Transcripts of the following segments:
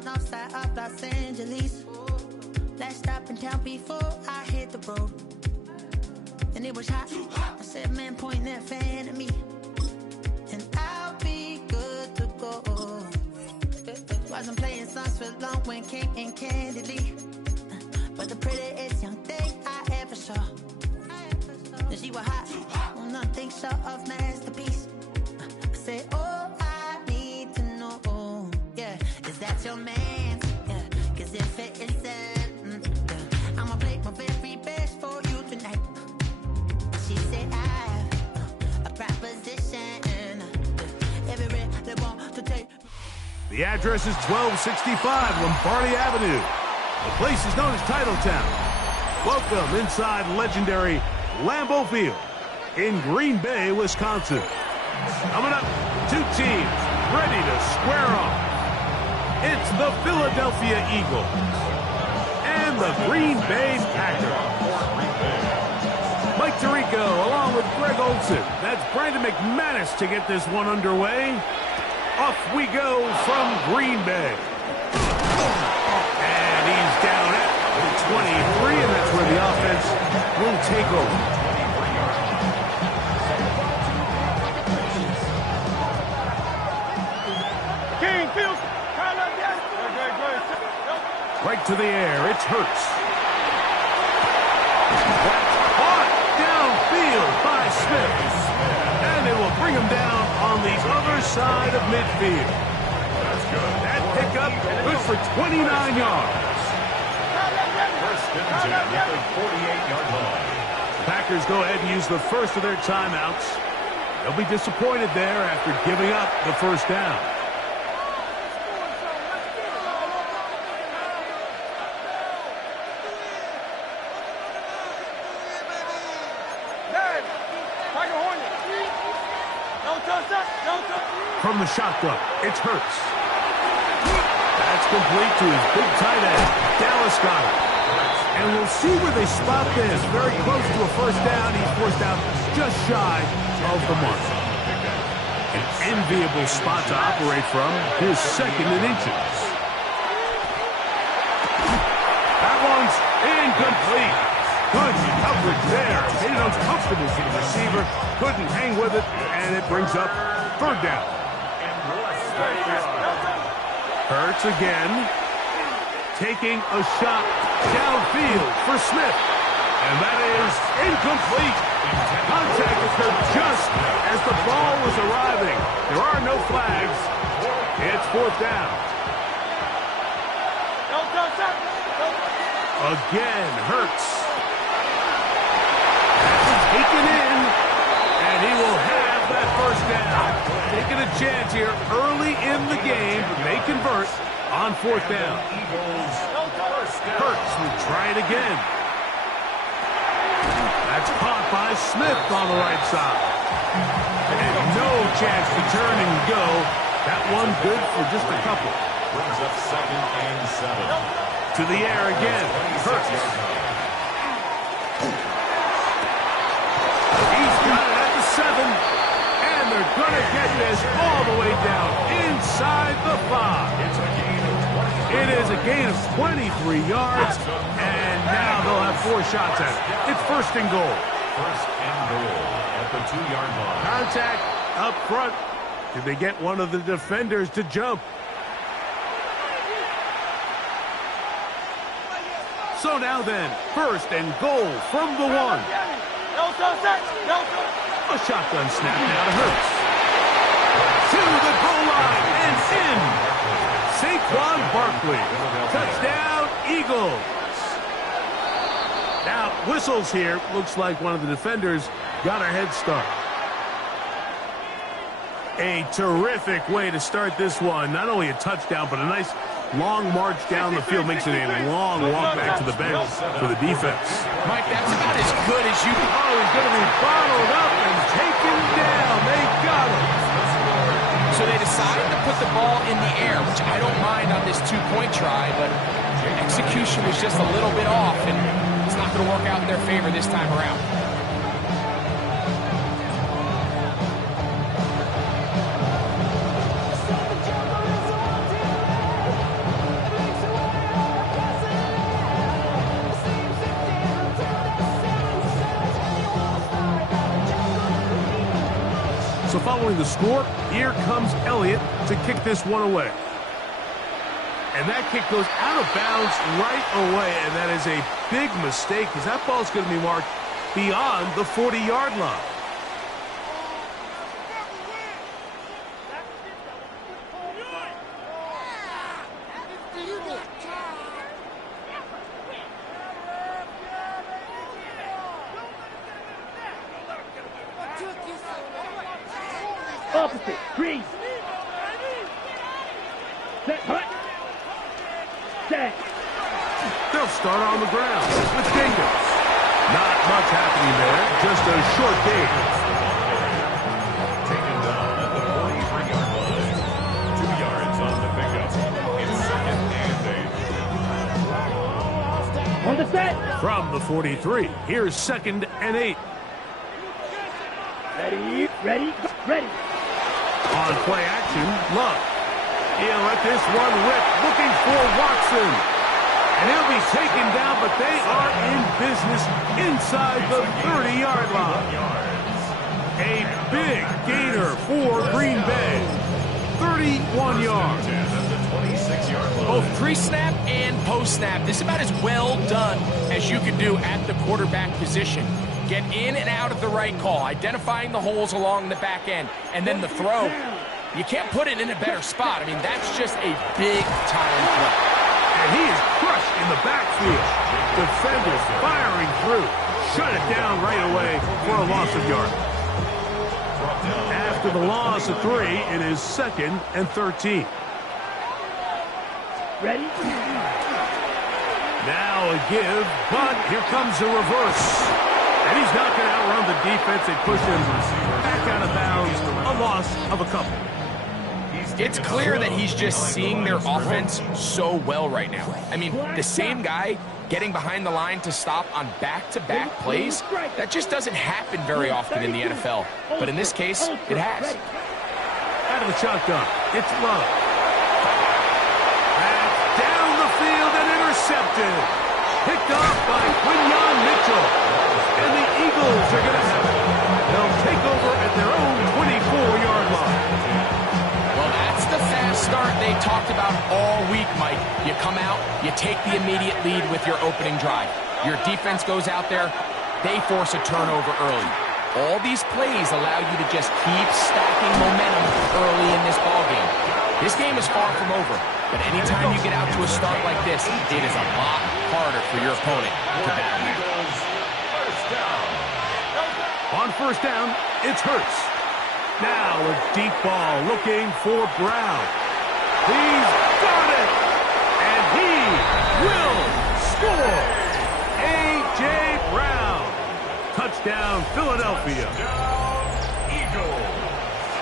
on the north side of Los Angeles. Last stop in town before I hit the road. And it was hot. I said, man, point that fan at me. And I'll be good to go. Wasn't playing songs for long when came in candidly. But the prettiest young thing I ever saw. And she was hot. On nothing short of masterpiece. I said, oh, I need to know. Yeah, is that your man? Yeah, cause if it isn't, yeah, I'ma play my very best for you tonight. She said, I have a proposition. Every they want to take. The address is 1265 Lombardi Avenue. The place is known as Titletown. Welcome inside legendary Lambeau Field in Green Bay, Wisconsin. Coming up, two teams ready to square off. It's the Philadelphia Eagles and the Green Bay Packers. Mike Tirico along with Greg Olson. That's Brandon McManus to get this one underway. Off we go from Green Bay. And he's down at the 23, and that's where the offense will take over. Right to the air, it's Hurts. That's caught downfield by Smith. And they will bring him down on the other side of midfield. That's good. That pickup, good for 29 yards. First and 10 at the 48-yard line. Packers go ahead and use the first of their timeouts. They'll be disappointed there after giving up the first down. From the shotgun, it's Hurts. That's complete to his big tight end. Dallas got it. And we'll see where they spot this. Very close to a first down. He's forced out just shy of the mark. An enviable spot to operate from. His second and inches. That one's incomplete. Good coverage there. Made it uncomfortable for the receiver. Couldn't hang with it, and it brings up third down. Hurts again, taking a shot downfield for Smith. And that is incomplete. Contact occurred just as the ball was arriving. There are no flags. It's fourth down. Again, Hurts. Taken in, and he will have that first down. Taking a chance here early in the game. They convert on fourth down. Hurts will try it again. That's caught by Smith on the right side. And no chance to turn and go. That one good for just a couple. Brings up second and 7. To the air again. Hurts. He's got it at the 7. And they're going to get this all the way down inside the 5. It is a gain of 23 yards, and now they'll have 4 shots at it. It's first and goal. First and goal at the 2-yard line. Contact up front. Did they get one of the defenders to jump? So now then, first and goal from the 1. A shotgun snap now to Hurts. To the goal line and in. Saquon Barkley. Touchdown, Eagles. Now, whistles here. Looks like one of the defenders got a head start. A terrific way to start this one. Not only a touchdown, but a nice long march down the field. Makes it a long walk back to the bench for the defense. Mike, that's about as good as you can. Oh, he's going to be bottled up and taken down. They got him. So they decided to put the ball in the air, which I don't mind on this 2-point try, but execution was just a little bit off, and it's not going to work out in their favor this time around. following the score, here comes Elliott to kick this one away. And that kick goes out of bounds right away, and that is a big mistake because that ball's going to be marked beyond the 40-yard line. Opposite, freeze. Set, hut. Set. They'll start on the ground with Dingus. Not much happening there, just a short game. Taken down at the 43-yard line. 2 yards on the pickup. It's second and 8. On the set. From the 43, here's 2nd and 8. Ready, ready, ready. On play action, Love. He'll let this one rip, looking for Watson. And he'll be taken down, but they are in business inside the 30-yard line. A big gainer for Green Bay. 31 yards. Both pre-snap and post-snap. This is about as well done as you can do at the quarterback position. Get in and out of the right call, identifying the holes along the back end, and then the throw. You can't put it in a better spot. I mean, that's just a big-time play. And he is crushed in the backfield. Defenders firing through. Shut it down right away for a loss of yards. After the loss of 3, it is 2nd and 13. Ready? Now a give, but here comes a reverse. And he's not going to outrun the defense. They push him back out of bounds. A loss of a couple. It's clear that he's just seeing their offense so well right now. I mean, the same guy getting behind the line to stop on back-to-back plays, that just doesn't happen very often in the NFL. But in this case, it has. Out of the shotgun, it's Love. That's down the field and intercepted. Picked off by Quinyon Mitchell. And the Eagles are going to have it. They'll take over at their own 24-yard line. Well, that's the fast start they talked about all week, Mike. You come out, you take the immediate lead with your opening drive. Your defense goes out there, they force a turnover early. All these plays allow you to just keep stacking momentum early in this ballgame. This game is far from over, but anytime you get out to a start like this, it is a lot harder for your opponent to battle back. On first down, it's Hurts. Now a deep ball looking for Brown. He's got it! And he will score! A.J. Brown. Touchdown, Philadelphia.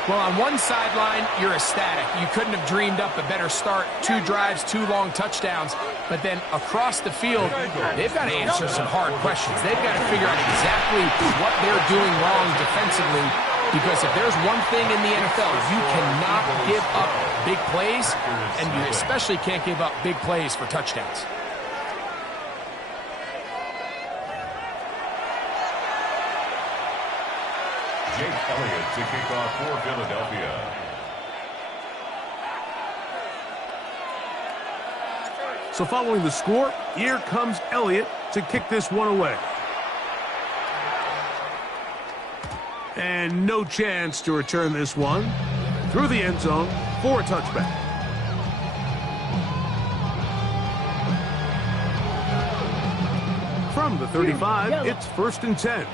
Well, on one sideline, you're ecstatic. You couldn't have dreamed up a better start. 2 drives, 2 long touchdowns. But then across the field, they've got to answer some hard questions. They've got to figure out exactly what they're doing wrong defensively. Because if there's one thing in the NFL, you cannot give up big plays, and you especially can't give up big plays for touchdowns. Jake Elliott to kick off for Philadelphia. So following the score, here comes Elliott to kick this one away. And no chance to return this one through the end zone for a touchback. From the 35, it's 1st and 10.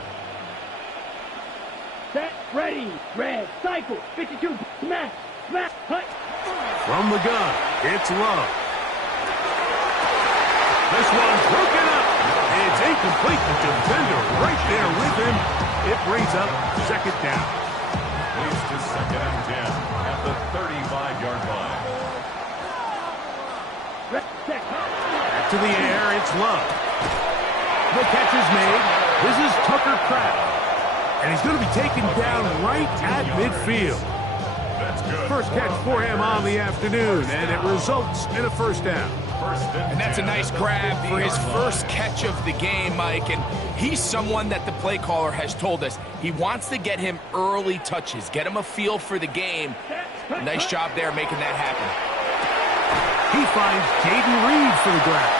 Set, ready, red, cycle, 52, smash, smash, hut. From the gun, it's Love. This one's broken up. It's incomplete. The defender right there with him. It brings up 2nd down. Moves to 2nd and 10 at the 35-yard line. Back to the air, it's Love. The catch is made. This is Tucker Kraft. And he's going to be taken down right at midfield. That's good. First catch for him on the afternoon, and it results in a 1st down. And that's a nice grab for his first catch of the game, Mike. And he's someone that the play caller has told us he wants to get him early touches, get him a feel for the game. Nice job there making that happen. He finds Jaden Reed for the grab.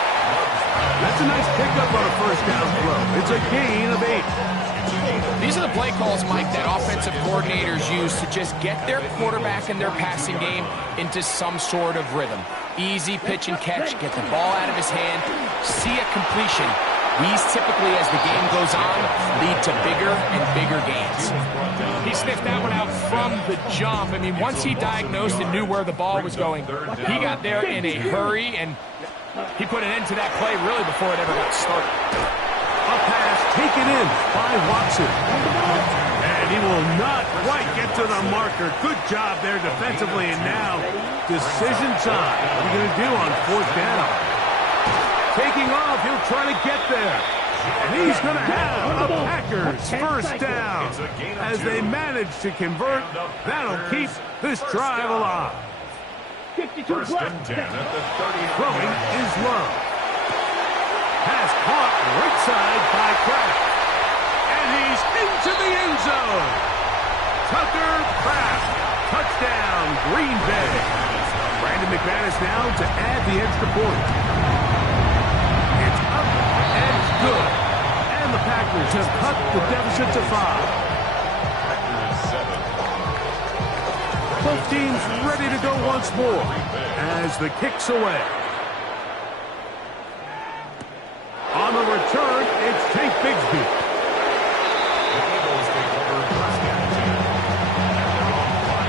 That's a nice pickup on a first down throw. It's a gain of 8. These are the play calls, Mike, that offensive coordinators use to just get their quarterback and their passing game into some sort of rhythm. Easy pitch and catch, get the ball out of his hand, see a completion. These typically, as the game goes on, lead to bigger and bigger gains. He sniffed that one out from the jump. I mean, once he diagnosed and knew where the ball was going, he got there in a hurry, and he put an end to that play really before it ever got started. A pass taken in by Watson. And he will not quite get to the marker. Good job there defensively, and now decision time. What are you going to do on 4th down? Taking off, he'll try to get there. And he's going to have a Packers first down. As they manage to convert, that'll keep this drive alive. 52 First plus. and 10 at the 30. Throwing is low. Pass caught right side by Kraft. And he's into the end zone. Tucker Kraft. Touchdown, Green Bay. Brandon McManus now to add the extra point. It's up and it's good. And the Packers have cut the deficit to 5. Both teams ready to go once more as the kick's away. On the return, it's Tank Bigsby. The Eagles take over first and 10 at their own 5-yard line.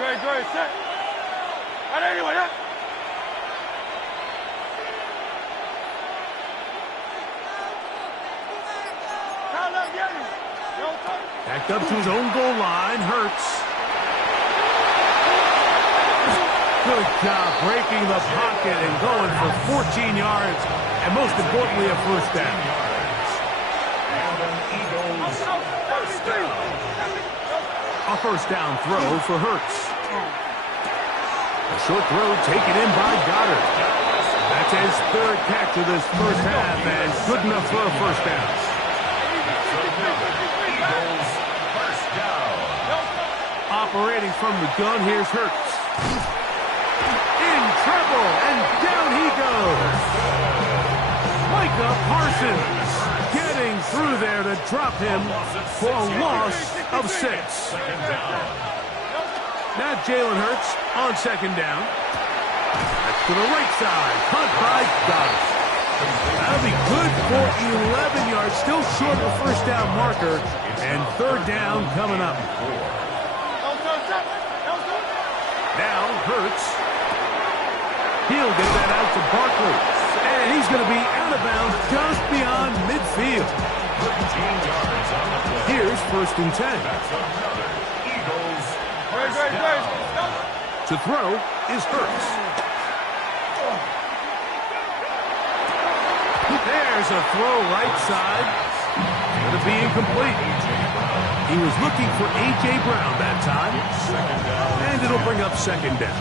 Great, set. Right anyway, yeah. Backed up to his own goal line, Hurts. Good job breaking the pocket and going for 14 yards, and most importantly, a first down. And an Eagles first down. A first down throw for Hurts. A short throw taken in by Goddard. That's his 3rd catch of this first half, and good enough for a first down. Eagles first down. Operating from the gun, here's Hurts. In trouble, and down he goes. Micah Parsons getting through there to drop him for a loss of 6. Now Jalen Hurts on 2nd down. That's to the right side. Caught by Goddard. That'll be good for 11 yards. Still short of a first down marker. And 3rd down coming up. Now Hurts. He'll get that out to Barkley. And he's going to be out of bounds just beyond midfield. 13 yards on the play. Here's 1st and 10. That's another Eagles first down. To throw is Hurts. There's a throw right side. Going to be incomplete. He was looking for A.J. Brown that time. And it'll bring up 2nd down.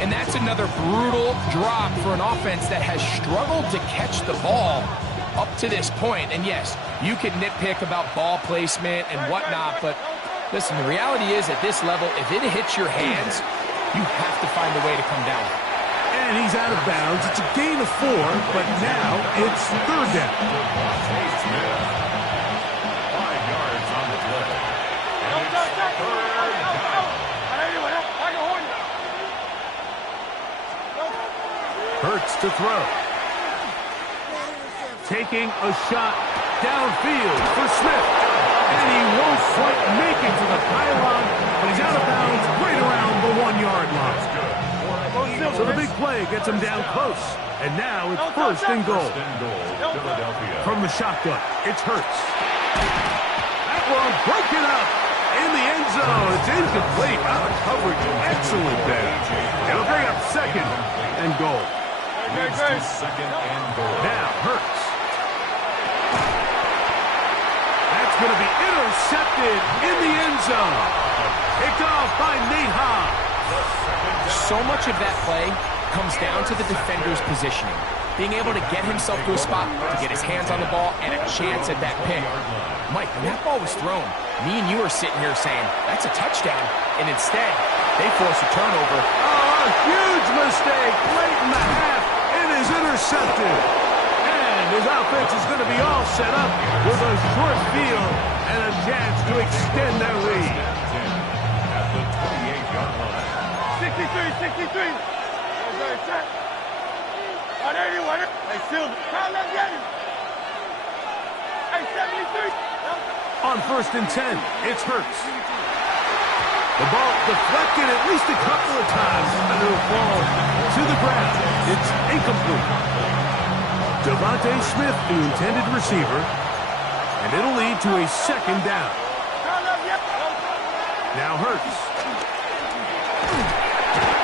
And that's another brutal drop for an offense that has struggled to catch the ball up to this point. And yes, you can nitpick about ball placement and whatnot, but listen, the reality is at this level, if it hits your hands, you have to find a way to come down. And he's out of bounds. It's a gain of 4, but now it's 3rd down. 5 yards on the play. And it's 3rd down. Hurts to throw. Taking a shot downfield for Smith. And he won't quite make it to the pylon, but he's out of bounds right around the 1-yard line. So the big play gets him down close. And now it's 1st and goal. Philadelphia. From the shotgun, it's Hurts. It's incomplete. Out of coverage. Excellent there. It'll bring up second and goal. Second and goal. Now Hurts. That's going to be intercepted in the end zone. Picked off by Nate Hobbs. So much of that play comes down to the defender's positioning. Being able to get himself to a spot to get his hands on the ball and a chance at that pick. Mike, when that ball was thrown, me and you were sitting here saying, that's a touchdown. And instead, they force a turnover. Oh, a huge mistake late in the half. It is intercepted. And his offense is going to be all set up with a short field and a chance to extend their lead. At the 28-yard line. 63. Very set. 180. Hey, Silver. Let's get him. Hey, 73. On 1st and 10, it's Hurts. The ball deflected at least a couple of times, and it'll fall to the ground. It's incomplete. Devontae Smith, the intended receiver, and it'll lead to a second down. Now Hurts.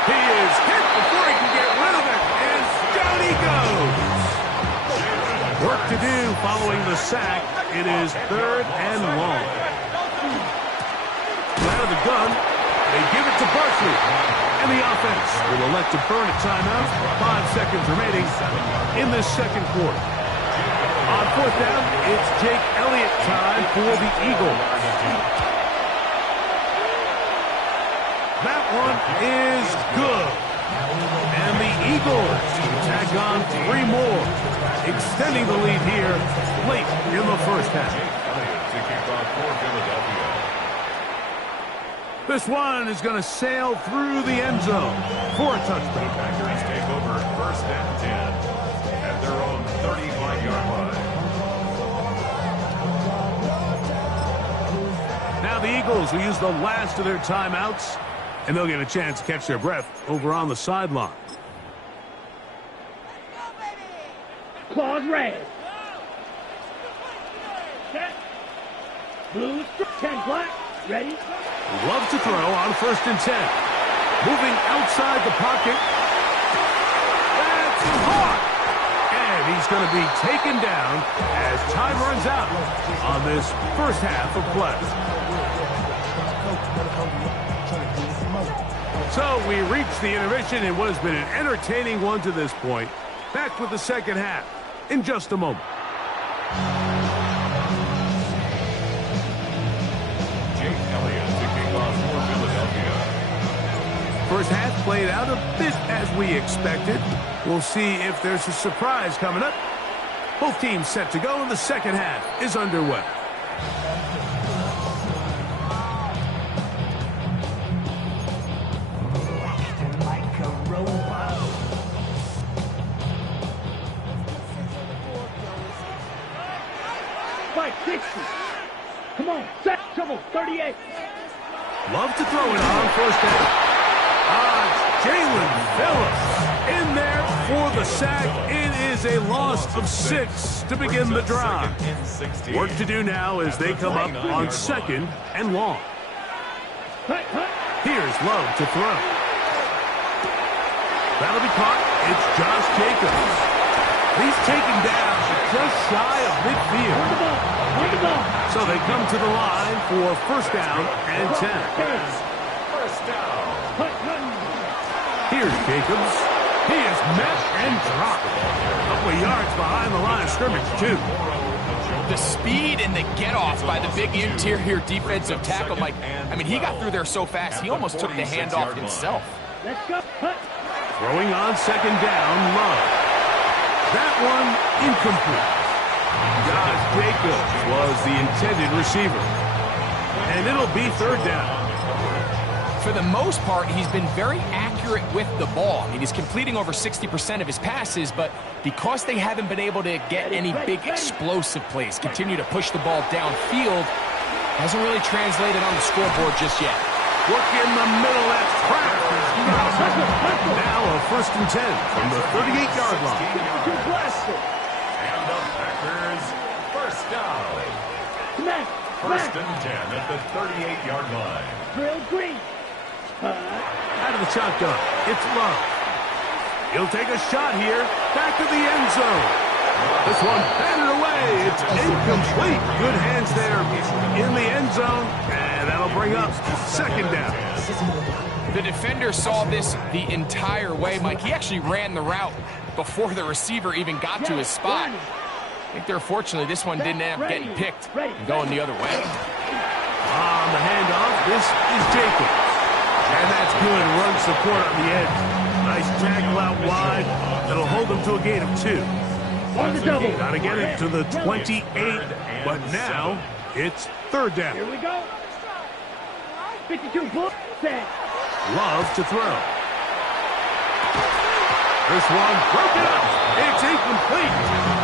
He is hit before he can get rid of it, and down he goes. Work to do following the sack. It is 3rd and long. Out of the gun, they give it to Barkley. And the offense will elect to burn a timeout. 5 seconds remaining in this second quarter. On 4th down, it's Jake Elliott time for the Eagles. That one is good. And the Eagles tack on 3 more, extending the lead here late in the first half. This one is going to sail through the end zone for a touchdown. Packers take over 1st and 10 at their own 35-yard line. Now the Eagles will use the last of their timeouts, and they'll get a chance to catch their breath over on the sideline. Claws red. Set. Blue, 10 black. Ready? Love to throw on 1st and 10. Moving outside the pocket. That's caught. And he's going to be taken down as time runs out on this first half of play. So we reach the intermission in what has been an entertaining one to this point. Back with the second half in just a moment. Jake Elliott to kick off for Philadelphia. First half played out a bit as we expected. We'll see if there's a surprise coming up. Both teams set to go, and the second half is underway. Fight 60. Come on, set, trouble, 38. Love to throw it on 1st down. It's Jalen Phillips in there for the sack. It is a loss of 6 to begin the drive. Work to do now as they come up on 2nd and long. Here's Love to throw. That'll be caught. It's Josh Jacobs. He's taken down just shy of midfield. So they come to the line for 1st down and 10. First down. Here's Jacobs. He is met and dropped. A couple of yards behind the line of scrimmage, too. The speed and the get-off by the big interior defensive tackle, Mike. I mean, he got through there so fast, he almost took the handoff himself. Let's go. Throwing on 2nd down, Love. That one incomplete. Josh Jacobs was the intended receiver. And it'll be 3rd down. For the most part, he's been very accurate with the ball. I mean, he's completing over 60% of his passes, but because they haven't been able to get any big explosive plays, continue to push the ball downfield, hasn't really translated on the scoreboard just yet. Work in the middle, that's trapped. Now a 1st and 10 from the 38-yard line. And the Packers, 1st down. First and 10 at the 38-yard line. Drill green. Out of the shotgun, it's Love. He'll take a shot here, back to the end zone. This one batted away. It's incomplete. Good hands there in the end zone, and that'll bring up second down. The defender saw this the entire way, Mike. He actually ran the route before the receiver even got to his spot. I think they're fortunately this one didn't end up getting picked and going the other way. On the handoff, this is Jacobs. And that's good run support on the edge. Nice tackle out wide. That'll hold them to a gain of 2. On the double. Got to get it to the 28, but now it's third down. Here we go. 52 bull set. Love to throw. This one broken up. It's incomplete.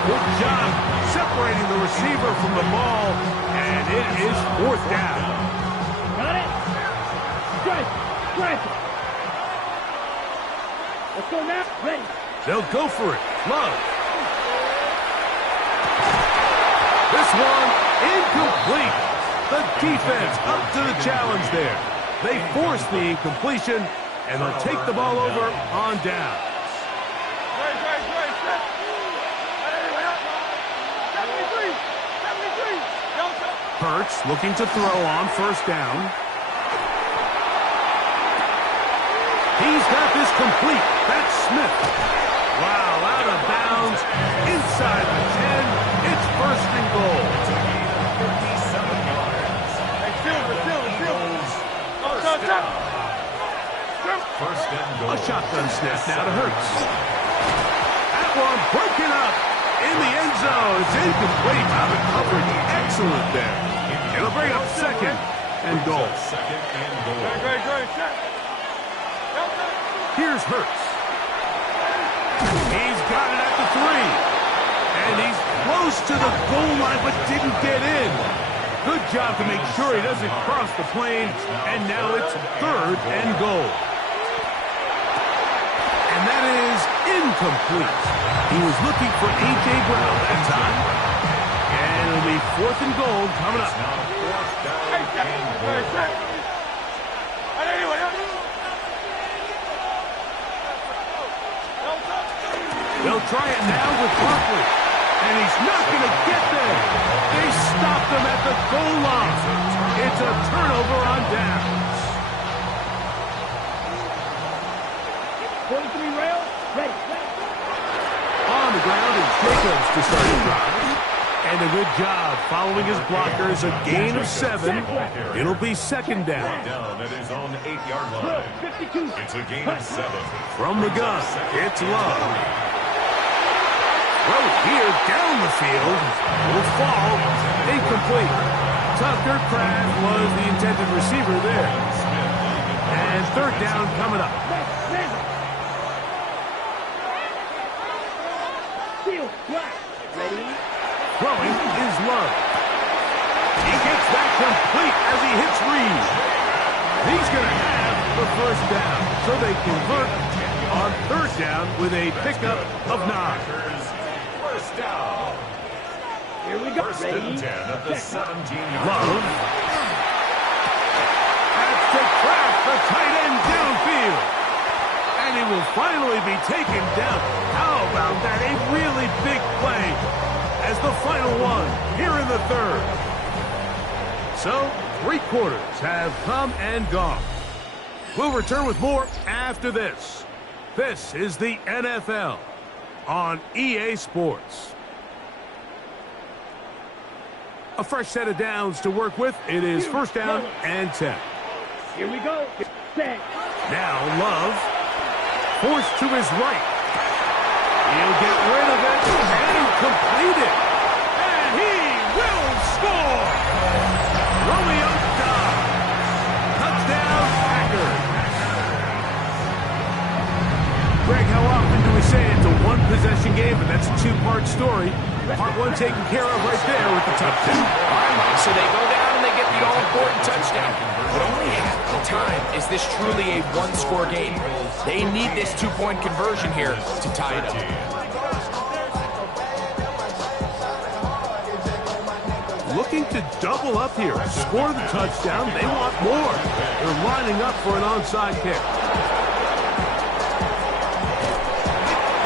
Good job separating the receiver from the ball, and it is fourth down. Got it. Strike. Strike. Let's go now. Ready. They'll go for it. Love. This one incomplete. The defense up to the challenge there. They force the incompletion, and they'll take the ball over on down. Hurts looking to throw on first down. He's got this complete. That's Smith. Wow, out of bounds, inside the 10. It's first and goal. 57 yards. First and goal. A shotgun snap now to Hurts. That one broken up in the end zone. It's incomplete. Out of coverage. Excellent there. It'll bring up second and goal. Second and goal. Here's Hurts. He's got it at the 3. And he's close to the goal line, but didn't get in. Good job to make sure he doesn't cross the plane. And now it's third and goal. And that is incomplete. He was looking for A.J. Brown that time. And it'll be fourth and goal coming up. Now fourth down and goal. They'll try it now with Barkley. And he's not going to get there. They stopped him at the goal line. It's a turnover on downs. 43 rail. Ready. On the ground is Jacobs to start the drive. And a good job following his blockers. A gain of 7. It'll be second down. Down at his own 8-yard line. 52. It's a gain of 7. From the gun, it's Love. Throw here down the field. Will fall. Incomplete. Tucker Craft was the intended receiver there. And third down coming up. Ready. Throwing is Love. He gets that complete as he hits Reed. He's going to have the first down. So they convert on third down with a pickup of 9. First down. Here we go. First and 10 at the 17-yard Love. line. That's to Kraft, the tight end downfield. And he will finally be taken down. How about that? A really big play as the final one here in the third. So, 3 quarters have come and gone. We'll return with more after this. This is the NFL on EA Sports. A fresh set of downs to work with. It is first down and 10. Here we go. Set. Now Love forced to his right. He'll get rid of it and complete it. And he will score. Romeo Dobbs. Touchdown Packers. Greg, how often do we say it's a one-possession game, but that's a 2-part story? Part 1 taken care of right there with the touchdown. All right, Mike, so they go down and they get the all-important touchdown. But only half the time is this truly a one-score game. They need this 2-point conversion here to tie it up. looking to double up here. Score the touchdown. They want more. They're lining up for an onside kick.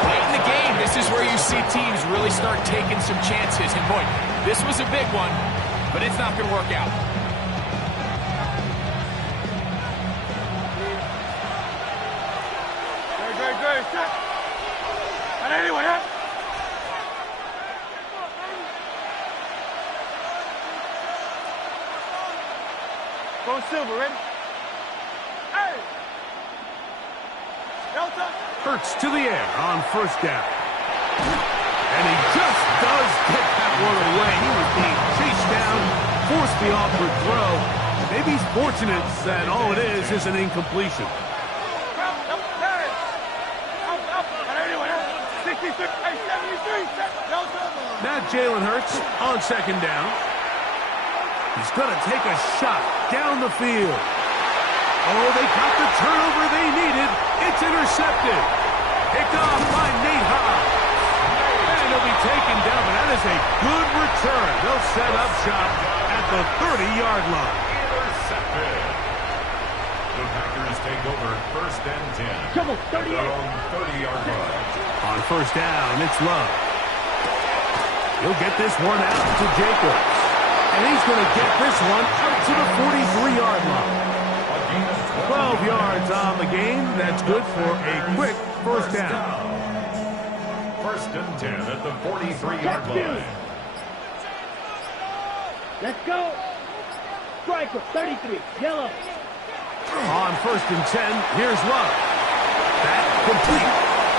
Late in the game, this is where you see teams really start taking some chances. And boy, this was a big one, but it's not going to work out. Good. And anyway, huh? Going silver, ready? Hey! Delta! Hurts to the air on first down. And he just does get that one away. He was being chased down, forced the awkward throw. Maybe he's fortunate that all it is an incompletion. Now Jalen Hurts on second down. He's going to take a shot down the field. Oh, they got the turnover they needed. It's intercepted. Picked off by Nate Hobbs. And he'll be taken down, but that is a good return. They'll set up shop at the 30-yard line. Intercepted. The Packers take over first and 10. Trouble, 38. Their own 30-yard line. On first down, it's Love. He'll get this one out to Jacobs. And he's going to get this one out to the 43-yard line. 12 yards on the game. That's good for a quick first down. First and 10 at the 43-yard line. Let's go. Striker, 33, yellow. On first and 10, here's Love. That complete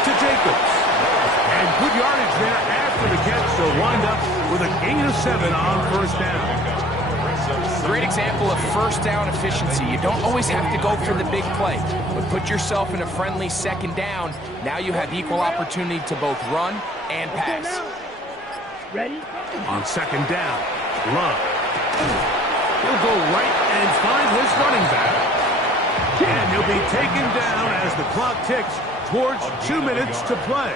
to Jacobs. And good yardage there after the catch. They'll wind up with a gain of 7 on first down. Great example of first down efficiency. You don't always have to go for the big play, but put yourself in a friendly second down. Now you have equal opportunity to both run and pass. Ready? On second down, Love. He'll go right and find his running back. And he'll be taken down as the clock ticks towards 2 minutes to play.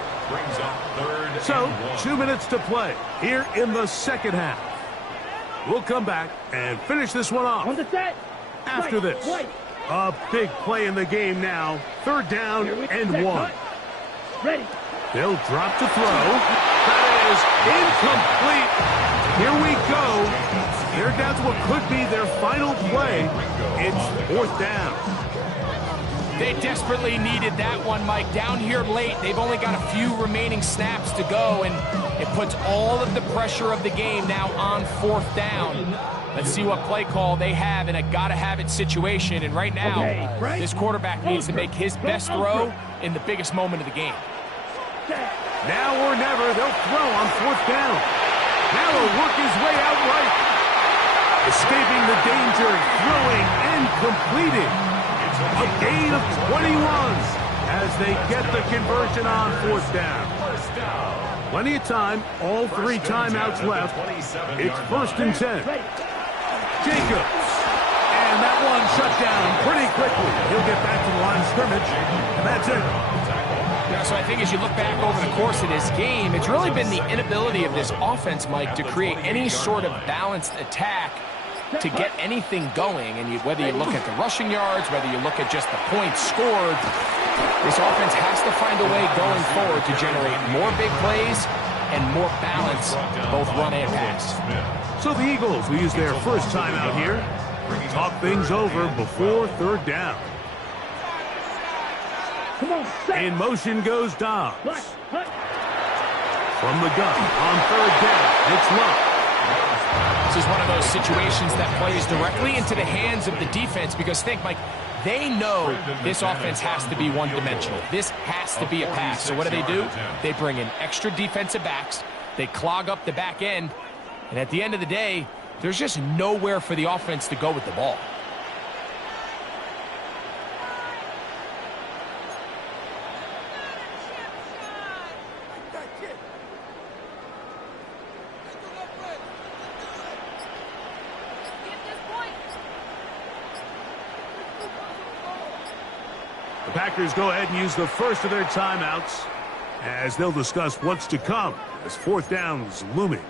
So, 2 minutes to play here in the second half. We'll come back and finish this one off On the set. after this. A big play in the game now. Third down and 1. Ready. They'll drop to throw. That is incomplete. Here we go. They're down to what could be their final play. It's fourth down. They desperately needed that one, Mike. Down here late, they've only got a few remaining snaps to go, and it puts all of the pressure of the game now on fourth down. Let's see what play call they have in a gotta-have-it situation. And right now, this quarterback needs to make his best throw in the biggest moment of the game. Now or never, they'll throw on fourth down. Now he'll work his way out right. Escaping the danger, throwing and completing. A gain of 21 as they get the conversion on fourth down. Plenty of time, all 3 timeouts left. It's first and 10. Jacobs. And that one shut down pretty quickly. He'll get back to the line of scrimmage, and that's it. Yeah, so I think as you look back over the course of this game, it's really been the inability of this offense, Mike, to create any sort of balanced attack to get anything going. And whether you look at the rushing yards, whether you look at just the points scored, this offense has to find a way going forward to generate more big plays and more balance, both run and pass. So the Eagles will use their first time out here. Talk things over before third down. Come on, In motion goes Dobbs. From the gun on third down, it's Love. This is one of those situations that plays directly into the hands of the defense because think, Mike, they know this offense has to be one-dimensional. This has to be a pass. So what do? They bring in extra defensive backs. They clog up the back end. And at the end of the day, there's just nowhere for the offense to go with the ball. The Packers go ahead and use the first of their timeouts as they'll discuss what's to come as fourth down's looming.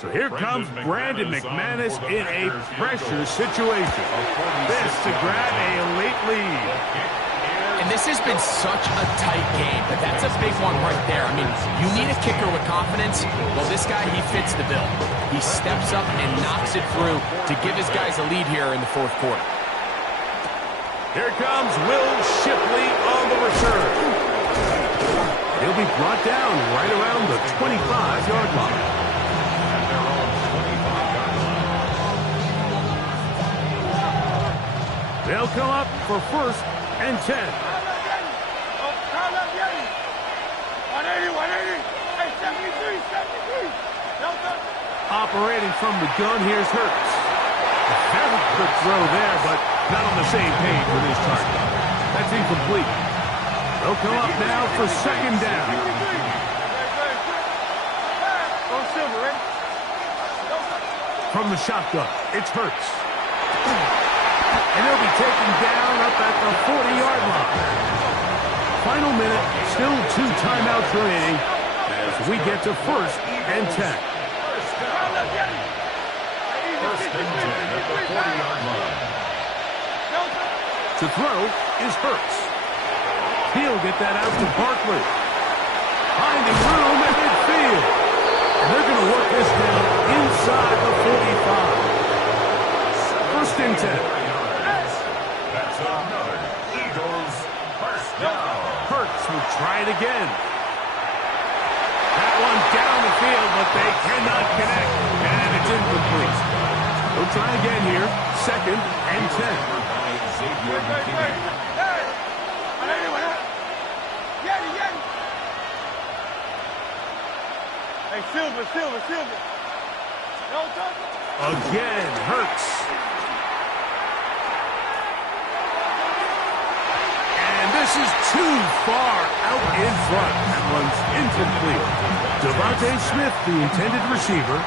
So here comes Brandon McManus in a pressure situation. This to grab a late lead. And this has been such a tight game, but that's a big one right there. I mean, you need a kicker with confidence. Well, this guy, he fits the bill. He steps up and knocks it through to give his guys a lead here in the fourth quarter. Here comes Will Shipley on the return. He'll be brought down right around the 25-yard line. They'll come up for 1st and 10. Operating from the gun, here's Hurts. A very quick throw there, but not on the same page with his target. That's incomplete. They'll come up now for 2nd down. From the shotgun, it's Hurts. And he'll be taken down up at the 40-yard line. Final minute, still 2 timeouts remaining as we get to 1st and 10. 1st and 10 at the 40-yard line. To throw is Hurts. He'll get that out to Barkley. Finding room at midfield. And they're going to work this down inside the 45. 1st and 10. That's another Eagles 1st down. Hurts will try it again. That one down the field, but they cannot connect, and it's incomplete. They'll try again here, 2nd and 10. Again, Hurts. This is too far out in front. That one's incomplete. Devontae Smith, the intended receiver.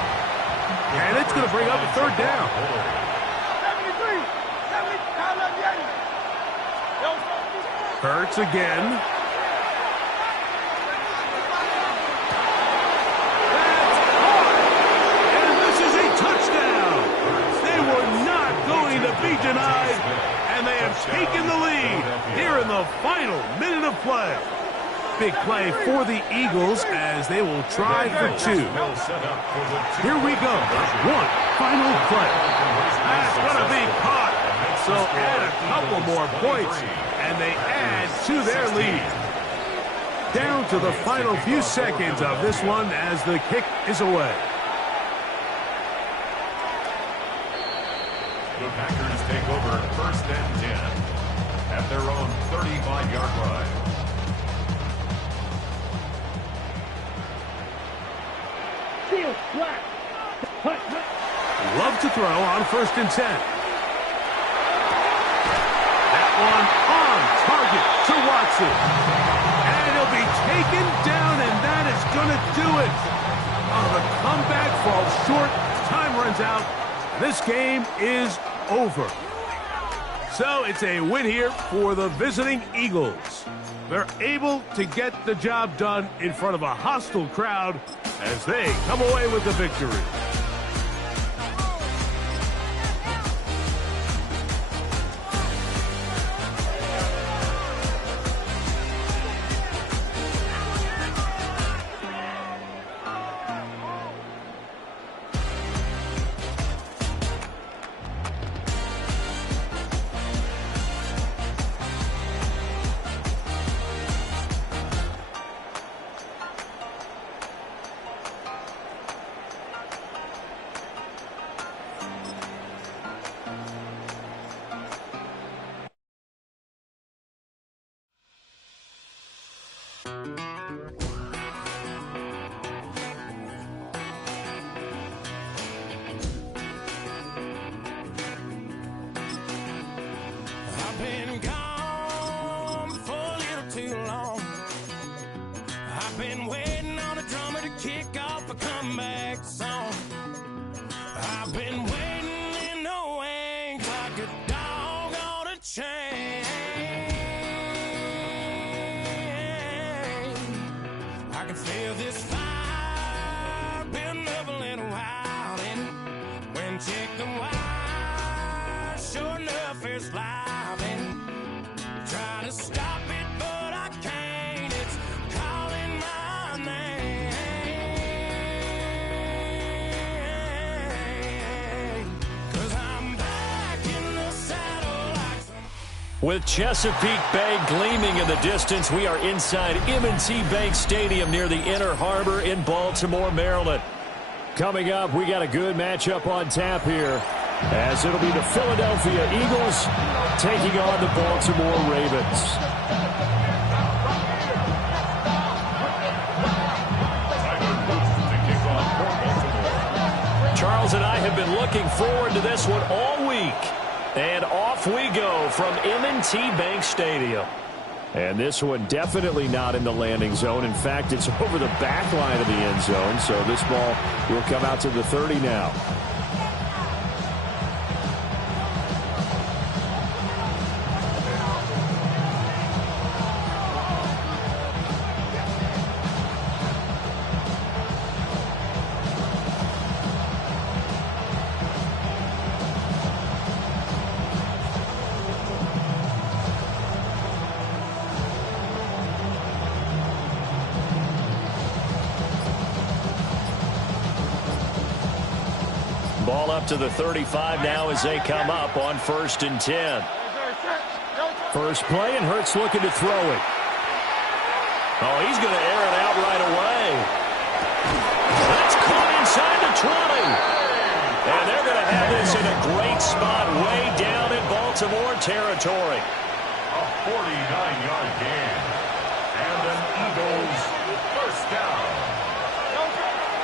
And it's going to bring up a 3rd down. Hurts again. That's caught. And this is a touchdown. They were not going to be denied. And they have taken the lead here in the final minute of play. Big play for the Eagles as they will try for 2. Here we go. 1 final play. That's going to be caught. So add a couple more points, and they add to their lead. Down to the final few seconds of this one as the kick is away. The Packers take over 1st and 10 at their own 35-yard line. Love to throw on 1st and 10. That one on target to Watson. And he'll be taken down, and that is going to do it. Oh, the comeback falls short. Time runs out. This game is over. So it's a win here for the visiting Eagles. They're able to get the job done in front of a hostile crowd as they come away with the victory. the wire. Sure enough, it's living. Trying to stop it, but I can't. It's calling my name. 'Cause I'm back in the saddle like some... With Chesapeake Bay gleaming in the distance, we are inside M&T Bank Stadium near the Inner Harbor in Baltimore, Maryland. Coming up, we got a good matchup on tap here, as it'll be the Philadelphia Eagles taking on the Baltimore Ravens. Charles and I have been looking forward to this one all week. And off we go from M&T Bank Stadium. And this one definitely not in the landing zone. In fact, it's over the back line of the end zone. So this ball will come out to the 30 now. Ball up to the 35 now as they come up on 1st and 10. First play, and Hurts looking to throw it. Oh, he's going to air it out right away. That's caught inside the 20. And they're going to have this in a great spot way down in Baltimore territory. A 49-yard gain. And an Eagles first down.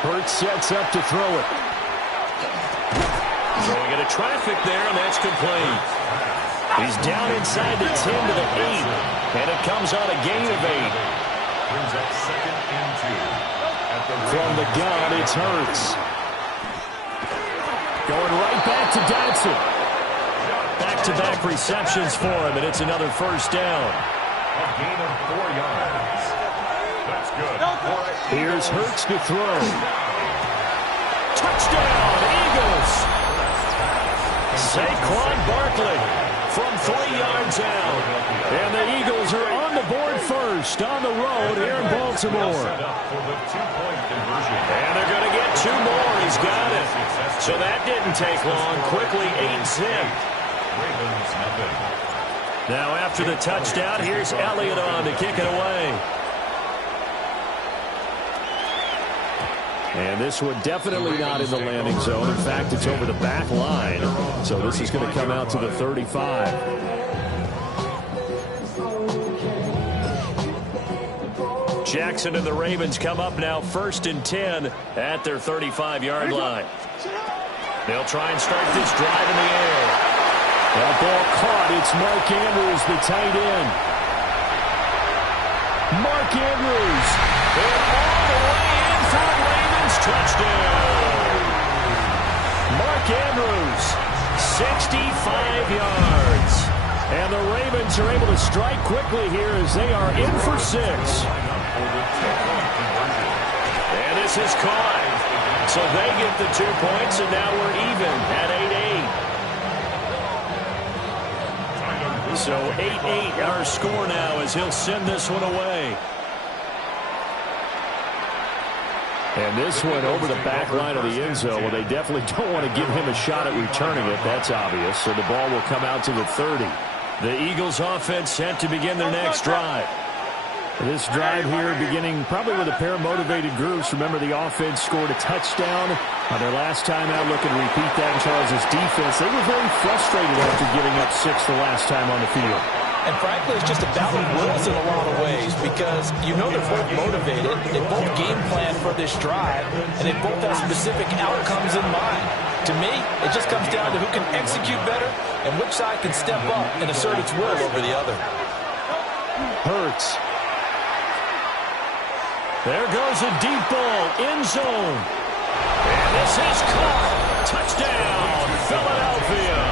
Hurts sets up to throw it. Throwing into traffic there, and that's complete. He's down inside the 10 to the 8, and it comes on a gain of 8. Brings up 2nd and 2. From the gun, it's Hurts. Going right back to Dodson. Back-to-back receptions for him, and it's another first down. A gain of 4 yards. That's good. Here's Hurts to throw. Touchdown, Eagles! Saquon Barkley from 3 yards out. And the Eagles are on the board first on the road here in Baltimore. And they're going to get 2 more. He's got it. So that didn't take long. Quickly 8-zip. Now after the touchdown, here's Elliott on to kick it away. And this one definitely not in the landing zone. In fact, it's over the back line. So this is going to come out to the 35. Jackson and the Ravens come up now 1st and 10 at their 35-yard line. They'll try and start this drive in the air. That ball caught. It's Mark Andrews, the tight end. Mark Andrews. And all the way in for a Ravens touchdown. Mark Andrews, 65 yards. And the Ravens are able to strike quickly here as they are in for 6. And this is caught. So they get the 2 points, and now we're even at 8-8. So 8-8 our score now as he'll send this one away. And this one over the back line of the end zone. Well, they definitely don't want to give him a shot at returning it. That's obvious. So the ball will come out to the 30. The Eagles offense set to begin their next drive. This drive here beginning probably with a pair of motivated groups. Remember, the offense scored a touchdown on their last time out. Looking to repeat that in Charles's defense. They were very frustrated after giving up 6 the last time on the field. And frankly, it's just a battle of wills in a lot of ways because you know they're both motivated. They both game plan for this drive, and they both have specific outcomes in mind. To me, it just comes down to who can execute better and which side can step up and assert its will over the other. Hurts. There goes a deep ball, end zone. And this is caught. Touchdown, Philadelphia.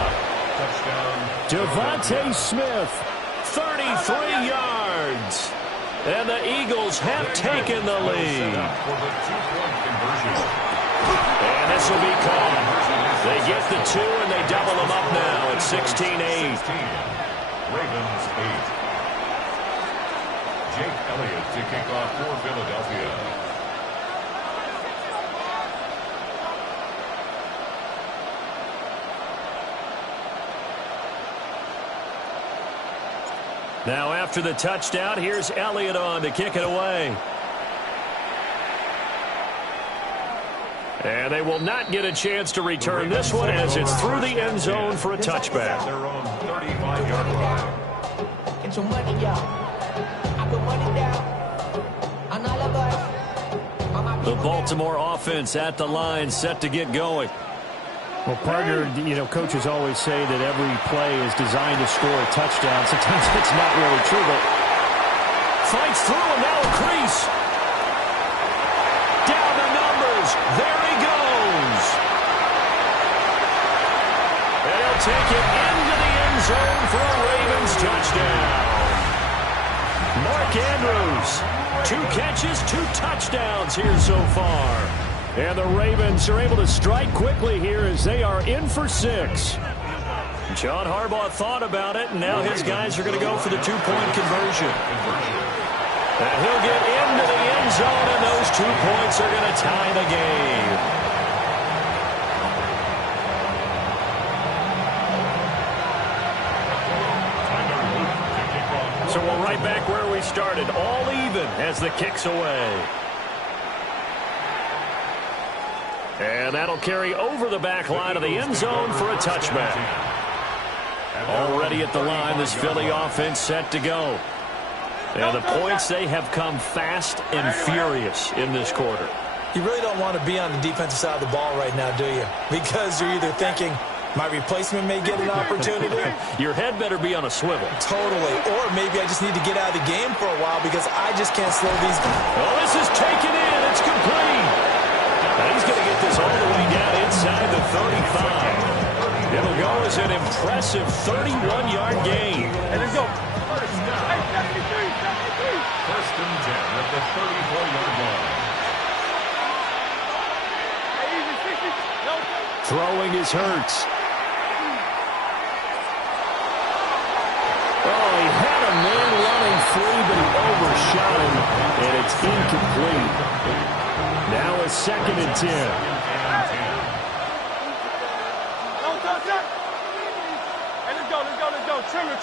Devontae Smith, 33 yards. And the Eagles have taken the lead. And this will be caught. They get the 2, and they double them up now at 16-8. Ravens 8. Jake Elliott to kick off for Philadelphia. Now after the touchdown, here's Elliott on to kick it away. And they will not get a chance to return this one as it's through the end zone for a touchback. Their own 35-yard line. Get your money, y'all. I put money down on all of us. The Baltimore offense at the line, set to get going. Well, partner, coaches always say that every play is designed to score a touchdown. Sometimes it's not really true, but fights through and now a crease. Down the numbers. There he goes. They'll take it into the end zone for a Ravens touchdown. Mark Andrews, 2 catches, 2 touchdowns here so far. And the Ravens are able to strike quickly here as they are in for 6. John Harbaugh thought about it, and now his guys are going to go for the 2-point conversion. And he'll get into the end zone, and those 2 points are going to tie the game. So we're right back where we started, all even as the kick's away. And that'll carry over the back line of the end zone for a touchback. Already at the line, this Philly offense set to go. And the points, they have come fast and furious in this quarter. You really don't want to be on the defensive side of the ball right now, do you? Because you're either thinking, my replacement may get an opportunity. Your head better be on a swivel. Totally. Or maybe I just need to get out of the game for a while because I just can't slow these guys. Oh, this is taken in. It's complete. Now he's going to get this all the way down inside the 35. It'll go as an impressive 31-yard gain. And let's go. First and 10 at the 34-yard line. Throwing is Hurts. Oh, he had a man running free, but he overshot him, and it's incomplete. Now a 2nd and 10. Hey, let's go. Trim it.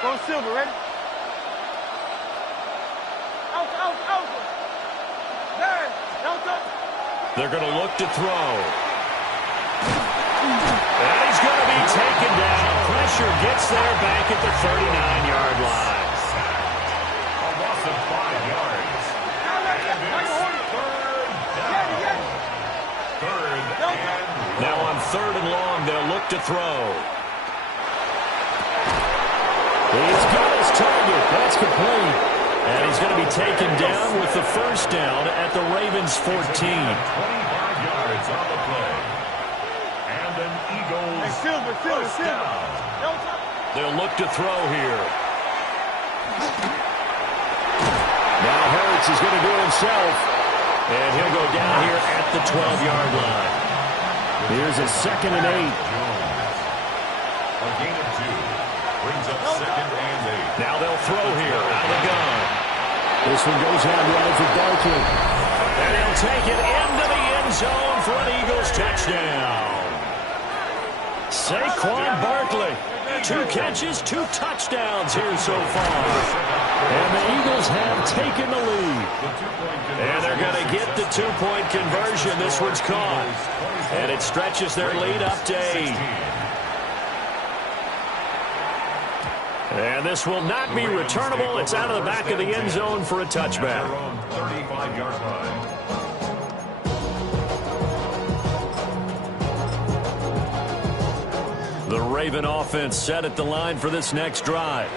Go Silver, ready? Out. They're going to look to throw. And he's going to be taken down. Pressure gets there back at the 39-yard line. A loss of 5 yards. Now on 3rd and long, they'll look to throw. He's got his target. That's complete. And he's going to be taken down with the first down at the Ravens 14. 25 yards on the play. And an Eagles first down. They'll look to throw here. Now Hurts is going to do it himself. And he'll go down here at the 12-yard line. Here's a 2nd and 8. A gain of 2. Brings up 2nd and 8. Now they'll throw here out of the gun. This one goes out right for Barkley. And he'll take it into the end zone for an Eagles touchdown. Saquon Barkley. 2 catches, 2 touchdowns here so far. And the Eagles have taken the lead. And they're going to get the 2-point conversion. This one's caught. And it stretches their lead up to 8. And this will not be returnable. It's out of the back of the end zone for a touchback. 35-yard line. The Raven offense set at the line for this next drive.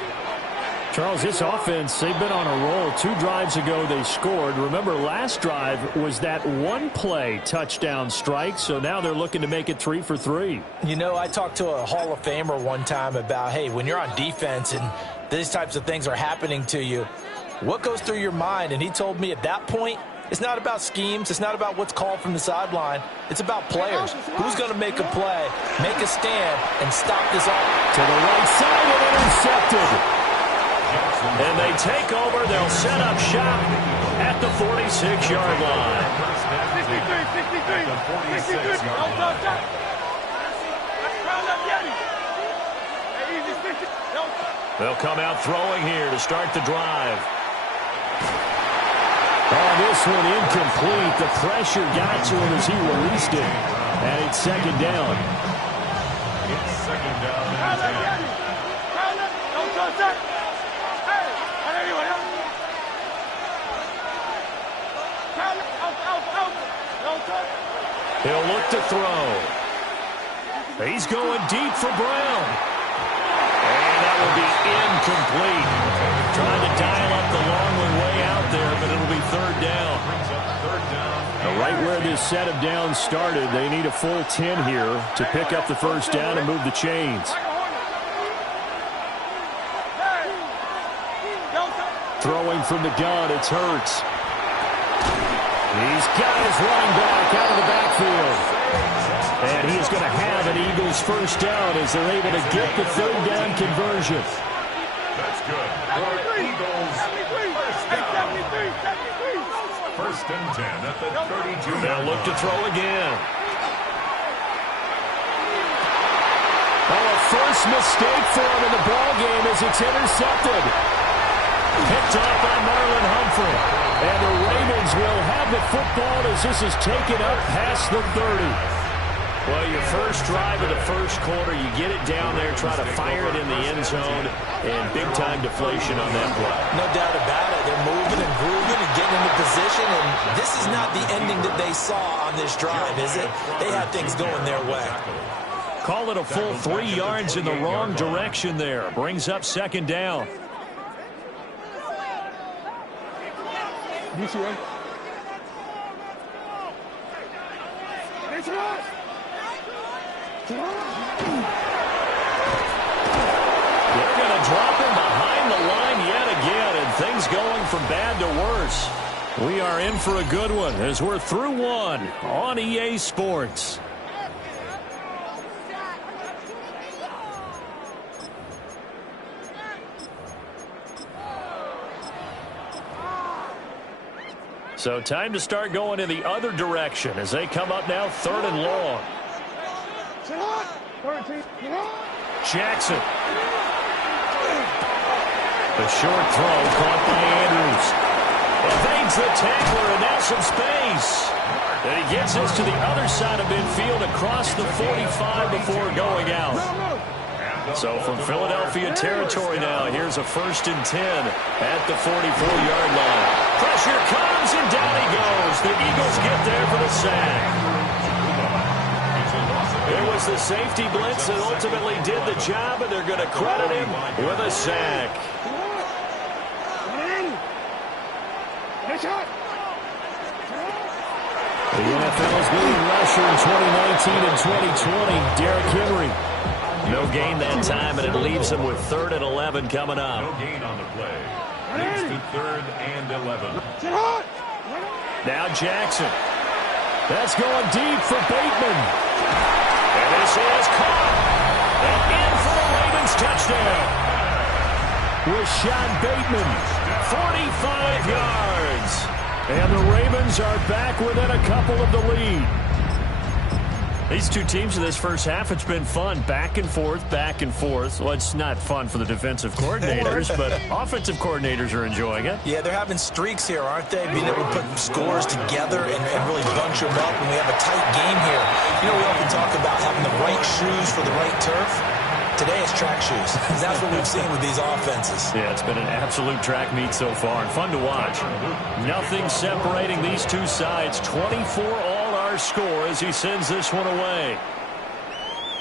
Charles, this offense, they've been on a roll. 2 drives ago, they scored. Remember, last drive was that 1-play touchdown strike, so now they're looking to make it 3 for 3. You know, I talked to a Hall of Famer one time about, hey, when you're on defense and these types of things are happening to you, what goes through your mind? And he told me at that point, It's not about schemes. It's not about what's called from the sideline. It's about players. Who's going to make a play, make a stand, and stop this all. To the right side and intercepted. And they take over. They'll set up shop at the 46-yard line. 63. They'll come out throwing here to start the drive. Oh, this one incomplete. The pressure got to him as he released it. And it's second down. It's second down and 10. He'll look to throw. He's going deep for Brown. And that will be incomplete. Trying to dial up the long one way out there, but it'll be third down. Right where this set of downs started, they need a full 10 here to pick up the first down and move the chains. Throwing from the gun, it's Hurts. He's got his running back out of the backfield. And he's going to have an Eagles first down as they're able to get the third down conversion. That's good. Eagles first and 10 at the 32. They'll look to throw again. Oh, a first mistake for him in the ballgame as it's intercepted. Picked off by Marlon Humphrey. And the Ravens will have the football as this is taken up past the 30. Well, your first drive of the first quarter, you get it down there, try to fire it in the end zone, and big-time deflation on that play. No doubt about it. They're moving and grooving and getting into position, and this is not the ending that they saw on this drive, is it? They had things going their way. Call it a full 3 yards in the wrong direction there. Brings up second down. They're going to drop him behind the line yet again, and things going from bad to worse. We are in for a good one as we're through one on EA Sports. So time to start going in the other direction as they come up now third and long. Jackson. The short throw caught by Andrews. Evades the tackler and now some space. And he gets us to the other side of midfield across the 45 before going out. So from Philadelphia territory now, here's a first and 10 at the 44-yard line. Pressure comes and down he goes. The Eagles get there for the sack. It was the safety blitz that ultimately did the job, and they're going to credit him with a sack. The NFL's leading rusher in 2019 and 2020, Derrick Henry. No gain that time, and it leaves them with 3rd and 11 coming up. No gain on the play. Leads to 3rd and 11. Now Jackson. That's going deep for Bateman. And this is caught. And in for the Ravens touchdown. Rashad Bateman, 45 yards. And the Ravens are back within a couple of the lead. These two teams in this first half, it's been fun. Back and forth, back and forth. Well, it's not fun for the defensive coordinators, but offensive coordinators are enjoying it. Yeah, they're having streaks here, aren't they? Being able to put scores together and really bunch them up, and we have a tight game here. You know, we often talk about having the right shoes for the right turf. Today it's track shoes. That's what we've seen with these offenses. Yeah, it's been an absolute track meet so far, and fun to watch. Nothing separating these two sides. 24 all our score as he sends this one away.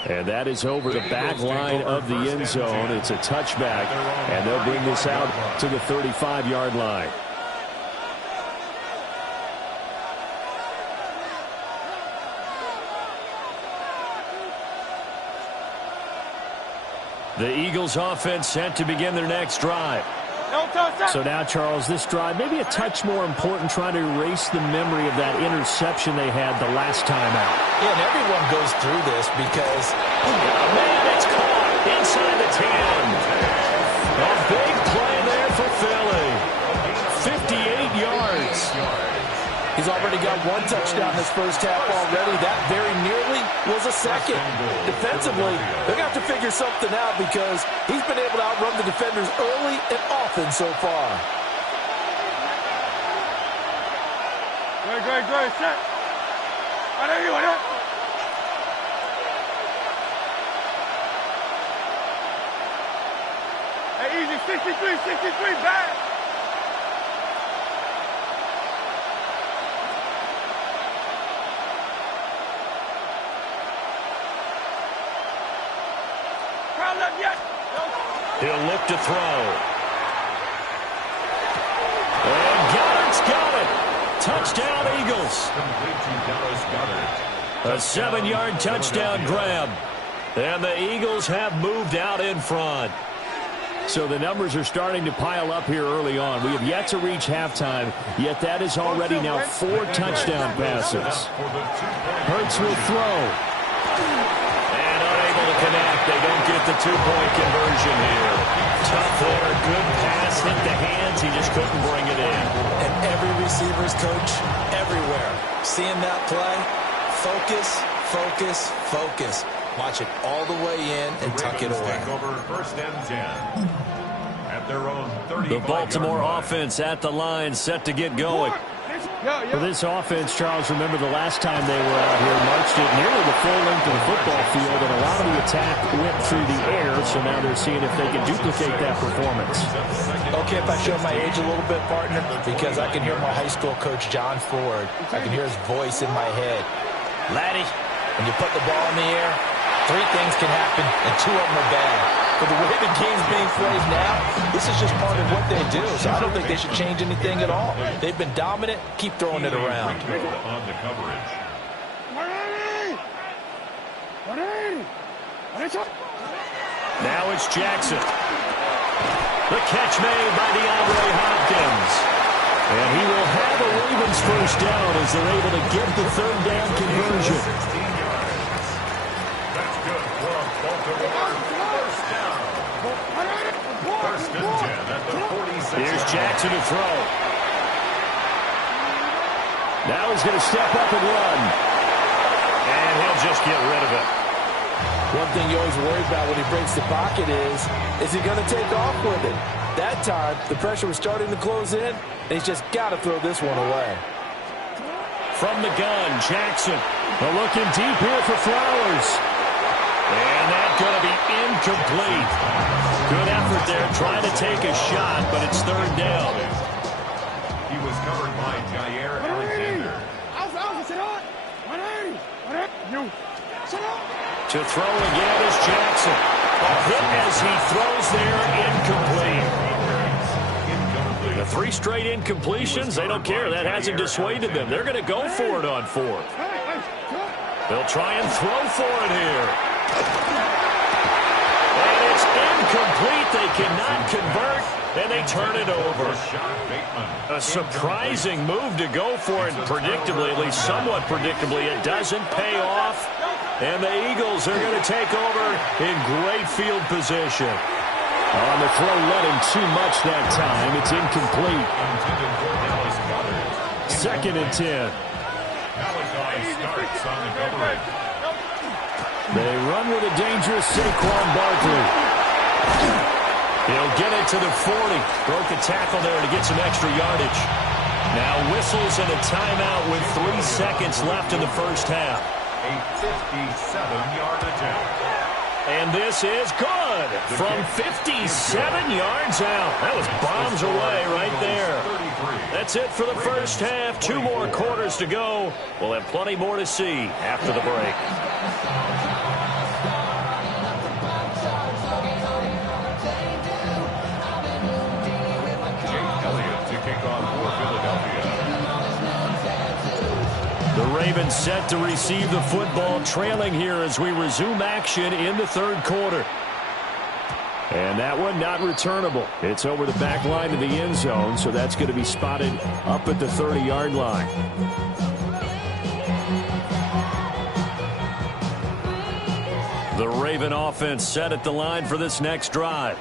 And that is over the back line of the end zone. It's a touchback, and they'll bring this out to the 35-yard line. The Eagles offense set to begin their next drive. So now, Charles, this drive maybe a touch more important, trying to erase the memory of that interception they had the last time out. Yeah, and everyone goes through this because, man, it's caught inside the 10. A big play there for Philly. 58 yards. He's already got one touchdown this first half already. That very nearly was a second. Defensively, they're going to have to figure something out because he's been able to outrun the defenders early and often so far. Good. Set. Hey, easy. 63, back. He'll look to throw. And Goddard's got it. Touchdown, Eagles. A 7-yard touchdown grab. And the Eagles have moved out in front. So the numbers are starting to pile up here early on. We have yet to reach halftime, yet that is already now 4 touchdown passes. Hurts will throw. Connect. They don't get the 2-point conversion here. Tough there. Good pass. Hit the hands. He just couldn't bring it in. And every receiver's coach everywhere. Seeing that play, focus. Watch it all the way in and tuck it away. First and 10. At their own 30. The Baltimore offense at the line, set to get going. For this offense, Charles, remember the last time they were out here, marched it nearly the full length of the football field, and a lot of the attack went through the air, so now they're seeing if they can duplicate that performance. Okay, if I show my age a little bit, partner, because I can hear my high school coach, John Ford. I can hear his voice in my head. Laddie, when you put the ball in the air, 3 things can happen, and 2 of them are bad. But the way the game's being played now, this is just part of what they do. So I don't think they should change anything at all. They've been dominant. Keep throwing it around. On the coverage. Now it's Jackson. The catch made by DeAndre Hopkins. And he will have a Ravens first down as they're able to get the 3rd down conversion. 16 yards. That's good for a Baltimore first down. First and 10 at the 46. Here's Jackson to throw. Now he's going to step up and run. And he'll just get rid of it. One thing you always worry about when he breaks the pocket is he going to take off with it? That time, the pressure was starting to close in, and he's just got to throw this one away. From the gun, Jackson. Looking deep here for Flowers. And that's going to be incomplete. Good effort there, trying to take a shot, but it's 3rd down. He was covered by Jair Alexander. To throw again is Jackson. A hit as he throws there, incomplete. The 3 straight incompletions, they don't care. That hasn't dissuaded them. They're going to go for it on 4th. They'll try and throw for it here. And it's incomplete. They cannot convert, and they turn it over. A surprising move to go for it predictably, at least somewhat predictably. It doesn't pay off, and the Eagles are going to take over in great field position. On the throw, let him too much that time. It's incomplete. 2nd and 10. Starts on the coverage. They run with a dangerous Saquon Barkley. He'll get it to the 40. Broke a tackle there to get some extra yardage. Now whistles and a timeout with 3 seconds left in the first half. A 57-yard attempt. And this is good from 57 yards out. That was bombs away right there. That's it for the first half. 2 more quarters to go. We'll have plenty more to see after the break. The Ravens set to receive the football, trailing here as we resume action in the 3rd quarter. And that one not returnable. It's over the back line of the end zone, so that's going to be spotted up at the 30-yard line. The Raven offense set at the line for this next drive.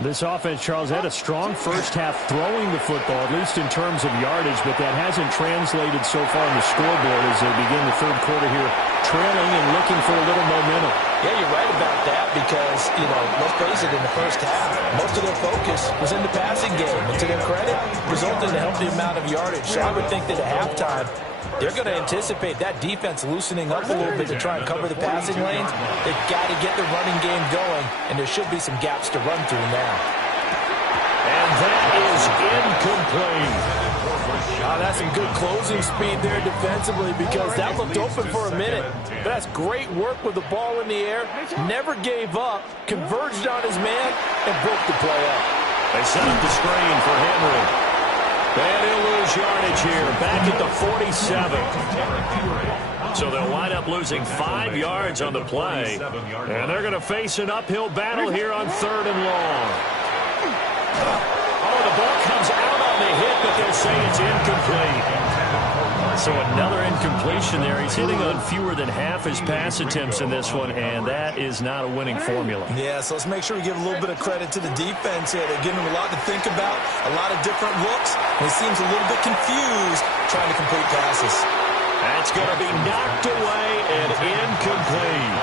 This offense, Charles, had a strong first half throwing the football, at least in terms of yardage, but that hasn't translated so far on the scoreboard as they begin the third quarter here, trailing and looking for a little momentum. Yeah, you're right about that because, let's face it, in the first half, most of their focus was in the passing game. And to their credit, resulted in a healthy amount of yardage. So I would think that at halftime, they're going to anticipate that defense loosening up a little bit to try and cover the passing lanes. They've got to get the running game going, and there should be some gaps to run through now. And that is incomplete. Oh, that's some good closing speed there defensively because that looked open for a minute. But that's great work with the ball in the air. Never gave up, converged on his man, and broke the play up. They set up the screen for Henry. And he'll lose yardage here, back at the 47. So they'll wind up losing 5 yards on the play. And they're going to face an uphill battle here on 3rd and long. Oh, the ball comes out on the hit, but they'll say it's incomplete. So another incompletion there. He's hitting on fewer than half his pass attempts in this one, and that is not a winning formula. Yeah, so let's make sure we give a little bit of credit to the defense here. They're giving him a lot to think about, a lot of different looks, and he seems a little bit confused trying to complete passes. That's going to be knocked away and incomplete.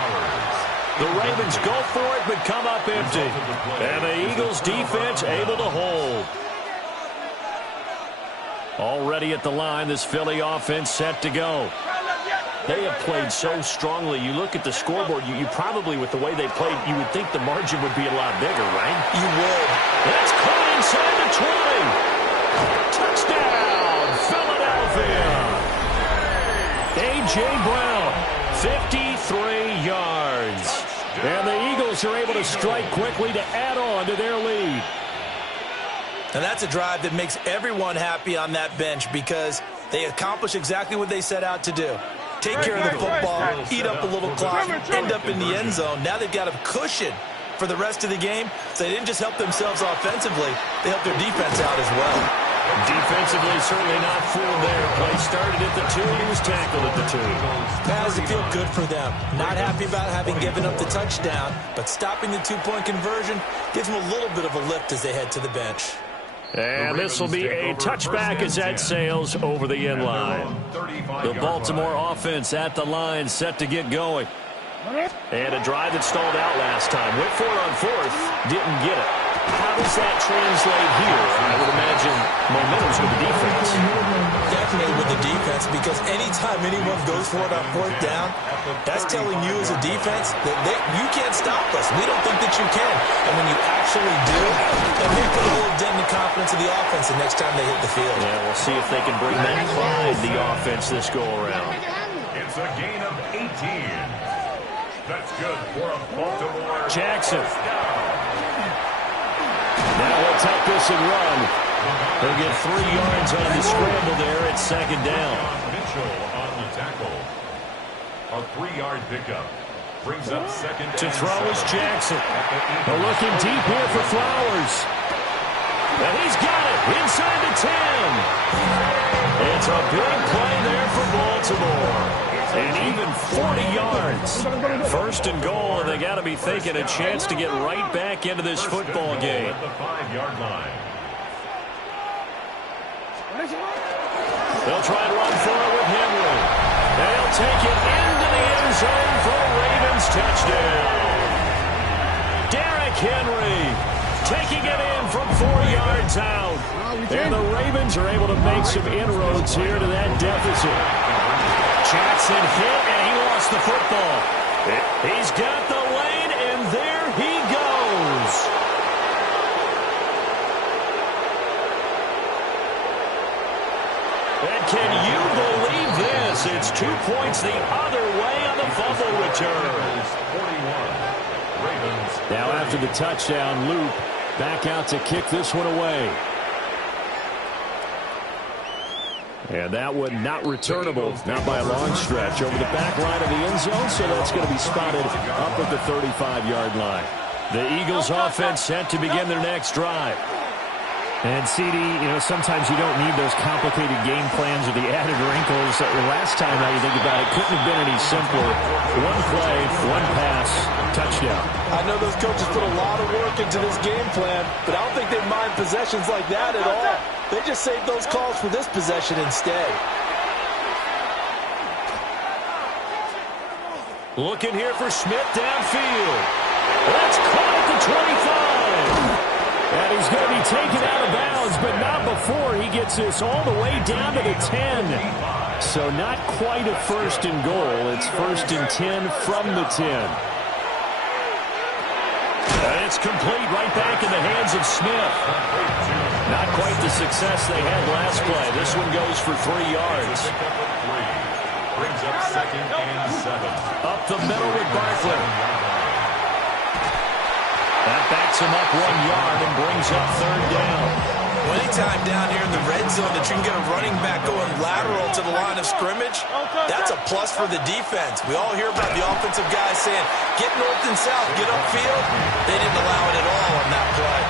The Ravens go for it, but come up empty. And the Eagles defense able to hold. Already at the line, this Philly offense set to go. They have played so strongly. You look at the scoreboard, you probably, with the way they played, you would think the margin would be a lot bigger, right? You would. That's caught inside the 20. Touchdown, Philadelphia. A.J. Brown, 53 yards. And the Eagles are able to strike quickly to add on to their lead. And that's a drive that makes everyone happy on that bench because they accomplish exactly what they set out to do. Take care of the football, eat up a little clock, end up in the end zone. Now they've got a cushion for the rest of the game. So they didn't just help themselves offensively, they helped their defense out as well. Defensively, certainly not fooled there. Play started at the 2, and he was tackled at the 2. That has to feel good for them. Not happy about having given up the touchdown, but stopping the 2-point conversion gives them a little bit of a lift as they head to the bench. And this will be a touchback as that sails over the end line. The Baltimore offense at the line set to get going. And a drive that stalled out last time. Went for it on 4th, didn't get it. How does that translate here? I would imagine momentum's with the defense. Definitely with the defense, because anytime anyone goes for it on 4th down, that's telling you as a defense that you can't stop us. We don't think that you can. And when you actually do, that may put a little dent in the confidence of the offense the next time they hit the field. Yeah, we'll see if they can bring that pride, the offense, this go-around. It's a gain of 18. That's good for a Baltimore. Jackson. Now he'll take this and run. He'll get 3 yards on the scramble there at 2nd down. Mitchell on the tackle. A 3-yard pickup. Brings up 2nd to throw is Jackson. They're looking deep here for Flowers. And he's got it inside the 10. It's a big play there for Baltimore. And even 40 yards. 1st and goal, and they got to be thinking a chance to get right back into this football game. At the 5-yard line. They'll try and run for it with Henry. They'll take it into the end zone for a Ravens touchdown. Derrick Henry taking it in from 4 yards out. And the Ravens are able to make some inroads here to that deficit. Jackson hit, and he lost the football. He's got the lane, and there he goes. And can you believe this? It's 2 points the other way on the fumble return. Now after the touchdown, Loop back out to kick this one away. And that one not returnable, not by a long stretch, over the back line of the end zone, so that's going to be spotted up at the 35-yard line. The Eagles offense set to begin their next drive. And CD, sometimes you don't need those complicated game plans or the added wrinkles. Last time, now you think about it, couldn't have been any simpler. One play, one pass, touchdown. I know those coaches put a lot of work into this game plan, but I don't think they mind possessions like that at all. They just save those calls for this possession instead. Looking here for Smith downfield. That's caught at the 25. And he's going to be taken out of bounds, but not before he gets this all the way down to the 10. So not quite a first and goal. It's first and 10 from the 10. And it's complete right back in the hands of Smith. Not quite the success they had last play. This one goes for 3 yards. Brings up second and 7. Up the middle with Barkley. That backs him up 1 yard and brings up third down. Well, anytime down here in the red zone that you can get a running back going lateral to the line of scrimmage, that's a plus for the defense. We all hear about the offensive guys saying, get north and south, get upfield. They didn't allow it at all on that play.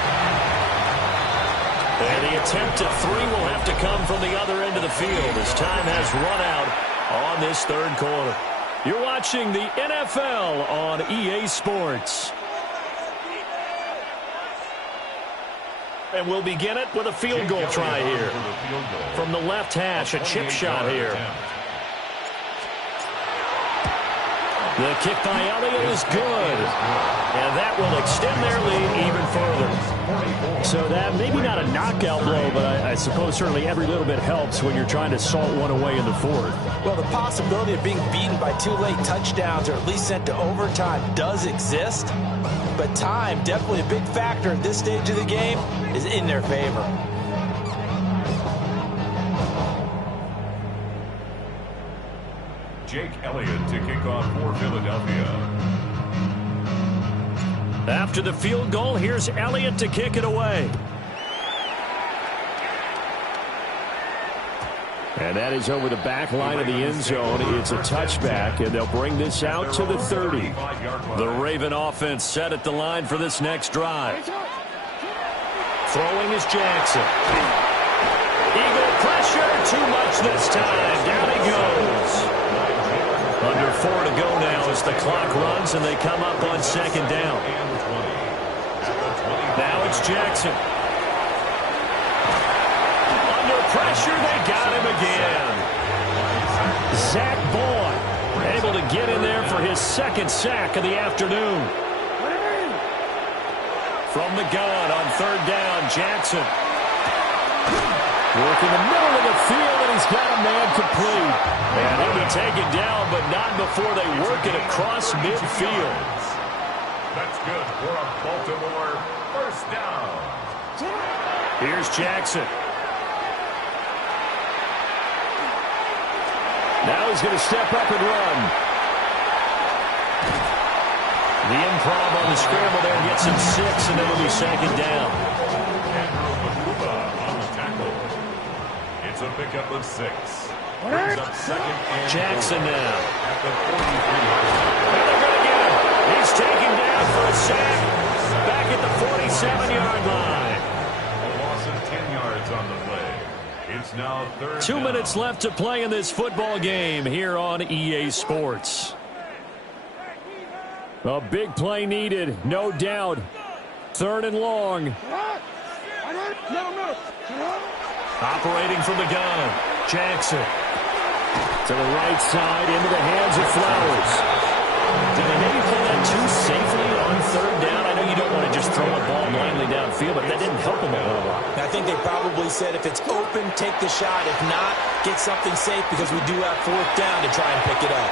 And the attempt at 3 will have to come from the other end of the field as time has run out on this third quarter. You're watching the NFL on EA Sports. And we'll begin it with a field goal try here. From the left hash, a chip shot here. The kick by Elliott is good. And that will extend their lead even further. So that maybe not a knockout blow, but I suppose certainly every little bit helps when you're trying to salt one away in the fourth. Well, the possibility of being beaten by 2 late touchdowns or at least sent to overtime does exist. But time, definitely a big factor at this stage of the game, is in their favor. Jake Elliott to kick off for Philadelphia. After the field goal, here's Elliott to kick it away. And that is over the back line of the end zone. It's a touchback, and they'll bring this out to the 30. The Raven offense set at the line for this next drive. Throwing is Jackson. Eagle pressure, too much this time. Down he goes. Under 4 to go now as the clock runs, and they come up on second down. Now it's Jackson. Pressure, they got him again. Zach Boyd able to get in there for his second sack of the afternoon. From the gun on third down, Jackson. Work in the middle of the field, and he's got a man complete. And he'll be taken down, but not before they work it across midfield. That's good for a Baltimore first down. Here's Jackson. Now he's going to step up and run. The improv on the scramble there gets him 6, and it'll be second down. On the tackle. It's a pickup of 6. Brings up second and Jackson now. at the 43. And they're going to get him. He's taken down for a sack. Back at the 47-yard line. A loss of 10 yards on the play. It's now third 2 down. minutes left to play in this football game here on EA Sports. A big play needed, no doubt. Third and long. Operating from the gun, Jackson. To the right side, into the hands of Flowers. Did they maybe play that too safely on third down? I know you don't want to just throw a ball blindly downfield, but that didn't help them a whole lot. I think they probably said if it's open, take the shot. If not, get something safe because we do have fourth down to try and pick it up.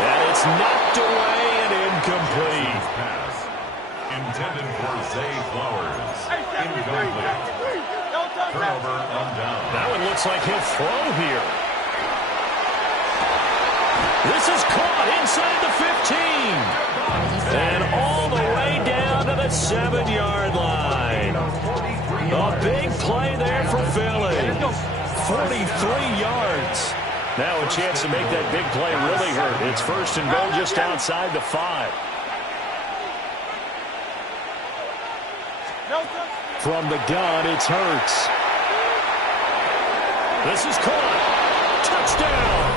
And it's knocked away and incomplete. Pass intended for Zay Flowers. Incomplete. Turnover on down. That one looks like he'll throw here. This is caught inside the 15. And all the way down to the 7-yard line. A big play there for Philly. 43 yards. Now a chance to make that big play really hurt. It's first and goal just outside the 5. From the gun, it's Hurts. This is caught. Touchdown.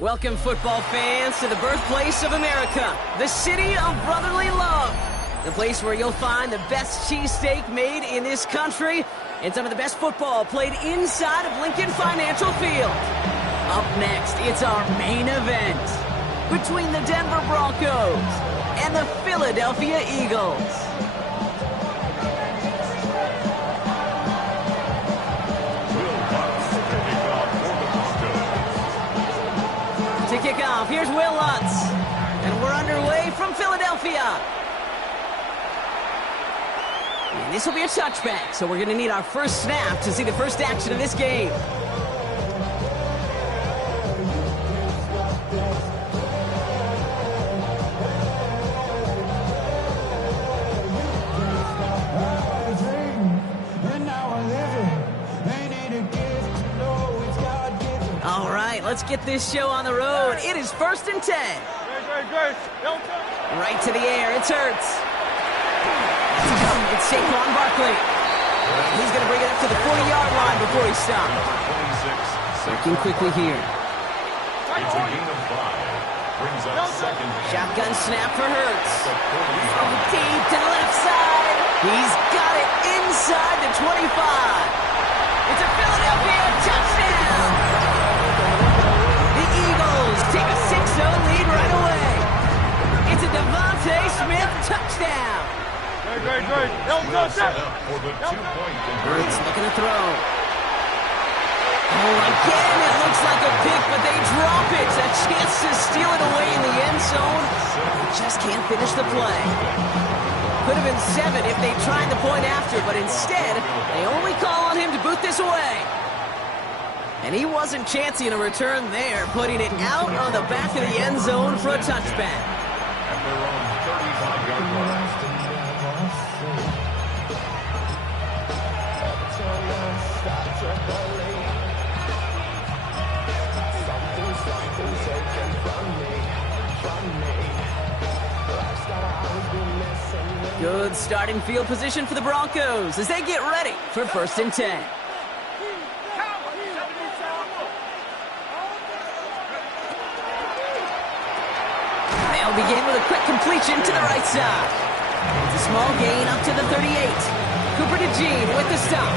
Welcome, football fans, to the birthplace of America, the city of brotherly love, the place where you'll find the best cheesesteak made in this country and some of the best football played inside of Lincoln Financial Field. Up next, it's our main event between the Denver Broncos and the Philadelphia Eagles. To kick off, here's Will Lutz, and we're underway from Philadelphia. And this will be a touchback, so we're going to need our first snap to see the first action of this game. All right, let's get this show on the road. It is 1st and 10. Right to the air, it's Hurts. It's Saquon Barkley. He's going to bring it up to the 40-yard line before he stops. Working quickly here. It's a gain of 5. Brings up second. Shotgun snap for Hurts. Deep to the left side. He's got it inside the 25. It's a Philadelphia touchdown. The Eagles take a 6-0 lead right away. It's a Devontae Smith touchdown. Hurts looking to throw. Oh, again, it looks like a pick, but they drop it. A chance to steal it away in the end zone. They just can't finish the play. Could have been 7 if they tried the point after, but instead, they only call on him to boot this away. And he wasn't chancing a return there, putting it out on the back of the end zone for a touchback. At their own 35-yard line. Good starting field position for the Broncos as they get ready for 1st and 10. They'll begin with a quick completion to the right side. It's a small gain up to the 38. Cooper DeJean with the stop.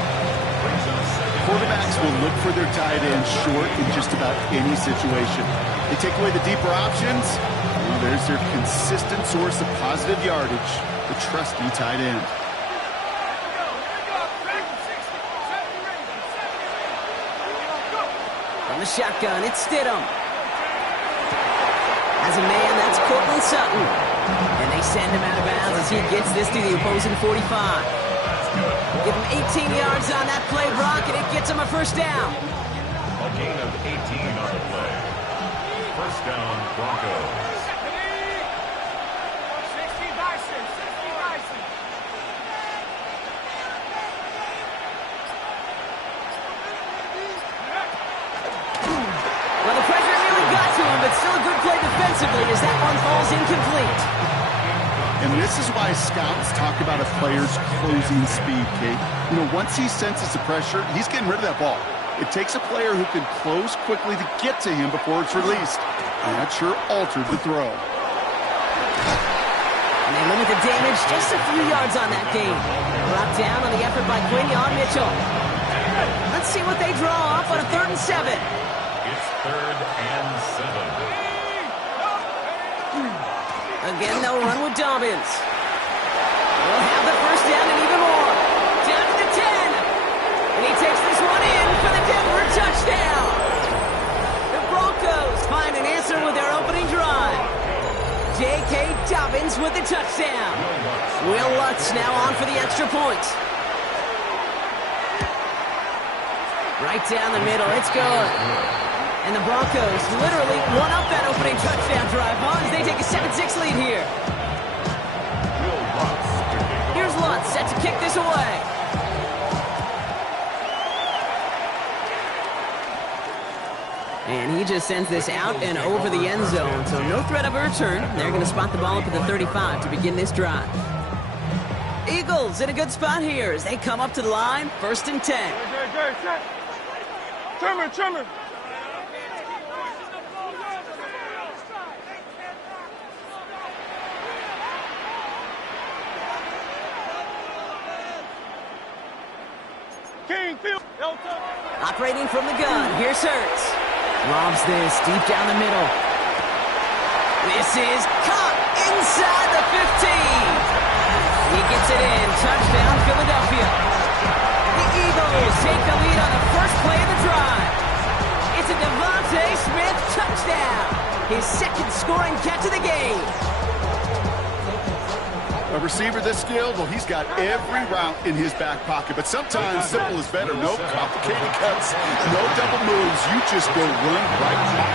Quarterbacks will look for their tight end short in just about any situation. They take away the deeper options. Well, there's their consistent source of positive yardage, the trusty tight end. From the shotgun, it's Stidham. As a man, that's Cortland Sutton. And they send him out of bounds as he gets this to the opposing 45. Give him 18 yards on that play, Brock, and it gets him a first down. A gain of 18 on the play. First down, Broncos. Well, the pressure really got to him, but still a good play defensively as that one falls incomplete. And this is why scouts talk about a player's closing speed, Kate. You know, once he senses the pressure, he's getting rid of that ball. It takes a player who can close quickly to get to him before it's released. And that sure altered the throw. And they limit the damage just a few yards on that game. Brought down on the effort by Quinion Mitchell. Let's see what they draw up on a 3rd and 7. It's 3rd and 7. Again, they'll run with Dobbins. They'll have the first down and even more. Down to the 10. And he takes this one in for the Denver touchdown. The Broncos find an answer with their opening drive. J.K. Dobbins with the touchdown. Will Lutz now on for the extra point. Right down the middle, it's good. And the Broncos literally won up that opening touchdown drive as they take a 7-6 lead here. Here's Lutz set to kick this away. And he just sends this out and over the end zone, so no threat of a return. They're going to spot the ball up at the 35 to begin this drive. Eagles in a good spot here as they come up to the line, 1st and 10. Trimmer. Operating from the gun, here's Hurts. Lobs this deep down the middle. This is caught inside the 15. He gets it in. Touchdown, Philadelphia. The Eagles take the lead on the first play of the drive. It's a Devontae Smith touchdown. His 2nd scoring catch of the game. A receiver this skilled, well, he's got every route in his back pocket. But sometimes simple is better. No complicated cuts, no double moves. You just go run right by it.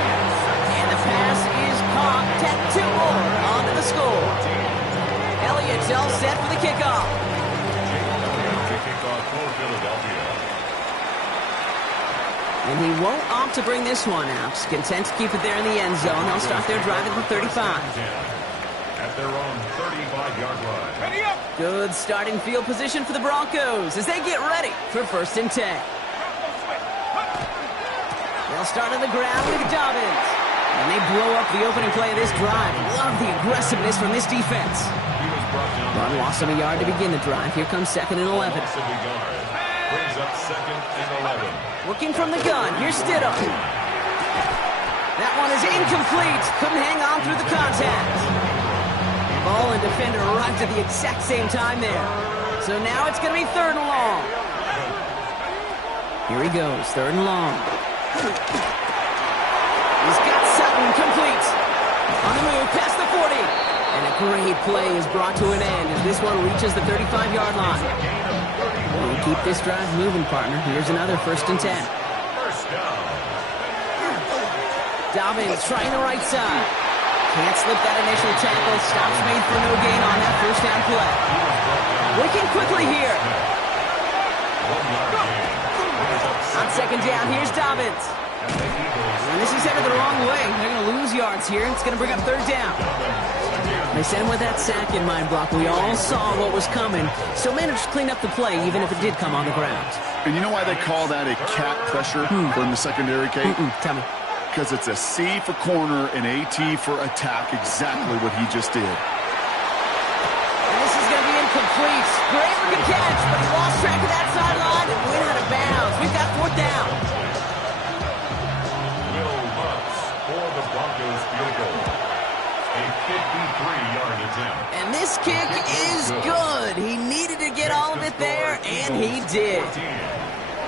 And the pass is caught. 10-2 more onto the score. Elliott's all set for the kickoff. Kickoff for Philadelphia. And he won't opt to bring this one out. Content to keep it there in the end zone. They'll start their drive at the 35. At their own 35-yard line. Ready up! Good starting field position for the Broncos as they get ready for 1st and 10. They'll start on the ground with Dobbins. And they blow up the opening play of this drive. Love the aggressiveness from this defense. Run loss of a yard to begin the drive. Here comes 2nd and 11. Brings up 2nd and 11. Working from the gun. Here's Stidham. That one is incomplete. Couldn't hang on through the contact. Ball and defender arrived at the exact same time there. So now it's going to be 3rd and long. Here he goes, 3rd and long. He's got Sutton complete. On the move, past the 40. And a great play is brought to an end as this one reaches the 35-yard line. We'll keep this drive moving, partner. Here's another 1st and 10. Dobbins trying the right side. Can't slip that initial tackle. Stops made for no gain on that 1st down play. Working quickly here. On 2nd down, here's Dobbins. And this is headed the wrong way. They're going to lose yards here. It's going to bring up 3rd down. They sent with that sack in mind, Brock. We all saw what was coming, so managed to clean up the play, even if it did come on the ground. And you know why they call that a cat pressure from the secondary, Kate? Tell me. Because it's a C for corner and AT for attack, exactly what he just did. And this is going to be incomplete. Great looking catch, but he lost track of that sideline and went out of bounds. We've got 4th down. Will Lutz for the Broncos field goal. A 53-yard attempt. And this kick is good. He needed to get all of it there, and he did.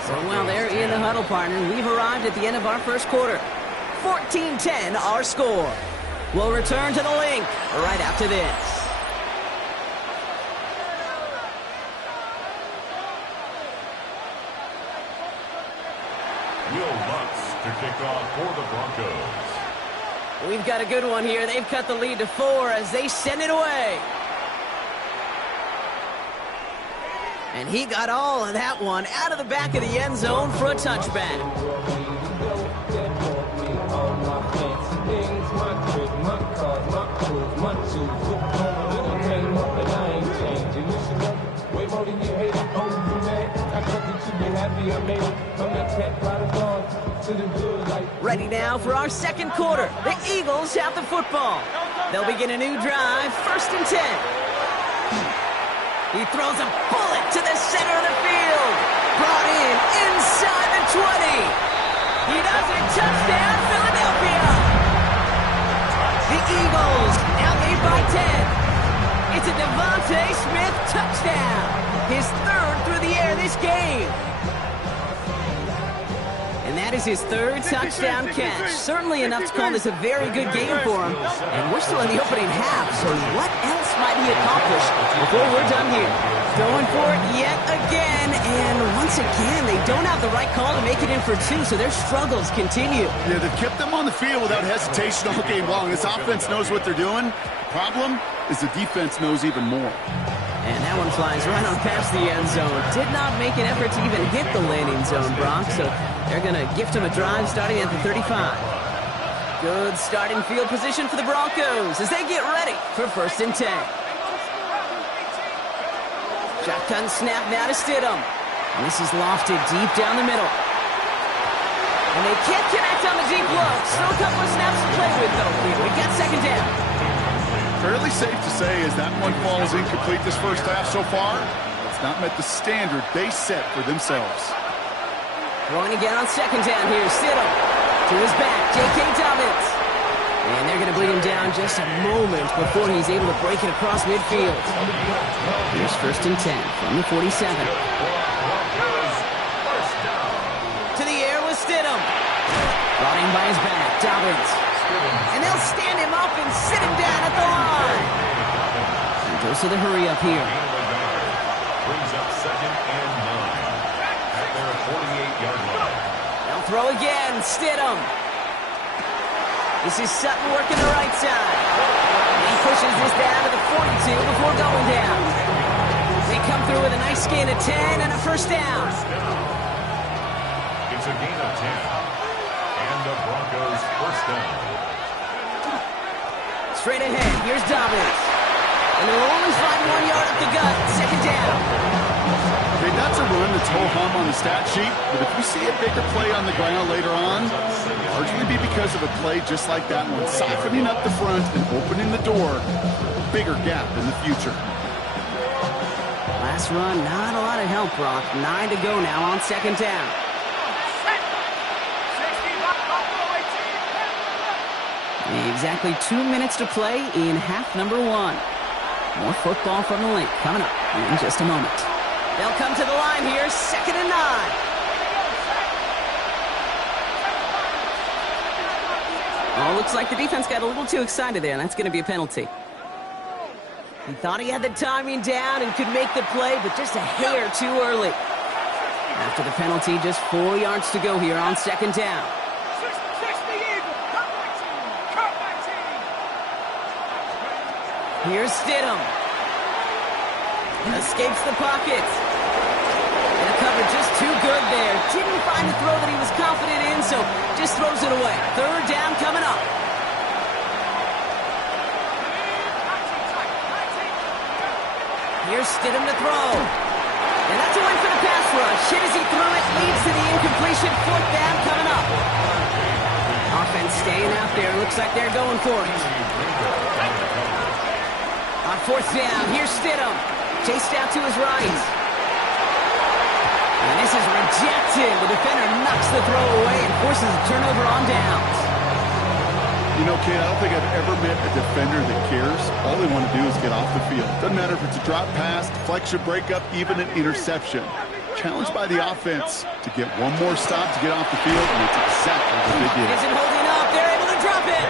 So while they're in the huddle, partner, we've arrived at the end of our first quarter. 14-10 our score. We'll return to the link right after this. To kick off for the Broncos. We've got a good one here. They've cut the lead to 4 as they send it away. And he got all of that one out of the back of the end zone for a touchback. Ready now for our second quarter. The Eagles have the football. They'll begin a new drive, 1st and 10. He throws a bullet to the center of the field. Brought in inside the 20. He does it. Touchdown, Philadelphia. The Eagles now lead by 10. It's a Devontae Smith touchdown. His 3rd through the air this game. And that is his 3rd touchdown catch. Certainly enough to call this a very good game for him. And we're still in the opening half, so what else might he accomplish before we're done here? Going for it yet again, and once again, they don't have the right call to make it in for 2, so their struggles continue. Yeah, they've kept them on the field without hesitation all game long. This offense knows what they're doing. The problem is the defense knows even more. And that one flies right on past the end zone. Did not make an effort to even hit the landing zone, Brock, so they're going to gift him a drive starting at the 35. Good starting field position for the Broncos as they get ready for 1st and 10. Shotgun snap now to Stidham. And this is lofted deep down the middle. And they can't connect on the deep look. Still a couple of snaps to play with, though. We got 2nd down. Fairly safe to say as that one falls incomplete this first half so far, it's not met the standard they set for themselves. Throwing again on 2nd down here. Stidham to his back. J.K. Dobbins. And they're going to bleed him down just a moment before he's able to break it across midfield. Here's 1st and 10 from the 47. To the air with Stidham. Brought in by his back. Dobbins. And they'll stand him up and sit him down at the line. And goes to the hurry up here. Brings up 2nd and 9 at their 48-yard line. They'll throw again. Stidham. This is Sutton working the right side. And he pushes this down to the 42 before going down. They come through with a nice gain of 10 and a 1st down. It's a gain of 10. And the Broncos 1st down. Straight ahead, here's Dobbins. And they'll only find 1 yard up the gut. 2nd down. Okay, that's a run that's ho-hum on the stat sheet, but if you see a bigger play on the ground later on, largely be because of a play just like that one, softening up the front and opening the door, bigger gap in the future. Last run, not a lot of help, Brock. 9 to go now on 2nd down. Exactly 2 minutes to play in half number 1. More football from the link coming up in just a moment. They'll come to the line here, 2nd and 9. Oh, looks like the defense got a little too excited there, and that's going to be a penalty. He thought he had the timing down and could make the play, but just a hair too early. After the penalty, just 4 yards to go here on 2nd down. Here's Stidham. Escapes the pocket. And the cover just too good there. Didn't find the throw that he was confident in, so just throws it away. 3rd down coming up. Here's Stidham to throw. And that's a win for the pass rush. Hit as he threw it, leads to the incompletion. 4th down coming up. Offense staying out there. Looks like they're going for it. On 4th down, here's Stidham. Chased out to his right. And this is rejected. The defender knocks the throw away and forces a turnover on downs. You know, Kate, I don't think I've ever met a defender that cares. All they want to do is get off the field. Doesn't matter if it's a drop pass, deflection, breakup, even an interception. challenged by the offense to get one more stop to get off the field, and that's exactly what they did. Isn't holding up. They're able to drop it.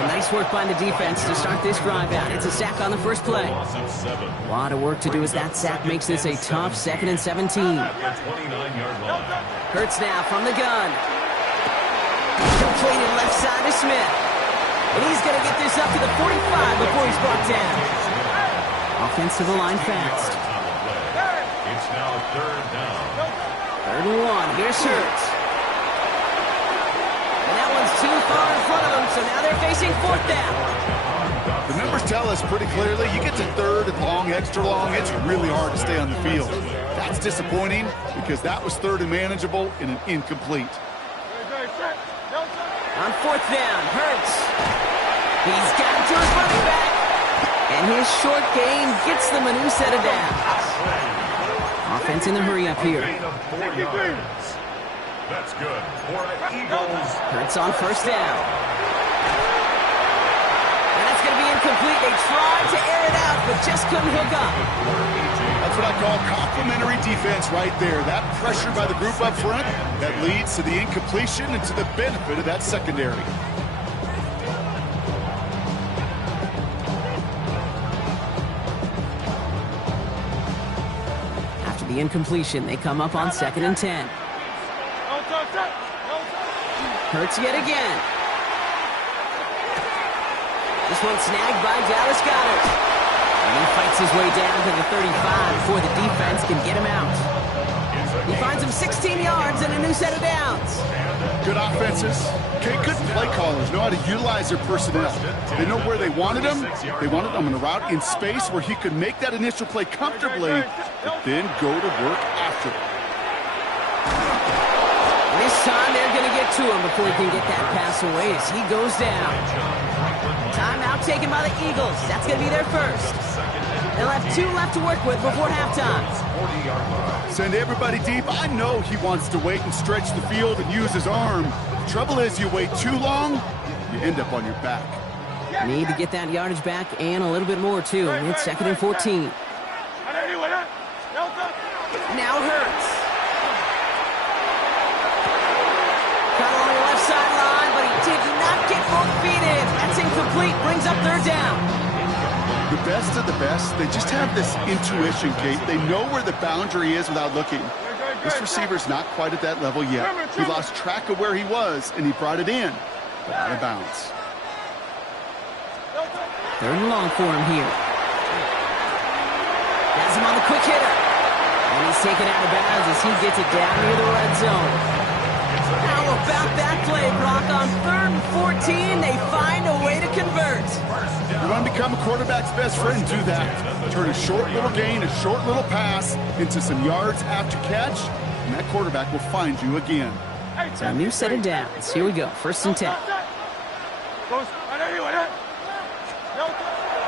And nice work by the defense to start this drive out. It's a sack on the first play. A lot of work to do as that sack makes this a tough 2nd and 17. Hurts now from the gun. Completed left side to Smith. And he's going to get this up to the 45 before he's brought down. Offensive line fast. It's now 3rd down. 3rd and 1. Here's Hurts. And that one's too far in front of them, so now they're facing 4th down. The numbers tell us pretty clearly, you get to 3rd and long, extra long, it's really hard to stay on the field. That's disappointing because that was 3rd and manageable and an incomplete. On 4th down, Hurts. He's got it to his running back. And his short gain gets them a new set of downs. Offense in the hurry up here. That's good for Eagles. Hurts on 1st down. And that's going to be incomplete. They tried to air it out, but just couldn't hook up. That's what I call complementary defense right there. That pressure by the group up front, that leads to the incompletion and to the benefit of that secondary. After the incompletion, they come up on 2nd and 10. Hurts yet again. This one snagged by Dallas Goedert. And he fights his way down to the 35 before the defense can get him out. He finds him 16 yards and a new set of downs. Good offenses. Okay, good play callers know how to utilize their personnel. They know where they wanted him. They wanted him in a route in space where he could make that initial play comfortably, but then go to work after it. This time they're going to get to him before he can get that pass away as he goes down. Timeout taken by the Eagles. That's going to be their first. They'll have 2 left to work with before halftime. Send everybody deep. I know he wants to wait and stretch the field and use his arm. The trouble is you wait too long, you end up on your back. Need to get that yardage back and a little bit more, too. It's 2nd and 14. Now Hurts. Got along the left sideline, but he did not get both feet in. That's incomplete. Brings up 3rd down. The best of the best, they just have this intuition, Kate. They know where the boundary is without looking. This receiver's not quite at that level yet. He lost track of where he was, and he brought it in, but out of bounds. 3rd and long for him here. Has him on the quick hitter. And he's taken out of bounds as he gets it down near the red zone. How about that play, Brock? On 3rd and 14, they find a way to convert. You want to become a quarterback's best friend, do that. Turn a short little gain, a short little pass into some yards after catch, and that quarterback will find you again. So a new set of downs. Here we go, 1st and 10.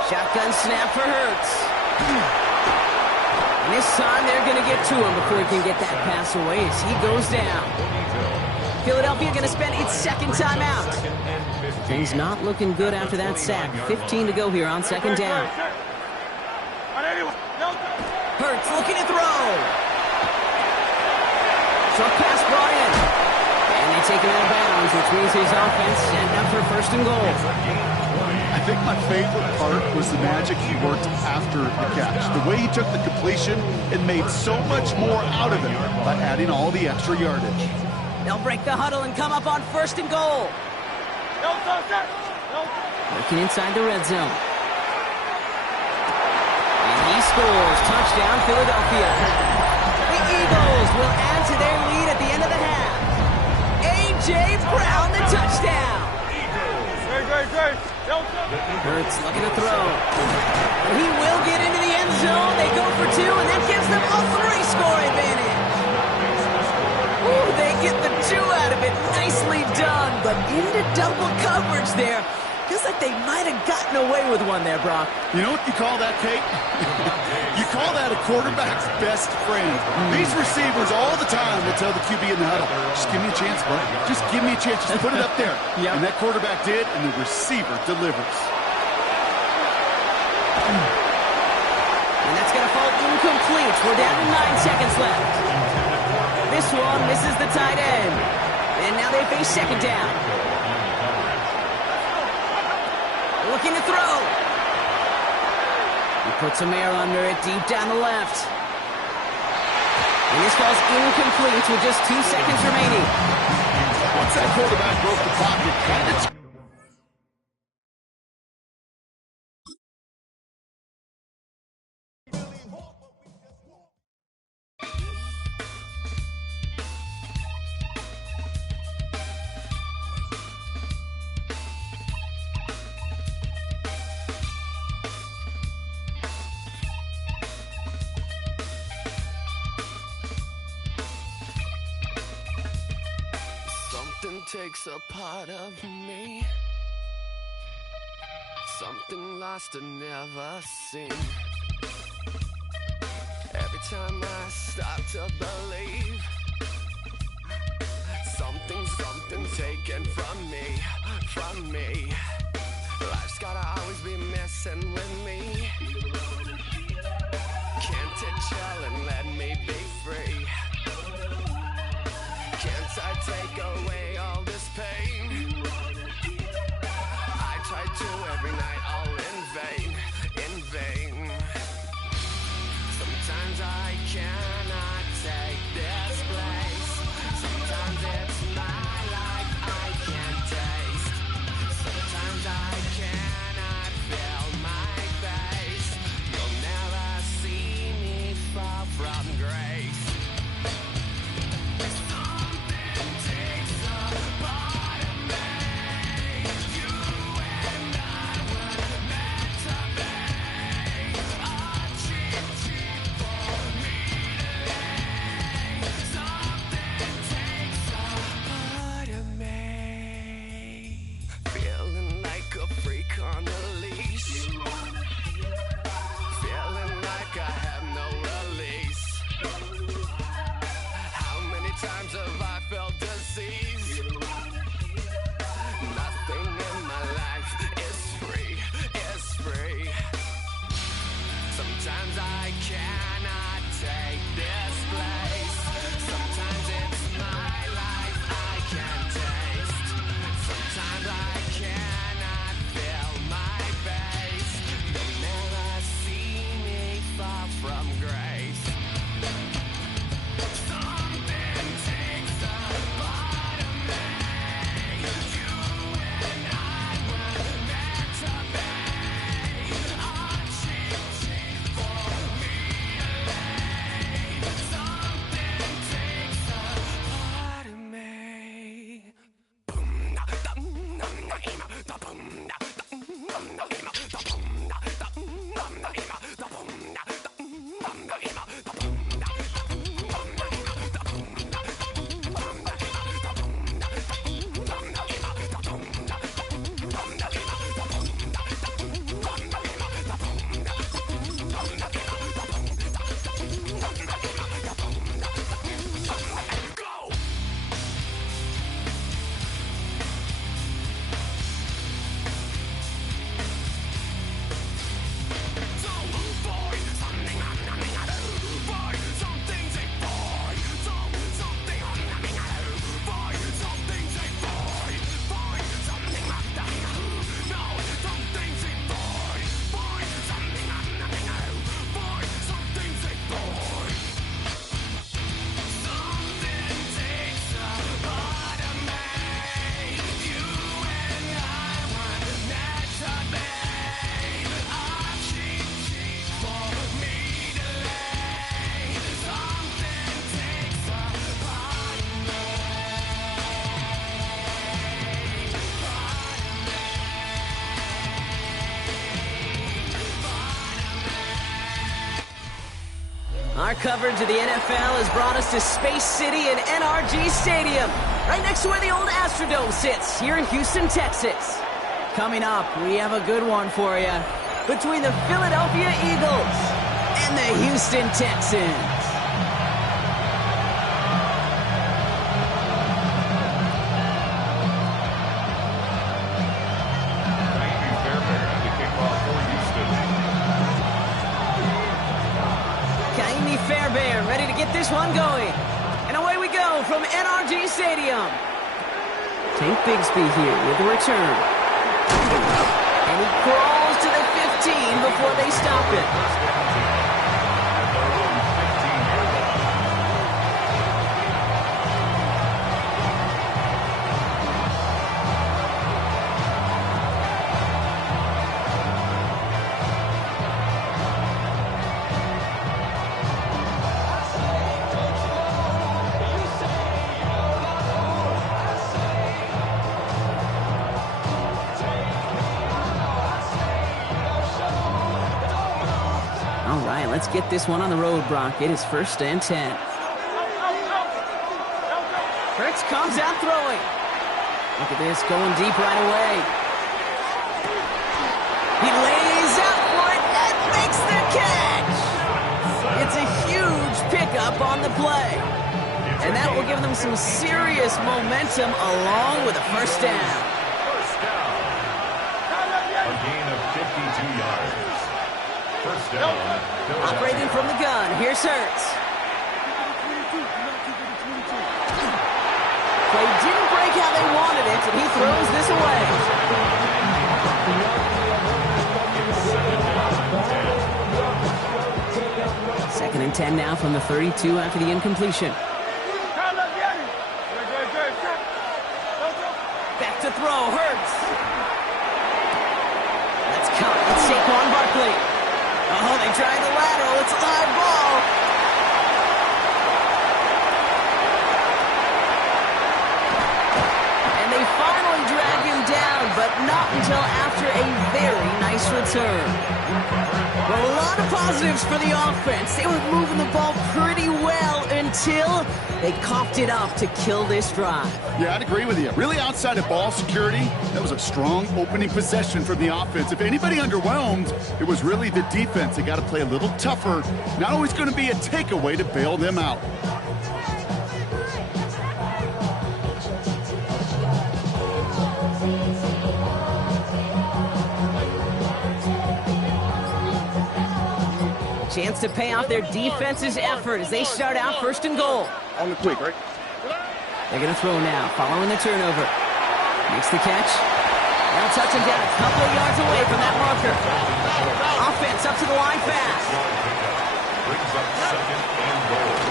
Shotgun snap for Hurts. And this time they're going to get to him before he can get that pass away as he goes down. Philadelphia going to spend its 2nd timeout. Things not looking good after that sack. 15 to go here on 2nd down. Hurts looking to throw. Short pass brought in. And they take him out of bounds, which means his offense setting up for 1st and goal. I think my favorite part was the magic he worked after the catch. The way he took the completion and made so much more out of it by adding all the extra yardage. They'll break the huddle and come up on 1st and goal. Working inside the red zone. And he scores. Touchdown, Philadelphia. The Eagles will add to their lead at the end of the half. A.J. Brown, the touchdown. Hurts looking to throw. He will get into the end zone. They go for 2, and that gives them a 3-score advantage. Ooh, they get the 2 out of it. Nicely done, but into double coverage there. Feels like they might have gotten away with one there, Brock. You know what you call that, Kate? You call that a quarterback's best friend. These receivers all the time will tell the QB in the huddle, just give me a chance, bro. Just give me a chance. Just put it up there. Yep. And that quarterback did, and the receiver delivers. And that's going to fall incomplete. We're down to 9 seconds left. This one misses the tight end. And now they face second down. Looking to throw. He puts some air under it deep down the left. And this falls incomplete with just 2 seconds remaining. Once that quarterback broke the pocket, kind of... Something takes a part of me, something lost and never seen. Every time I start to believe, something taken from me. Life's gotta always be messing with me. Can't it chill and let me be free? Can't I take away all this pain? I try to every night, all in vain. Sometimes I cannot take this place. Sometimes it's my life I can't taste. Sometimes I cannot feel my face. You'll never see me fall from grace. Our coverage of the NFL has brought us to Space City and NRG Stadium, right next to where the old Astrodome sits, here in Houston, Texas. Coming up, we have a good one for you between the Philadelphia Eagles and the Houston Texans. get this one going. And away we go from NRG Stadium. Tank Bigsby here with the return. And he crawls to the 15 before they stop it. Let's get this one on the road, Brock. It is 1st and 10. Hurts comes out throwing. Look at this, going deep right away. He lays out for it and makes the catch. It's a huge pickup on the play. And that will give them some serious momentum along with a first down. First down. A gain of 52 yards. First down. Operating from the gun, here's Hurts. Play didn't break how they wanted it, and he throws this away. 2nd and 10 now from the 32 after the incompletion. Back to throw, Hurts. Let's count. It's Saquon Barkley. Oh, they tried the lateral. It's a live ball. And they finally drag him down, but not until after a very nice return. Well, a lot of positives for the offense. They were moving the ball pretty well until they coughed it up to kill this drive. Yeah, I'd agree with you. Really, outside of ball security, that was a strong opening possession from the offense. If anybody underwhelmed, it was really the defense. They got to play a little tougher. Not always going to be a takeaway to bail them out. Chance to pay off their defense's effort as they start out 1st and goal. On the quick, right? They're going to throw now, following the turnover. Makes the catch. They'll touch him down a couple of yards away from that marker. Offense up to the line fast.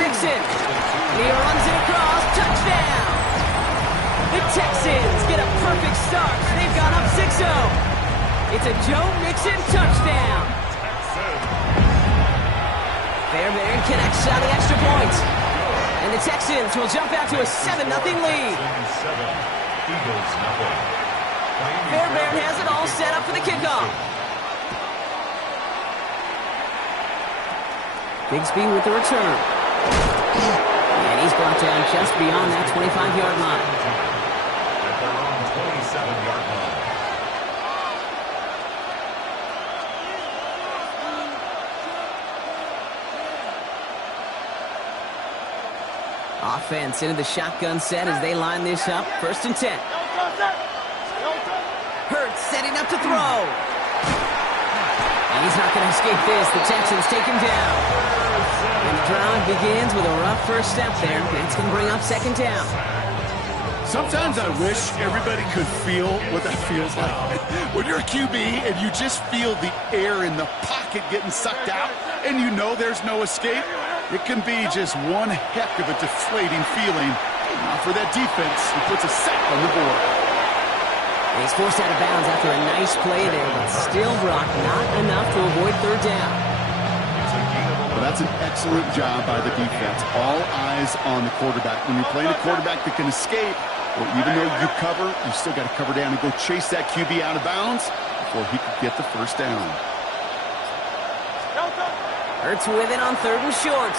Mixon. He runs it across. Touchdown. The Texans get a perfect start. They've gone up 6-0. It's a Joe Mixon touchdown. Fairbairn connects on the extra point. And the Texans will jump out to a 7-0 lead. Fairbairn has it all set up for the kickoff. Bigsby with the return. And he's brought down just beyond that 25-yard line. At their own 27-yard line. Offense into the shotgun set as they line this up. 1st and 10. Hurts setting up to throw. And he's not going to escape this. The Texans take him down. And the drive begins with a rough first step there. It's going to bring up 2nd down. Sometimes I wish everybody could feel what that feels like. When you're a QB and you just feel the air in the pocket getting sucked out and you know there's no escape, it can be just one heck of a deflating feeling for that defense who puts a sack on the board. He's forced out of bounds after a nice play there, but still, Brock, not enough to avoid 3rd down. Well, that's an excellent job by the defense. All eyes on the quarterback. When you're playing a quarterback that can escape, well, even though you cover, you still got to cover down and go chase that QB out of bounds before he could get the 1st down. Hurts with it on 3rd and short.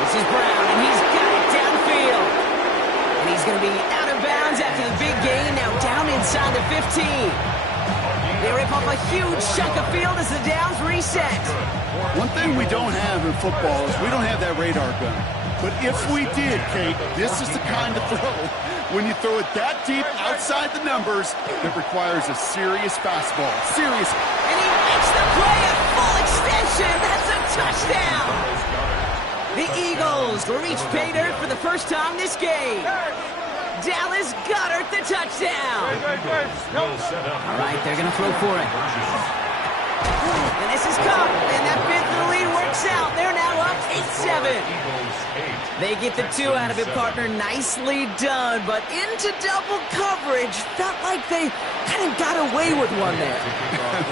This is Brown, and he's got it downfield. And he's going to be out of bounds after the big gain, now down inside the 15. They rip off a huge chunk of field as the downs reset. One thing we don't have in football is we don't have that radar gun. But if we did, Kate, this is the kind of throw when you throw it that deep outside the numbers, it requires a serious fastball. Serious. And he makes the play at full extension. That's a touchdown. The Eagles reach pay dirt for the first time this game. Dallas Goedert the touchdown. All right, they're going to throw for it. And this is Cup, and that fifth in the lead works out. They're now up 8-7. They get the 2 out of it, partner. Nicely done, but into double coverage. Felt like they kind of got away with one there.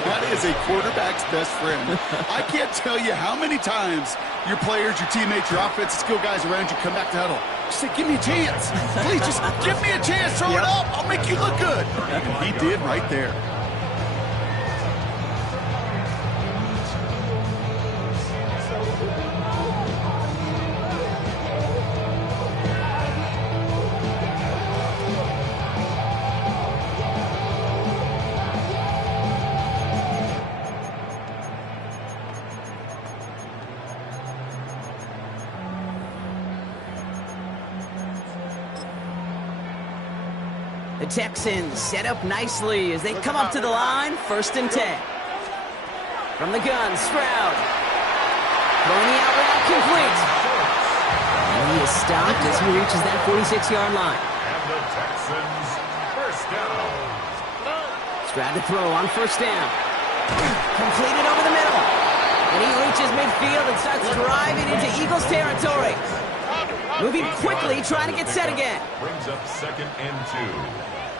That is a quarterback's best friend. I can't tell you how many times your players, your teammates, your offensive skill guys around you come back to huddle. Just say, give me a chance. Please, just give me a chance. Throw it up. I'll make you look good. And he did right there. The Texans set up nicely as they come up to the line, 1st and 10. From the gun, Stroud. Throwing the out route complete. And he is stopped as he reaches that 46-yard line. And the Texans, first down. Stroud to throw on 1st down. Completed over the middle. And he reaches midfield and starts driving into Eagles territory. Moving quickly, trying to get set again. Brings up 2nd and 2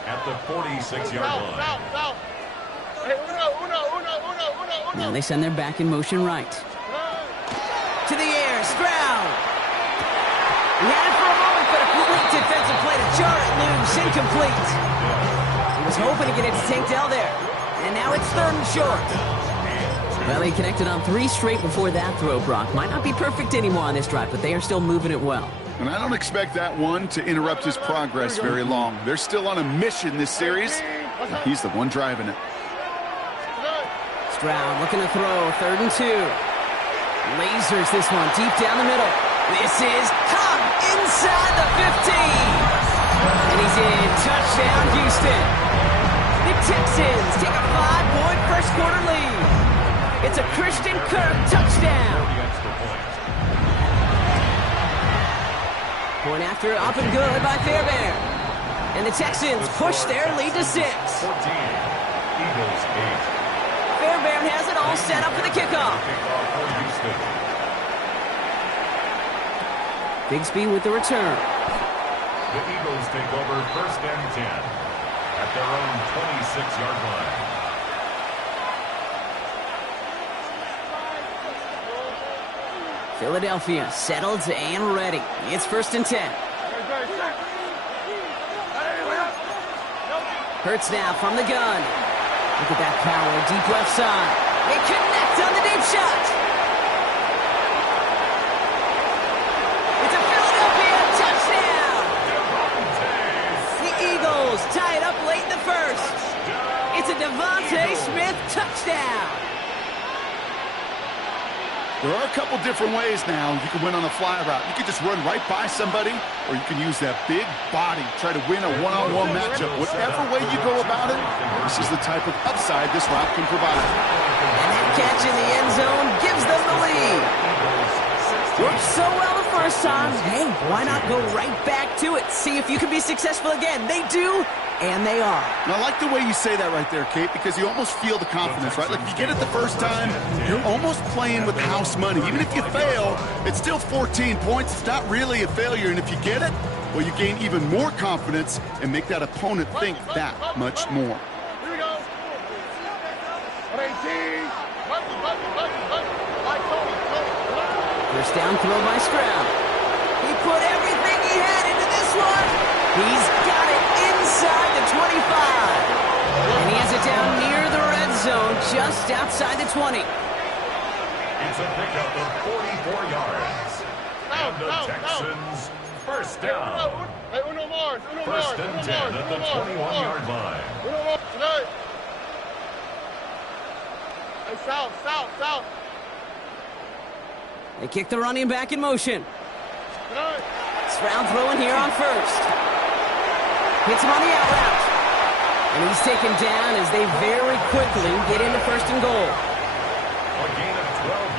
at the 46-yard line. Now they send their back in motion right. To the air, Stroud. He had it for a moment, but a quick defensive play to jar it loose, incomplete. He was hoping to get it to Tank Dell there. And now it's 3rd and short. Well, he connected on 3 straight before that throw, Brock. Might not be perfect anymore on this drive, but they are still moving it well. And I don't expect that one to interrupt his progress very long. They're still on a mission this series. He's the one driving it. Stroud looking to throw, 3rd and 2. Lasers this one deep down the middle. This is Cobb inside the 15. And he's in. Touchdown, Houston. The Texans take a 5-point first quarter lead. It's a Christian Kirk touchdown. Point after up and good by Fairbairn. And the Texans push their lead to 6. 14, Eagles 8. Fairbairn has it all set up for the kickoff. Bigsby with the return. The Eagles take over 1st and 10 at their own 26-yard line. Philadelphia settled and ready. It's 1st and 10. Hurts now from the gun. Look at that power, deep left side. They connect on the deep shot. It's a Philadelphia touchdown. The Eagles tie it up late in the 1st. It's a Devontae Smith touchdown. There are a couple different ways now you can win on a fly route. You can just run right by somebody, or you can use that big body, try to win a one-on-one matchup. Whatever way you go about it, this is the type of upside this route can provide. And that catch in the end zone gives them the lead. Worked so well the first time. Hey, why not go right back to it? See if you can be successful again. They do, and they are. And I like the way you say that right there, Kate, because you almost feel the confidence, right? Like if you get it the first time, you're almost playing with house money. Even if you fail, it's still 14 points. It's not really a failure. And if you get it, well, you gain even more confidence and make that opponent think that much more. Here we go. 18. First down throw by Stroud. He put everything he had into this one. He's got it inside the 25. And he has it down near the red zone, just outside the 20. It's a pickup of 44 yards. And the Texans, first down. First and 10 at the 21-yard line. Hey, south. They kick the running back in motion. Stroud throwing here on 1st. Hits him on the out route. And he's taken down as they very quickly get into first and goal.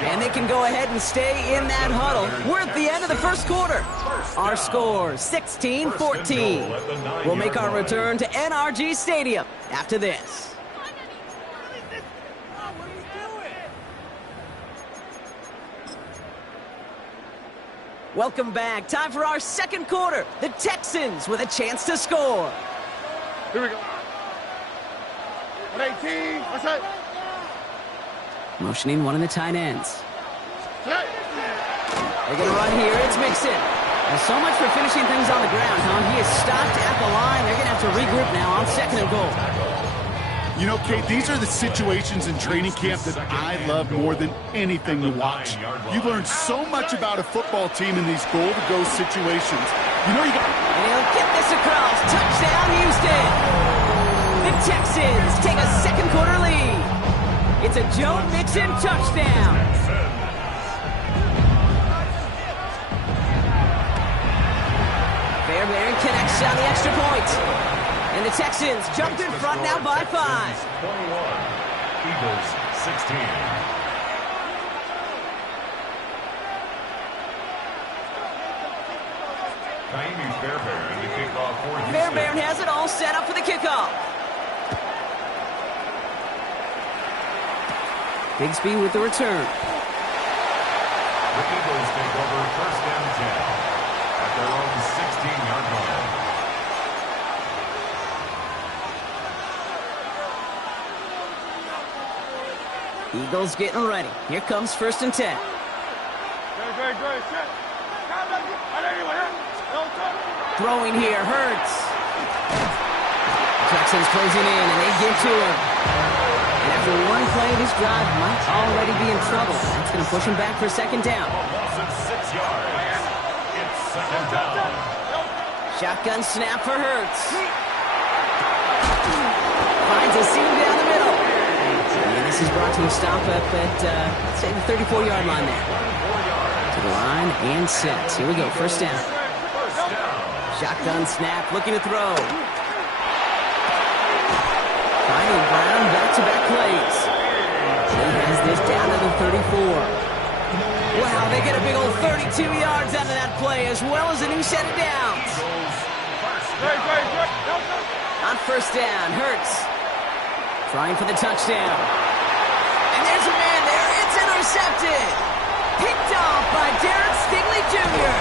And they can go ahead and stay in that huddle. We're at the end of the first quarter. Our score, 16-14. We'll make our return to NRG Stadium after this. Welcome back. Time for our second quarter. The Texans with a chance to score. Here we go. 118. What's that? Motioning one of the tight ends. They're going to run here. It's Mixon. Well, so much for finishing things on the ground, huh? He is stopped at the line. They're going to have to regroup now on second and goal. You know, Kate, these are the situations in training camp that I love more than anything to watch. You learn so much about a football team in these goal-to-go situations. You know, you got... And he'll get this across. Touchdown, Houston. The Texans take a second quarter lead. It's a Joe Mixon touchdown. Fairbairn connects on the extra point. And the Texans jump in front now by 5. 21. Eagles 16. Fairbairn to kick off for Houston. Fairbairn has it all set up for the kickoff. Bigsby with the return. The Eagles take over first and 10 at their own 16-yard line. Eagles getting ready. Here comes first and 10. Throwing here, Hurts. Texans closing in, and they get to him. And after one play, this drive might already be in trouble. That's going to push him back for second down. Loss of 6 yards. It's second down. Shotgun snap for Hurts. Finds a seam down the middle. And this is brought to a stop up at, say, the 34-yard line there. To the line and set. Here we go, first down. Shotgun snap, looking to throw. Finding Brown, back-to-back plays. He has this down to the 34. Wow, they get a big old 32 yards out of that play, as well as a new set of downs. On first down, Hurts trying for the touchdown. And there's a man there. It's intercepted. Picked off by Derek Stingley Jr.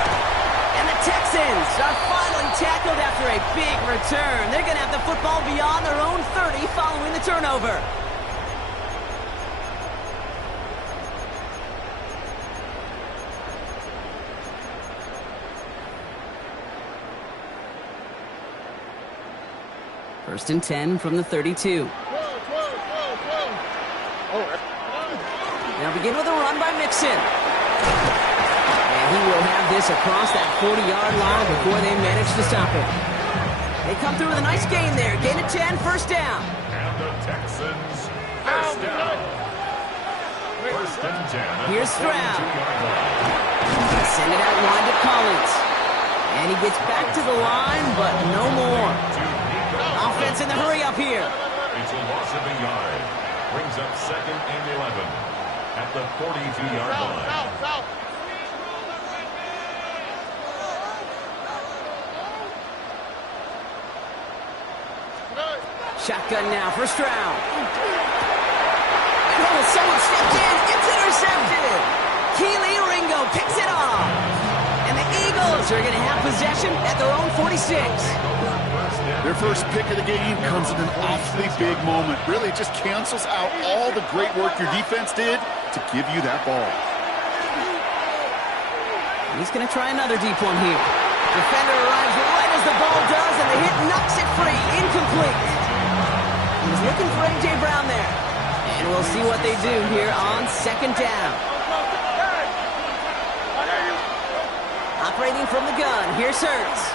And the Texans are finally tackled after a big return. They're going to have the football beyond their own 30 following the turnover. First and 10 from the 32. Now begin with a run by Mixon. And he will have this across that 40-yard line before they manage to stop it. They come through with a nice gain there. Gain of 10, first down. And the Texans, first down. First and 10. Here's Stroud. Send it out wide to Collins. And he gets back to the line, but no more. Offense in the hurry up here. It's a loss of a yard. Brings up second and 11 at the 42-yard line. Shotgun now for Stroud. Oh, someone stepped in. It's intercepted. Keely Ringo picks it off. And the Eagles are going to have possession at their own 46. Their first pick of the game comes at an awfully big moment. Really, it just cancels out all the great work your defense did to give you that ball. He's going to try another deep one here. Defender arrives right as the ball does, and the hit knocks it free. Incomplete. He was looking for A.J. Brown there. And we'll see what they do here on second down. Operating from the gun, here's Hurts.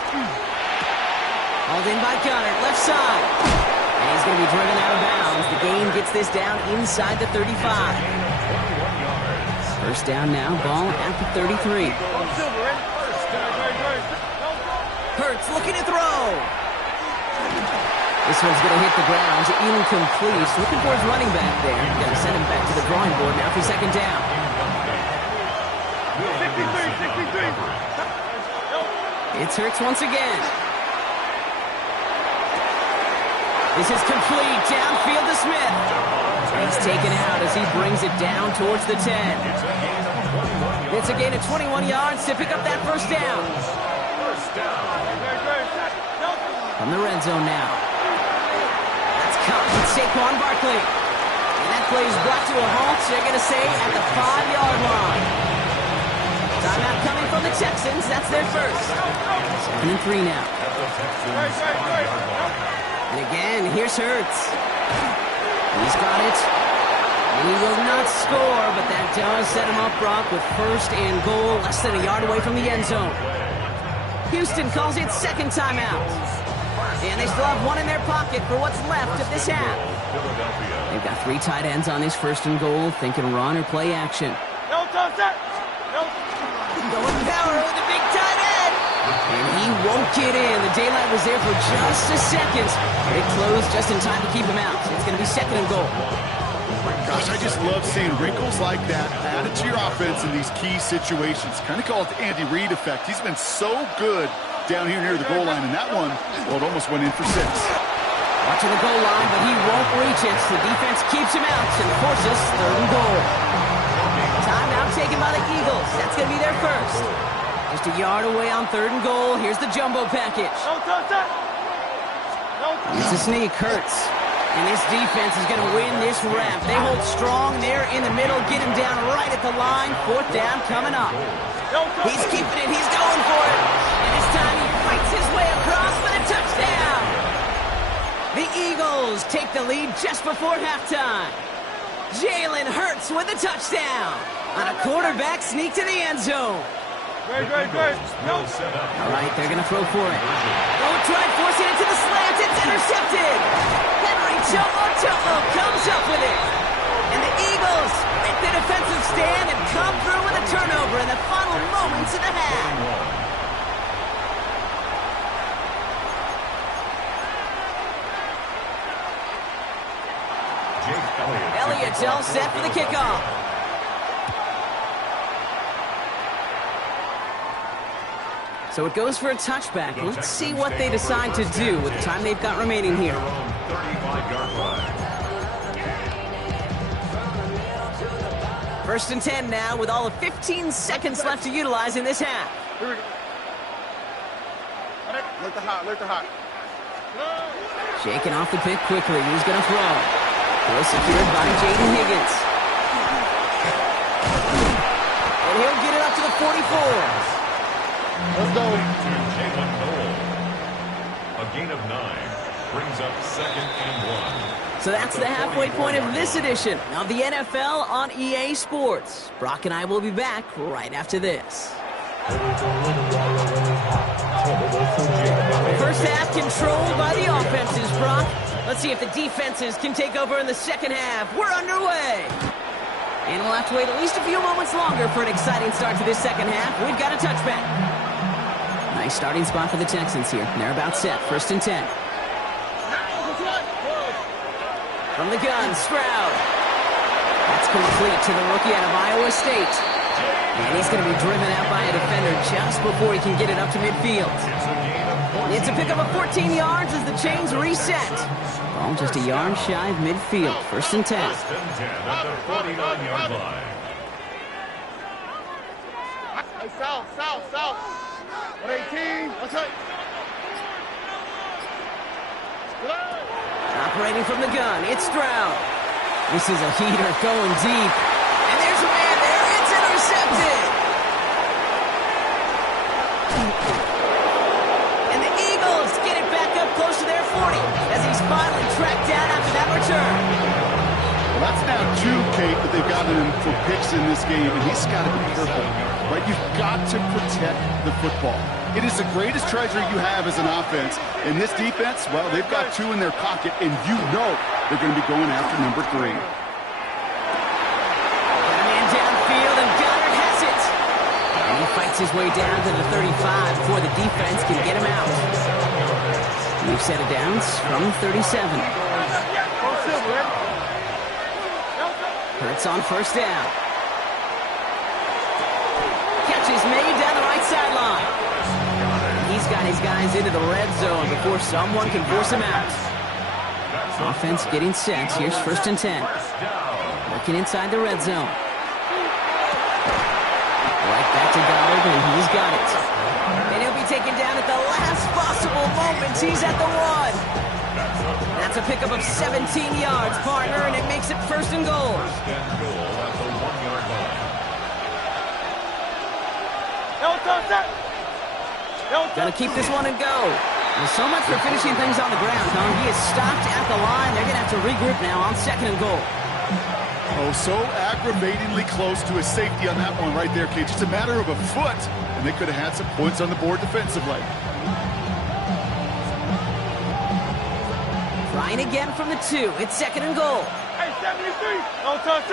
Hauled in by Gunner, left side. And he's going to be driven out of bounds. The gain gets this down inside the 35. First down now, ball at the 33. Hurts looking to throw. This one's going to hit the ground, incomplete. Looking for his running back there. Got to send him back to the drawing board now for second down. 63. It's Hurts once again. This is complete. Downfield to Smith. He's taken out as he brings it down towards the 10. It's a gain of 21 yards to pick up that first down. From the red zone now. That's caught with Saquon Barkley. And that play is brought to a halt, they're going to say, at the 5-yard line. Timeout coming from the Texans. That's their first. 2nd and 3 now. And again, here's Hurts. He's got it. And he will not score, but that does set him up, Brock, with 1st and goal, less than a yard away from the end zone. Houston calls it second timeout. And they still have one in their pocket for what's left of this half. They've got 3 tight ends on this 1st and goal, thinking run or play action. Going power with the big tight end. And he won't get in. The daylight was there for just a second. But it closed just in time to keep him out. So it's going to be 2nd and goal. Gosh, I just love seeing wrinkles like that added to your offense in these key situations. Kind of call it the Andy Reid effect. He's been so good down here near the goal line. And that one, well, it almost went in for 6. Watching the goal line, but he won't reach it. The defense keeps him out and forces 3rd and goal. Timeout taken by the Eagles. That's going to be their first. Just a yard away on 3rd and goal. Here's the jumbo package. It's a sneak, Hurts. And this defense is going to win this rep. They hold strong there in the middle. Get him down right at the line. 4th down coming up. He's keeping it. He's going for it. And this time he fights his way across for the touchdown. The Eagles take the lead just before halftime. Jalen Hurts with a touchdown on a quarterback sneak to the end zone. Great. All right, they're going to throw for it. Oh, try forcing it to the slant. It's intercepted. Henry Cho'o comes up with it. And the Eagles make the defensive stand and come through with a turnover in the final moments of the half. Elliott's all set for the kickoff. So it goes for a touchback. Let's see what they decide to do with the time they've got remaining here. 35-yard line. 1st and 10 now with all of 15 seconds left to utilize in this half. Here we go. Let the hot. Shaking off the pick quickly. He's going to throw. Well secured by Jaden Higgins. And he'll get it up to the 44. Let's go. A gain of 9 brings up 2nd and 1. So that's the halfway point of this edition of the NFL on EA Sports. Brock and I will be back right after this. First half controlled by the offenses, Brock. Let's see if the defenses can take over in the second half. We're underway. And we'll have to wait at least a few moments longer for an exciting start to this second half. We've got a touchback. Nice starting spot for the Texans here. They're about set. 1st and 10. From the gun, Stroud. That's complete to the rookie out of Iowa State. And he's going to be driven out by a defender just before he can get it up to midfield. It's a pickup of 14 yards as the chains reset. Ball just a yard shy of midfield. 1st and 10. 1st and 10 at the 49-yard line. Hey, south. 118. What's up? Operating from the gun, it's Stroud. This is a heater going deep. And there's a man there. It's intercepted. And the Eagles get it back up close to their 40 as he's finally tracked down after that return. Well, that's now 2, Kate, that they've gotten him for picks in this game, and he's got to be careful. Right? You've got to protect the football. It is the greatest treasure you have as an offense. And this defense, well, they've got 2 in their pocket, and you know they're going to be going after number 3. Man downfield, and Goddard has it. And he fights his way down to the 35 before the defense can get him out. We've set it down from 37. Hurts on first down. Catch is made down the right sideline. He's got his guys into the red zone before someone can force him out. Offense getting set. Here's 1st and 10. Working inside the red zone. Right back to Goddard, and he's got it. And he'll be taken down at the last possible moment. He's at the 1. That's a pickup of 17 yards, partner, and it makes it 1st and goal. Gonna keep this one and go. Well, so much for finishing things on the ground, huh? He is stopped at the line. They're gonna have to regroup now on 2nd and goal. Oh, so aggravatingly close to a safety on that one right there, Kate. Just a matter of a foot, and they could have had some points on the board defensively. Trying again from the 2. It's 2nd and goal. Hey, 73. No touch.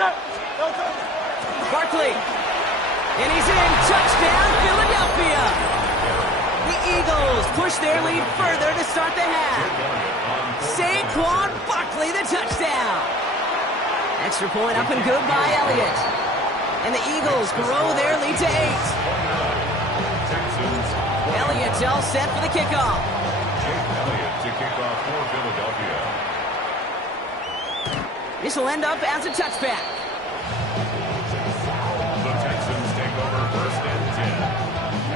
Barkley. And he's in. Touchdown, Philadelphia. The Eagles push their lead further to start the half. Saquon Barkley, the touchdown. Extra point up and good by Elliott. And the Eagles grow their lead to 8. Elliott all set for the kickoff. Elliott to kick off for Philadelphia. This will end up as a touchback. The Texans take over 1st and 10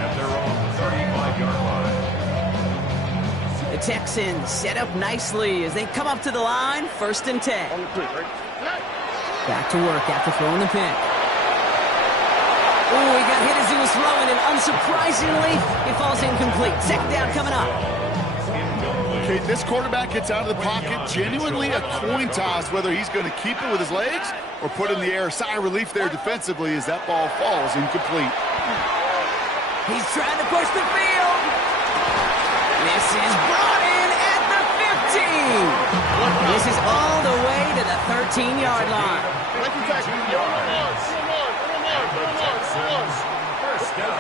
at their own 35-yard line. The Texans set up nicely as they come up to the line. 1st and 10. Back to work after throwing the pick. Oh, he got hit as he was throwing, and unsurprisingly, he falls incomplete. 2nd down coming up. Okay, this quarterback gets out of the pocket, genuinely a coin toss whether he's going to keep it with his legs or put it in the air. Sigh of relief there defensively as that ball falls incomplete. He's trying to push the field. This is brought in at the 15. This is all the way to the 13-yard line. First down.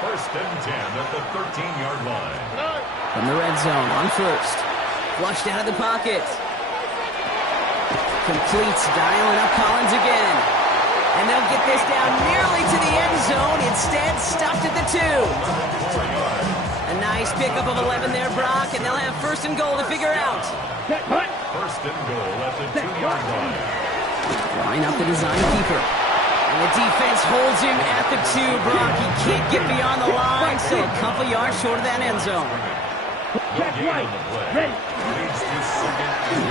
1st and 10 at the 13-yard line. From the red zone on 1st. Flushed out of the pocket. Completes, dialing up Collins again. And they'll get this down nearly to the end zone. Instead, stuffed at the 2. A nice pickup of 11 there, Brock, and they'll have 1st and goal to figure out. 1st and goal at the 2-yard line. Line up the design keeper. And the defense holds him at the 2, Brock. He can't get beyond the line, still a couple yards short of that end zone. Here's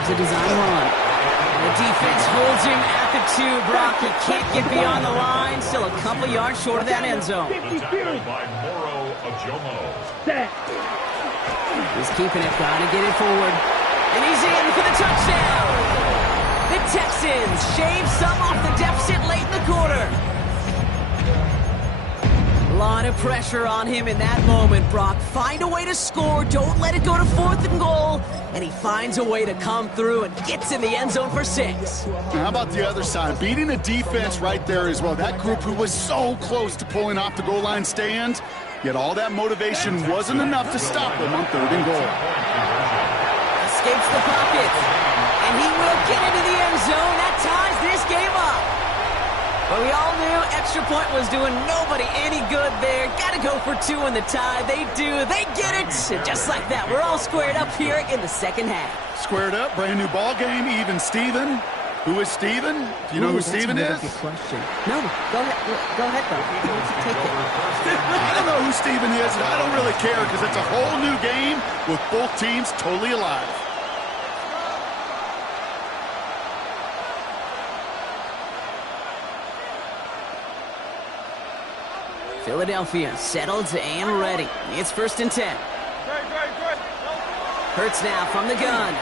a design run. And the defense holds him at the 2, Brock. He can't get beyond the line, still a couple yards short of that end zone. By Moro Ojomo. He's keeping it, trying to get it forward. And he's in for the touchdown. The Texans shave some off the deficit late in the quarter. A lot of pressure on him in that moment, Brock. Find a way to score. Don't let it go to 4th and goal. And he finds a way to come through and gets in the end zone for 6. How about the other side? Beating the defense right there as well. That group who was so close to pulling off the goal line stand, yet all that motivation wasn't enough to stop them on 3rd and goal. Escapes the pocket. And he will get into the end zone. That ties this game up. But we all knew extra point was doing nobody any good there. Got to go for 2 in the tie. They do. They get it. And just like that, we're all squared up here in the 2nd half. Squared up, brand new ball game, even Steven. Who is Steven? Do you know who Steven is? That's a good question. No, go ahead, though. Take it. I don't know who Steven is, and I don't really care because it's a whole new game with both teams totally alive. Philadelphia settled and ready. It's 1st and 10. Hurts now from the gun.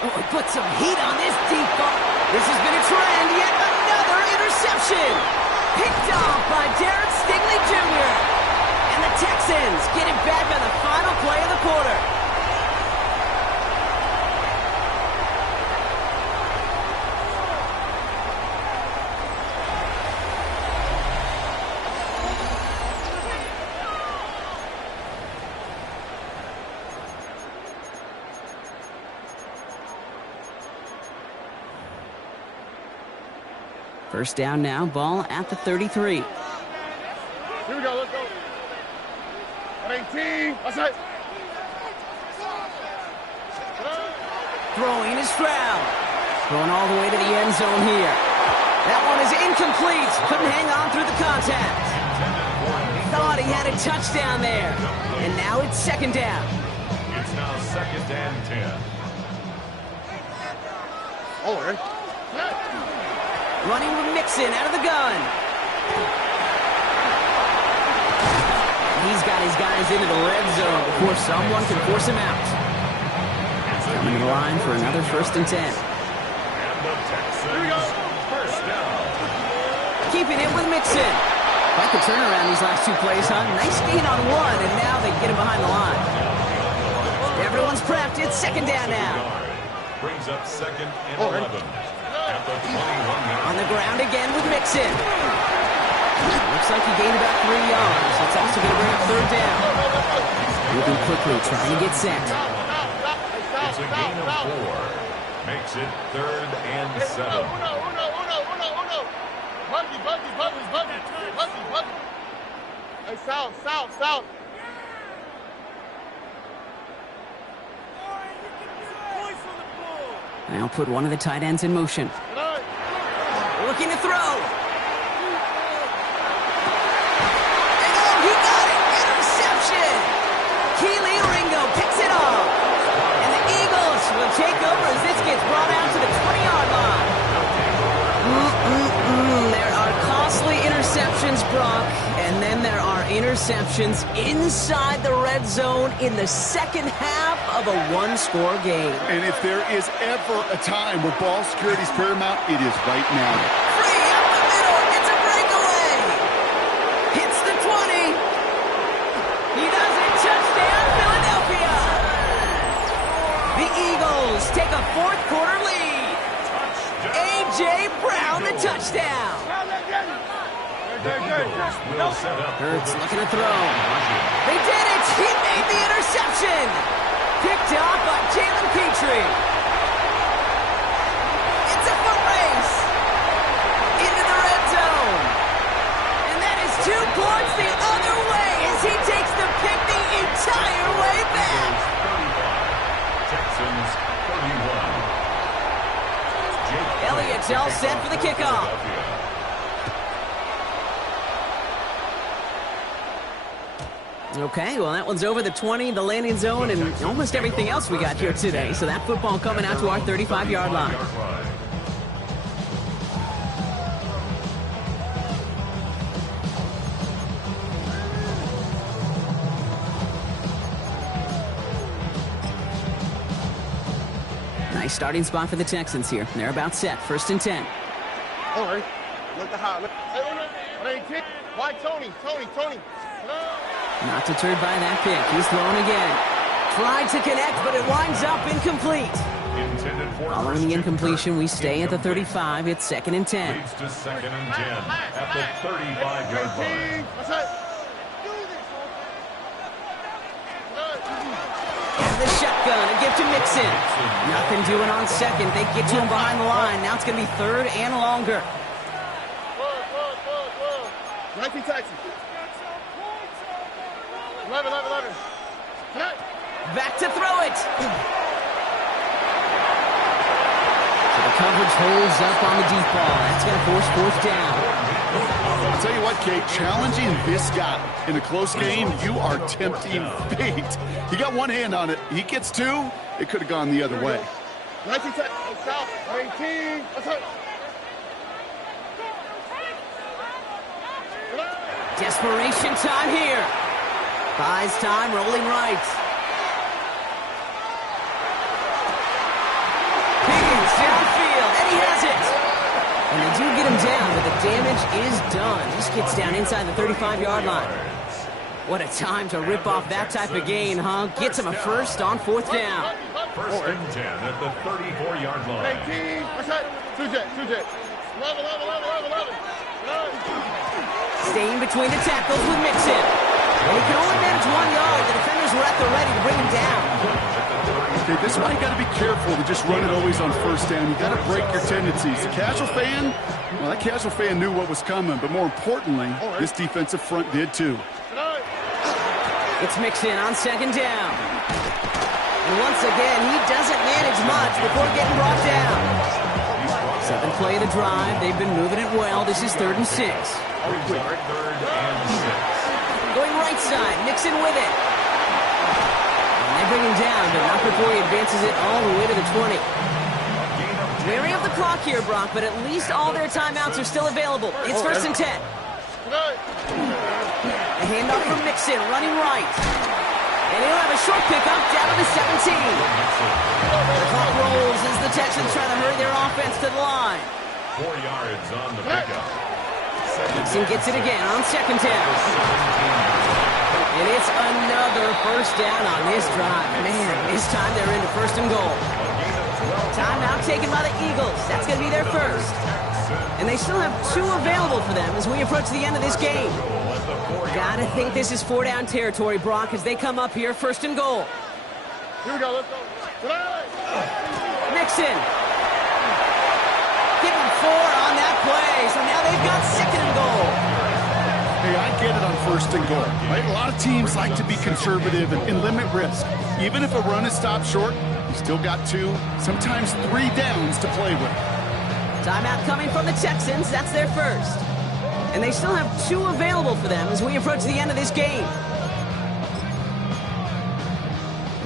Oh, he put some heat on this deep ball. This has been a trend. Yet another interception. Picked off by Derek Stingley Jr. And the Texans get it back on the final play of the quarter. First down now, ball at the 33. Here we go, let's go. 18, that's it. Throwing is Stroud. Throwing all the way to the end zone here. That one is incomplete. Couldn't hang on through the contact. Thought he had a touchdown there. And now it's second down. It's now second and 10. Oh, right. Running with Mixon out of the gun. He's got his guys into the red zone before someone can force him out. Coming to the line for another first and 10. And the Texans, first down. Keeping it with Mixon. Like a turnaround these last two plays, huh? Nice gain on one, and now they get him behind the line. Everyone's prepped. It's second down now. Brings up second and 11. At the 21-yard. On the ground again with Mixon. Looks like he gained about 3 yards. That's also going to bring up third down. Moving quickly, trying to get set. It's a gain of 4. Makes it third and 7. Buggy. Hey, south. Now put one of the tight ends in motion. Looking to throw. And he got it! Interception! Keely Ringo picks it off. And the Eagles will take over as this gets brought out to the 20-yard line. There are costly interceptions, Brock. And then there are interceptions inside the red zone in the second half of a one-score game. And if there is ever a time where ball security is paramount, it is right now. Free up the middle. It's a breakaway. Hits the 20. He does it. Touchdown, Philadelphia. The Eagles take a fourth-quarter lead. A.J. Brown, the touchdown. Hurts looking to throw. They did it! He made the interception! Picked off by Jalen Petrie. It's a foot race! Into the red zone. And that is 2 points the other way as he takes the pick the entire way back. Texans 31. Elliott's all set for the kickoff. Okay, well, that one's over the 20, the landing zone, and almost everything else we got here today. So that football coming out to our 35-yard line. Nice starting spot for the Texans here. They're about set. First and 10. All right. Look the high. Look. Hey, why Tony? Not deterred by that pick. He's throwing again. Tried to connect, but it winds up incomplete. Following the incompletion, we stay at the 35. It's second and 10. Leads to second and 10 at the 35-yard line. And the shotgun, a gift to Mixon. Nothing doing on second. They get to him behind the line. Now it's going to be third and longer. Nike Texas. 11. Back to throw it. So the coverage holds up on the deep ball. That's going to force fourth down. I'll tell you what, Kate, challenging this guy in a close game, you are tempting fate. He got one hand on it. He gets two, it could have gone the other way. 19 south, 19. Desperation time here. Buys time, rolling right. Higgins downfield, and he has it. And they do get him down, but the damage is done. Just gets down inside the 35-yard line. What a time to rip off that type of gain, huh? Gets him a first on fourth down. First and 10 at the 34-yard line. 18. What's that? 2J. 11. Staying between the tackles with Mixon. And he can only manage 1 yard. The defenders were at the ready to bring him down. Okay, this is why you got to be careful to just run it always on first down. You got to break your tendencies. The casual fan, well, that casual fan knew what was coming, but more importantly, this defensive front did too. It's Mixon on second down. And once again, he doesn't manage much before getting brought down. Seventh play of the drive. They've been moving it well. This is 3rd and 6. Going right side. Mixon with it. And they bring him down, but not before he advances it all the way to the 20. Wary of the clock here, Brock, but at least all their timeouts are still available. It's 1st and 10. A handoff from Mixon, running right. And he'll have a short pickup down to the 17. The clock rolls as the Texans try to hurry their offense to the line. 4 yards on the pickup. Mixon gets it again on second down. And it's another first down on this drive. Man, this time they're into 1st and goal. Timeout taken by the Eagles. That's going to be their first. And they still have 2 available for them as we approach the end of this game. Gotta think this is 4-down territory, Brock, as they come up here, 1st and goal. Here we go, let's go. Nixon. Give him 4 on that play, so now they've got 2nd and goal. Hey, I get it on 1st and goal, right? A lot of teams like to be conservative and limit risk. Even if a run is stopped short, you still got 2, sometimes 3 downs to play with. Timeout coming from the Texans. That's their first. And they still have 2 available for them as we approach the end of this game.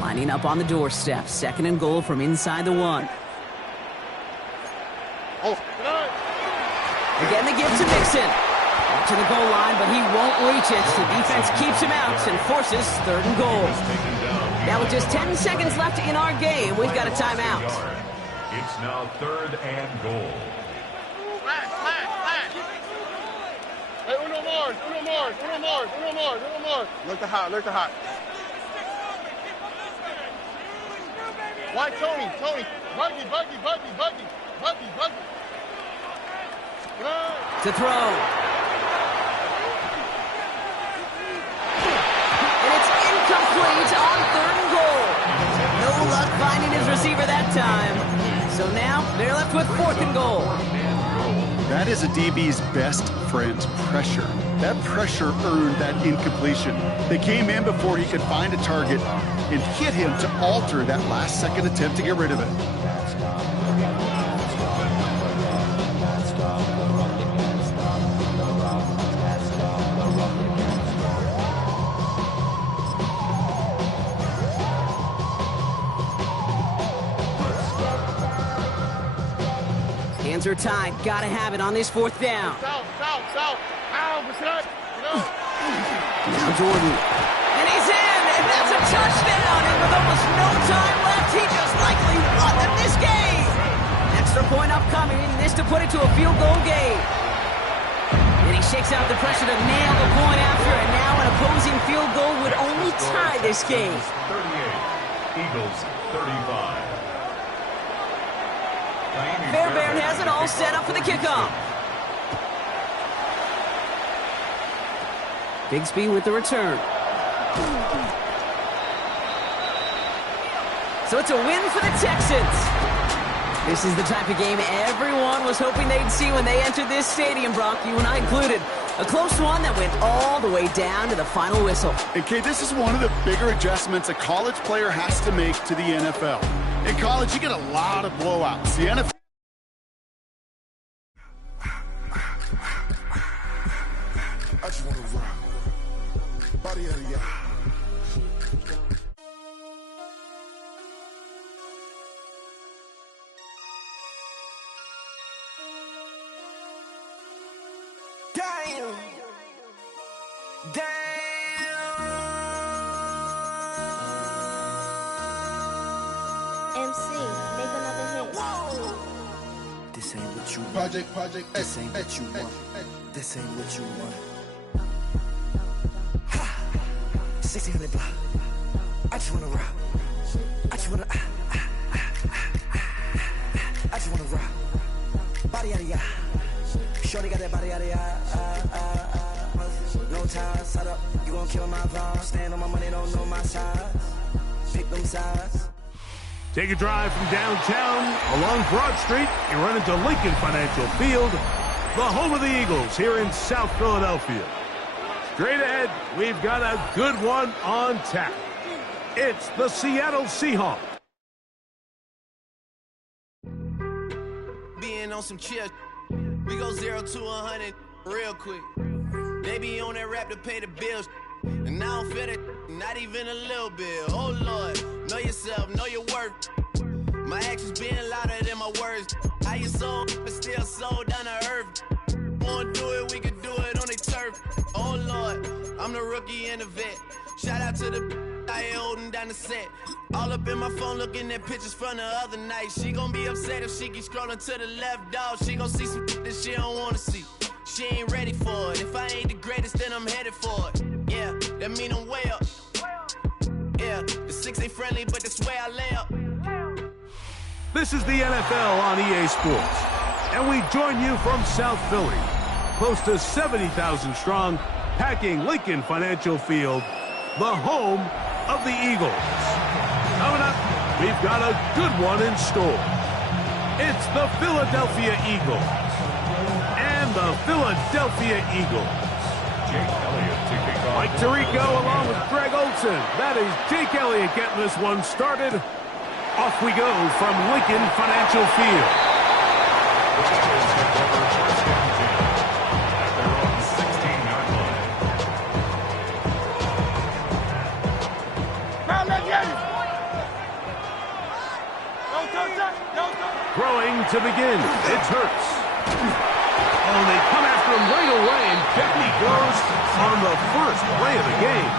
Lining up on the doorstep. 2nd and goal from inside the 1. Again, they give to Mixon. Up to the goal line, but he won't reach it. The defense keeps him out and forces 3rd and goal. Now with just 10 seconds left in our game, we've got a timeout. It's now 3rd and goal. Hey, uno more. Look to hot. Why Tony? Buggy. To throw. And it's incomplete on 3rd and goal. No luck finding his receiver that time. So now they're left with 4th and goal. That is a DB's best friend, pressure. That pressure earned that incompletion. They came in before he could find a target and hit him to alter that last-second attempt to get rid of it. Hands are tied. Gotta have it on this 4th down. South. Now Jordan. And he's in! And that's a touchdown! And with almost no time left, he just likely won them this game! Extra point upcoming. This to put it to a field goal game. And he shakes out the pressure to nail the point after. And now an opposing field goal would only tie this game. 38. Eagles 35. Fairbairn has it all set up for the kickoff. Bigsby with the return. So it's a win for the Texans. This is the type of game everyone was hoping they'd see when they entered this stadium, Brock, you and I included. A close one that went all the way down to the final whistle. And Kate, this is one of the bigger adjustments a college player has to make to the NFL. In college, you get a lot of blowouts. The NFL... I just want to rock. Body out of y'all. Damn. MC, make another hit. This ain't what you want. Project. This ain't what you want. This ain't what you want. 1600 block. I just wanna rock. I just wanna I just wanna rock. Body out of ya. Shorty got that body out of ya. No ties, side up. You gon' kill my vibe. Stand on my money, don't know my size. Pick them sides. Take a drive from downtown along Broad Street. You run into Lincoln Financial Field, the home of the Eagles here in South Philadelphia. Straight ahead, we've got a good one on tap. It's the Seattle Seahawks. Being on some chill, we go 0 to 100 real quick. They be on that rap to pay the bills, and I don't feel it, not even a little bit. Oh Lord, know yourself, know your worth. My actions being louder than my words. How you sold, but still sold down to earth. Wanna do it, we could do it on the turf. Oh Lord, I'm the rookie and the vet. Shout out to the I ain't holding down the set. All up in my phone looking at pictures from the other night. She gon' be upset if she keep scrolling to the left, dog. She gon' see some that she don't wanna see. She ain't ready for it. If I ain't the greatest, then I'm headed for it. Yeah, that mean I'm way up. Yeah, the 6 ain't friendly, but that's where I lay up. This is the NFL on EA Sports, and we join you from South Philly, close to 70,000 strong, packing Lincoln Financial Field, the home of the Eagles. Coming up, we've got a good one in store. It's the Philadelphia Eagles and the Philadelphia Eagles. Mike Tirico along with Greg Olson. That is Jake Elliott getting this one started. Off we go from Lincoln Financial Field. Throwing to begin. It's Hurts. Oh, they come after him right away, and down he goes on the first play of the game.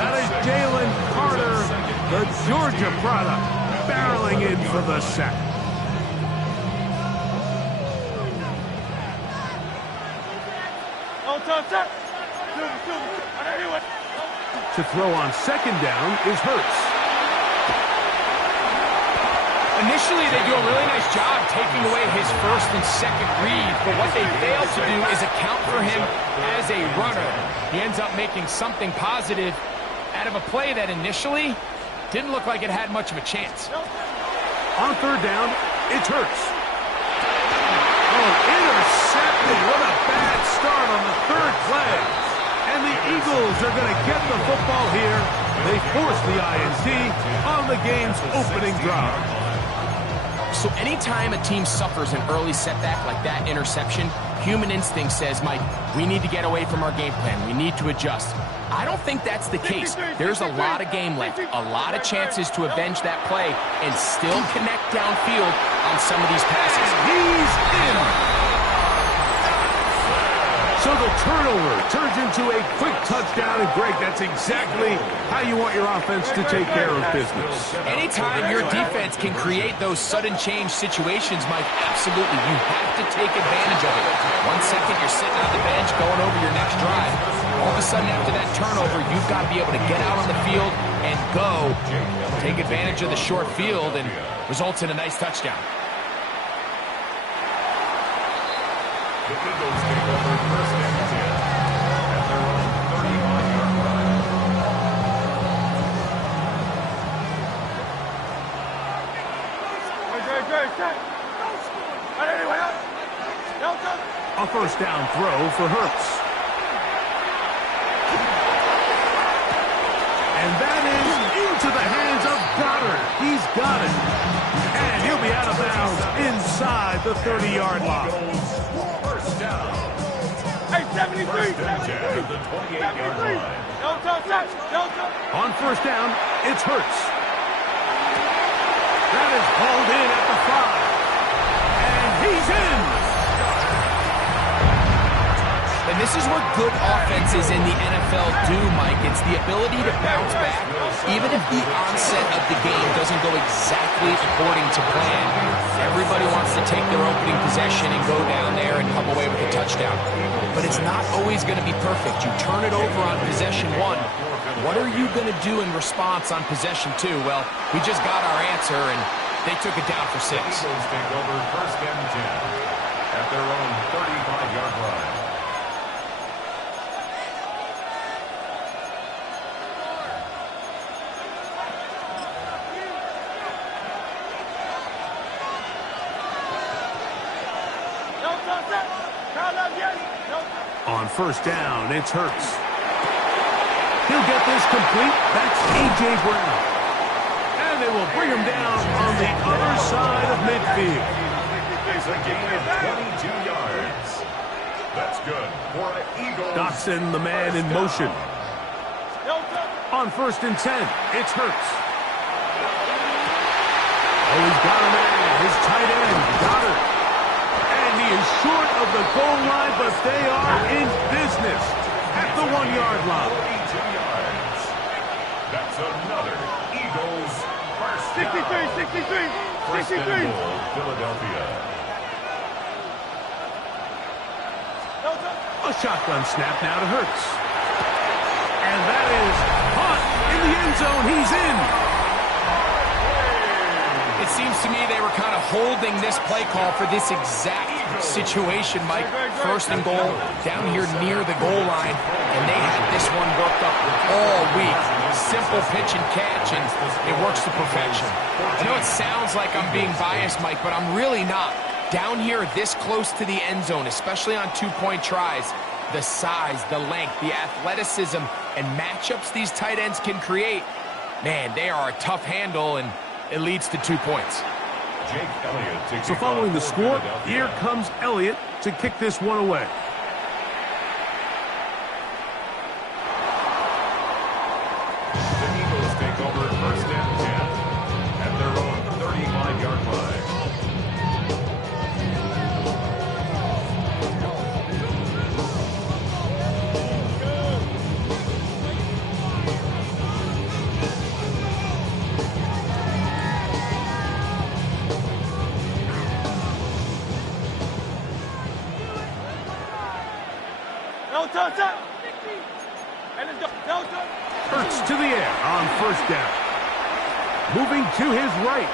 That is Jalen Carter, the Georgia product, barreling in for the sack. To throw on second down is Hurts. Initially, they do a really nice job taking away his first and second read, but what they fail to do is account for him as a runner. He ends up making something positive out of a play that initially didn't look like it had much of a chance. On third down, it's Hurts. Oh, intercepted. What a bad start on the third play. And the Eagles are going to get the football here. They force the INT on the game's opening drive. So anytime a team suffers an early setback like that interception, human instinct says, Mike, we need to get away from our game plan. We need to adjust. I don't think that's the case. There's a lot of game left, a lot of chances to avenge that play and still connect downfield on some of these passes. He's in. So the turnover turns into a quick touchdown, and Greg, that's exactly how you want your offense to take care of business. Anytime your defense can create those sudden change situations, Mike, absolutely, you have to take advantage of it. 1 second, you're sitting on the bench going over your next drive. All of a sudden, after that turnover, you've got to be able to get out on the field and go. Take advantage of the short field, and results in a nice touchdown. The Eagles take over first and 10 at their own 35-yard line. A first down throw for Hurts. And that is into the hands of Goddard. He's got it. And he'll be out of bounds inside the 30-yard line. First down. Hey, 73. First and 10 at the 28-yard line. On first down, it's Hurts. That is hauled in at the 5. And he's in. And this is what good offenses in the NFL do, Mike. It's the ability to bounce back, even if the onset of the game doesn't go exactly according to plan. Everybody wants to take their opening possession and go down there and come away with a touchdown. But it's not always going to be perfect. You turn it over on possession 1. What are you going to do in response on possession 2? Well, we just got our answer, and they took it down for 6. Eagles take over first and 10 at their own 35-yard line. On first down, it's Hurts. He'll get this complete. That's A.J. Brown. And they will bring him down on the other side of midfield. It's a gain of 22 yards. That's good for an Eagles. Dotson, the man in motion. On first and 10, it's Hurts. Oh, he's got a man. His tight end, Goddard. And he is short of the goal line, but they are in business at the 1-yard line. 42 yards. That's another Eagles first down. 63. First and goal, Philadelphia. A shotgun snap now to Hurts. And that is caught in the end zone. He's in. It seems to me they were kind of holding this play call for this exact situation, Mike. First and goal, down here near the goal line, and they had this one worked up all week. Simple pitch and catch, and it works to perfection. I know it sounds like I'm being biased, Mike, but I'm really not. Down here this close to the end zone, especially on two-point tries, the size, the length, the athleticism, and matchups these tight ends can create, man, they are a tough handle, and it leads to 2 points. Jake Elliott. So following the score, here comes Elliott to kick this one away. The Eagles take over first and 10 at their own 35-yard line. Hurts to the air on first down. Moving to his right.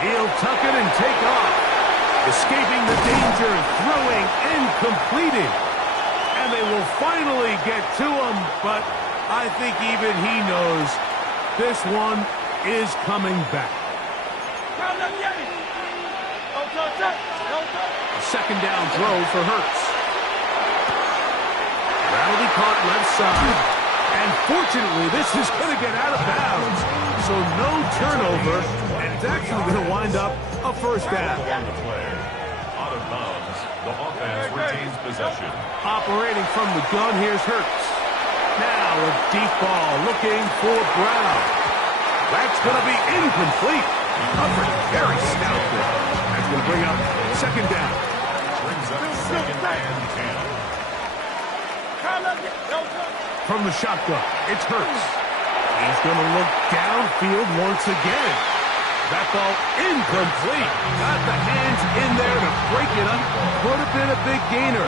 He'll tuck it and take off. Escaping the danger, throwing and completing. And they will finally get to him, but I think even he knows this one is coming back. A second down throw for Hurts. That'll be caught left side. And fortunately, this is going to get out of bounds. So no turnover, and it's actually going to wind up a first down. Out of bounds, the offense retains possession. Operating from the gun, here's Hurts. Now a deep ball looking for Brown. That's going to be incomplete. Covered very stoutly. That's going to bring up second down. Brings up second and 10. From the shotgun, it's Hurts. He's going to look downfield once again. That ball incomplete. Got the hands in there to break it up. Could have been a big gainer.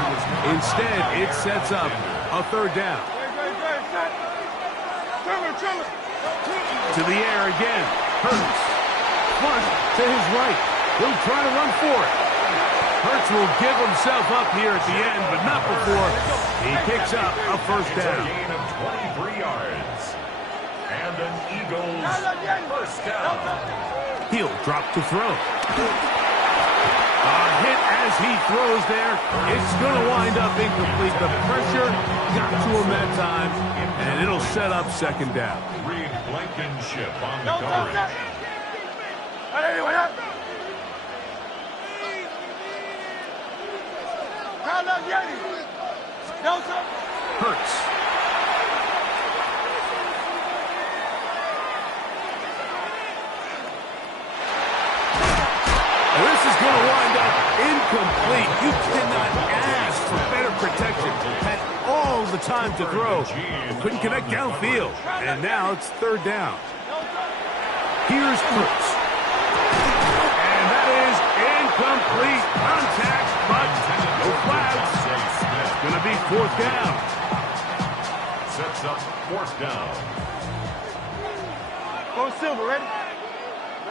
Instead, it sets up a third down. To the air again. Hurts. Front to his right. He'll try to run for it. Hurts will give himself up here at the end, but not before he picks up a first down. It's a gain of 23 yards. And an Eagles first down. He'll drop to throw. A hit as he throws there. It's going to wind up incomplete. The pressure got to him that time, and it'll set up second down. Reed Blankenship on the coverage. Hurts. This is going to wind up incomplete. You cannot ask for better protection. Had all the time to throw. Couldn't connect downfield. And now it's third down. Here's Hurts. And that is incomplete. Contact, but no flags. It's going to be fourth down. Sets up fourth down. Go Silver, ready?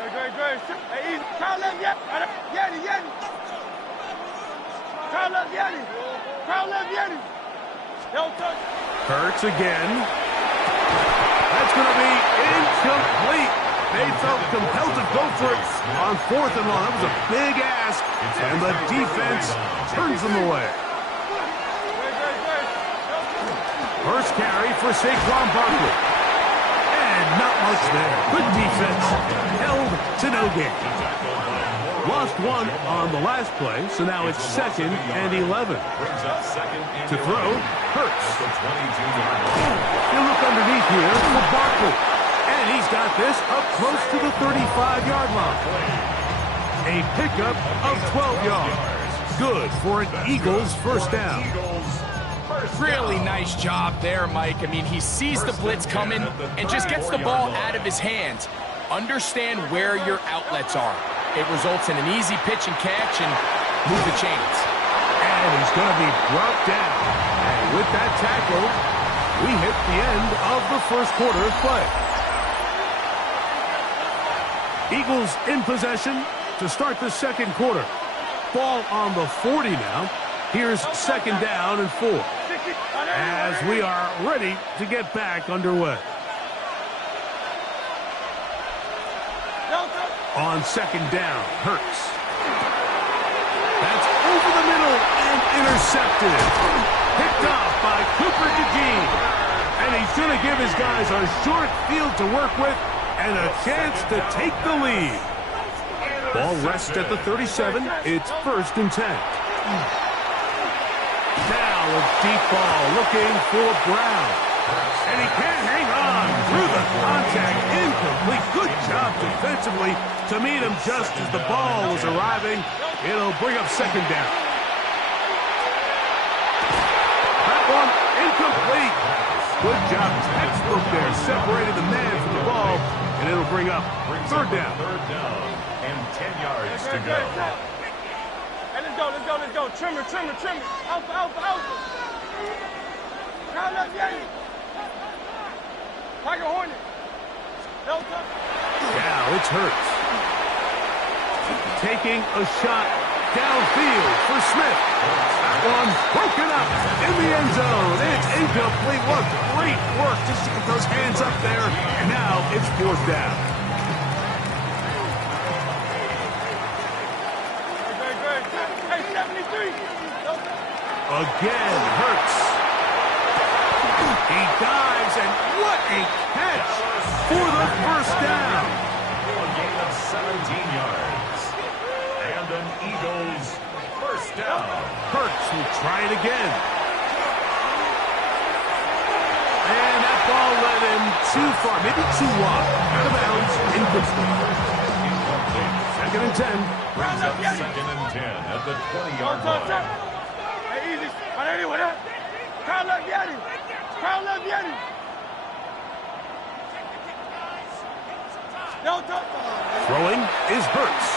Great. Hey, easy. Crowd left Yeti. Crowd left Yeti. Hurts again. That's going to be incomplete. They felt compelled to go for it on 4th and long. That was a big ask, and the defense turns them away. First carry for Saquon Barkley. And not much there. Good defense. Held to no gain. Lost one on the last play, so now it's 2nd and 11. To throw, Hurts. You look underneath here for Barkley. And he's got this up close to the 35-yard line. A pickup of 12 yards. Good for an Eagles first down. Really nice job there, Mike. I mean, he sees the blitz coming and just gets the ball out of his hands. Understand where your outlets are. It results in an easy pitch and catch and move the chains. And he's going to be brought down. And with that tackle, we hit the end of the first quarter of play. Eagles in possession to start the second quarter. Ball on the 40 now. Here's 2nd down and 4. As we are ready to get back underway. On 2nd down, Hurts. That's over the middle and intercepted. Picked off by Cooper DeJean. And he's going to give his guys a short field to work with and a chance to take the lead. Ball rests at the 37. It's 1st and 10. Now a deep ball looking for Brown. And he can't hang on through the contact. Incomplete. Good job defensively to meet him just as the ball was arriving. It'll bring up 2nd down. That one incomplete. Good job. Textbook there. Separated the man from the ball. And it'll bring up 3rd down. 3rd down and 10 yards to go. Hey, let's go. Trimmer. Alpha. Now let's get it. Tiger Hornet. Delta. Now it's Hurts. Taking a shot downfield for Smith. That one broken up in the end zone. It's incomplete. What great work just to get those hands up there. And now it's 4th down. Hey, 73. Again, Hurts. He dives, and what a catch for the first down. A gain of 17 yards. And an Eagles first down. Hurts will try it again. And that ball led him too far, maybe too wide. Out of bounds, incomplete. 2nd and 10. Brings up 2nd and 10 at the 20-yard line. Hey, easy. Anyway, Kyle left Yeti. Throwing is Hurts.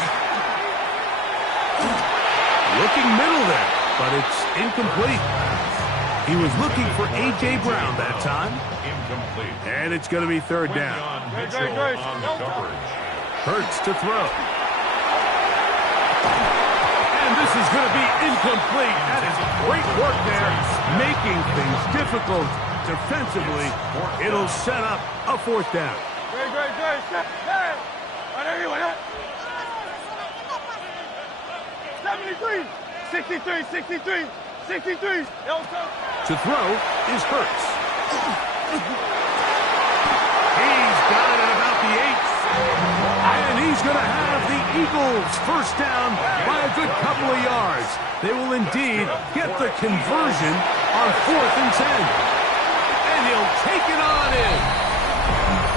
Looking middle there, but it's incomplete. He was looking for A.J. Brown that time. Incomplete. And it's going to be 3rd down. Hurts to throw. And this is going to be incomplete. That is great work there, making things difficult defensively. It'll set up a 4th down. Great. Hey, 73. 63. To throw is Hurts. He's got it at about the 8. And he's going to have the Eagles first down by a good couple of yards. They will indeed get the conversion on 4th and 10. And he'll take it on in.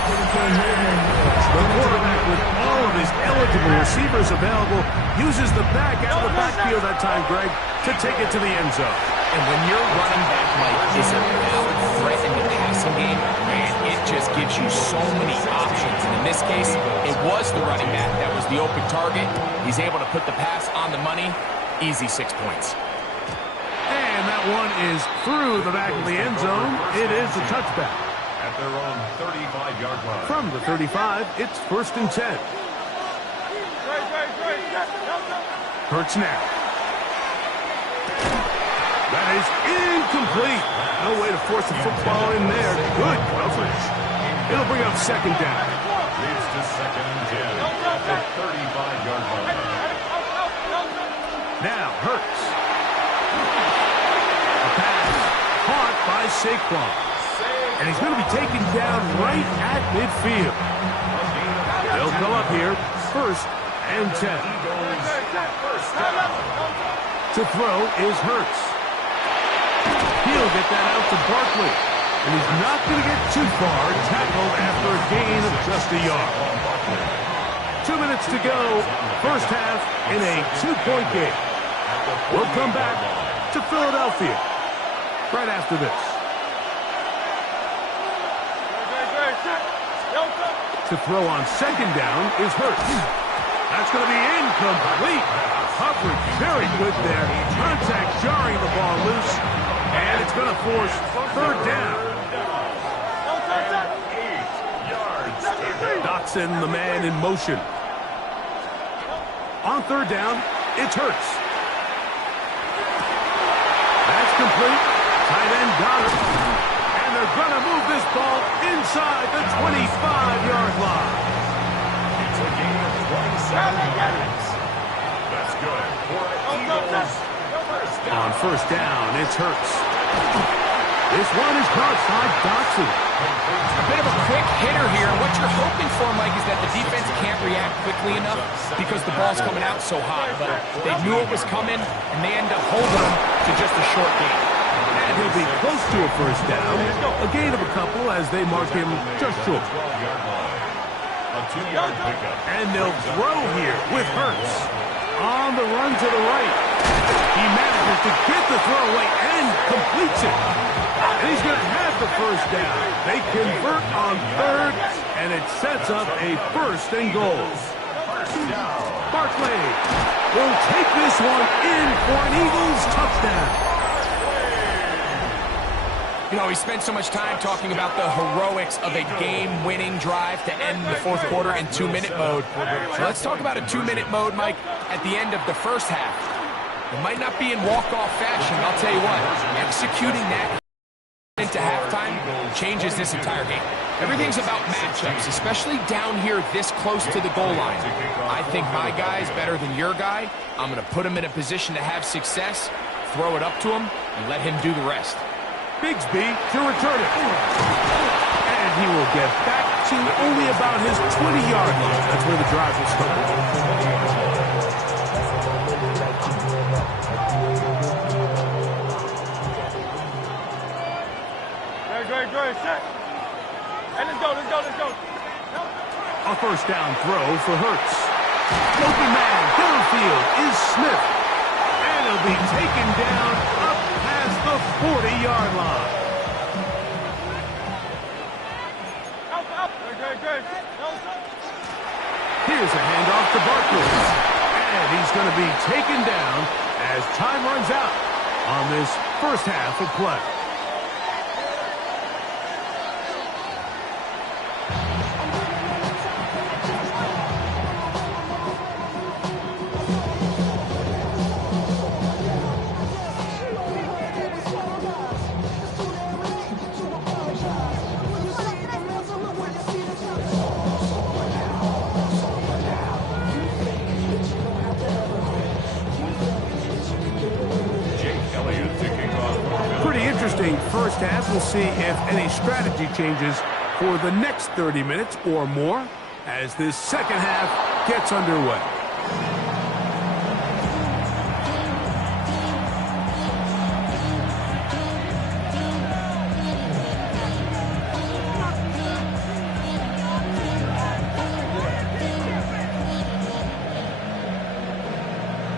The quarterback, with all of his eligible receivers available, uses the back out of the backfield that time, Greg, to take it to the end zone. And when your running back, Mike, is a valid threat in the passing game, man, it just gives you so many options. And in this case, it was the running back that was the open target. He's able to put the pass on the money. Easy 6 points. And that one is through the back of the end zone. It is a touchback. At their own 35-yard line. From the 35, it's 1st and 10. Hurts now. That is incomplete. No way to force the football in there. Good coverage. It'll bring up 2nd down. leads to 2nd and 10 at the 35-yard line. Now Hurts. A pass caught by Saquon. And he's going to be taken down right at midfield. They'll go up here, 1st and 10. To throw is Hurts. He'll get that out to Barkley. And he's not going to get too far, tackled after a gain of just a yard. 2 minutes to go, first half in a 2-point game. We'll come back to Philadelphia right after this. To throw on 2nd down is Hurts. That's going to be incomplete. Coverage very good there. Contact jarring the ball loose. And it's going to force 3rd down. Dotson, the man in motion. On 3rd down, it's Hurts. That's complete. Tight end got it. And they're going to move this ball inside the 25-yard line. It's a gain of 27 yards. That's good for the Eagles. On 1st down, it's Hurts. This one is caught by Dotson. A bit of a quick hitter here. What you're hoping for, Mike, is that the defense can't react quickly enough because the ball's coming out so hot. But they knew it was coming, and they end up holding them to just a short gain. And he'll be close to a 1st down. A gain of a couple as they mark him just short. A 2-yard pickup. And they'll throw here with Hurts. On the run to the right. He manages to get the throwaway and completes it. And he's going to have the 1st down. They convert on 3rd, and it sets up a 1st and goal. Barkley will take this one in for an Eagles touchdown. You know, we spent so much time talking about the heroics of a game-winning drive to end the 4th quarter in 2-minute mode. So let's talk about a 2-minute mode, Mike, at the end of the first half. It might not be in walk-off fashion, I'll tell you what. Executing that into halftime changes this entire game. Everything's about matchups, especially down here this close to the goal line. I think my guy's better than your guy. I'm going to put him in a position to have success, throw it up to him, and let him do the rest. Bigsby to return it. And he will get back to only about his 20-yard line. That's where the drive will start. Great, set. Hey, let's go. A 1st down throw for Hurts. Open man downfield is Smith. And he'll be taken down up past the 40-yard line. Here's a handoff to Barkley. And he's going to be taken down as time runs out on this first half of play. First half, we'll see if any strategy changes for the next 30 minutes or more as this second half gets underway.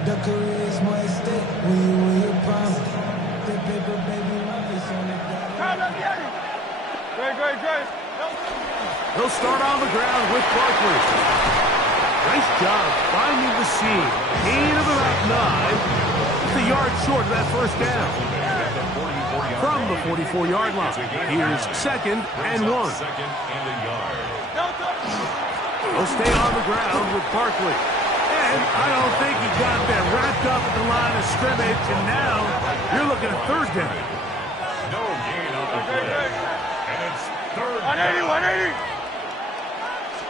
The career is more at stake when you win your promise. The paper, baby, it's on the Great. He'll start on the ground with Barkley. Nice job finding the seam. Gain of about 9. Just a yard short of that 1st down. From the 44-yard line, here's 2nd and 1. He'll stay on the ground with Barkley. And I don't think he got that wrapped up at the line of scrimmage, and now you're looking at 3rd down. No gain on the play. And it's 3rd down. 180.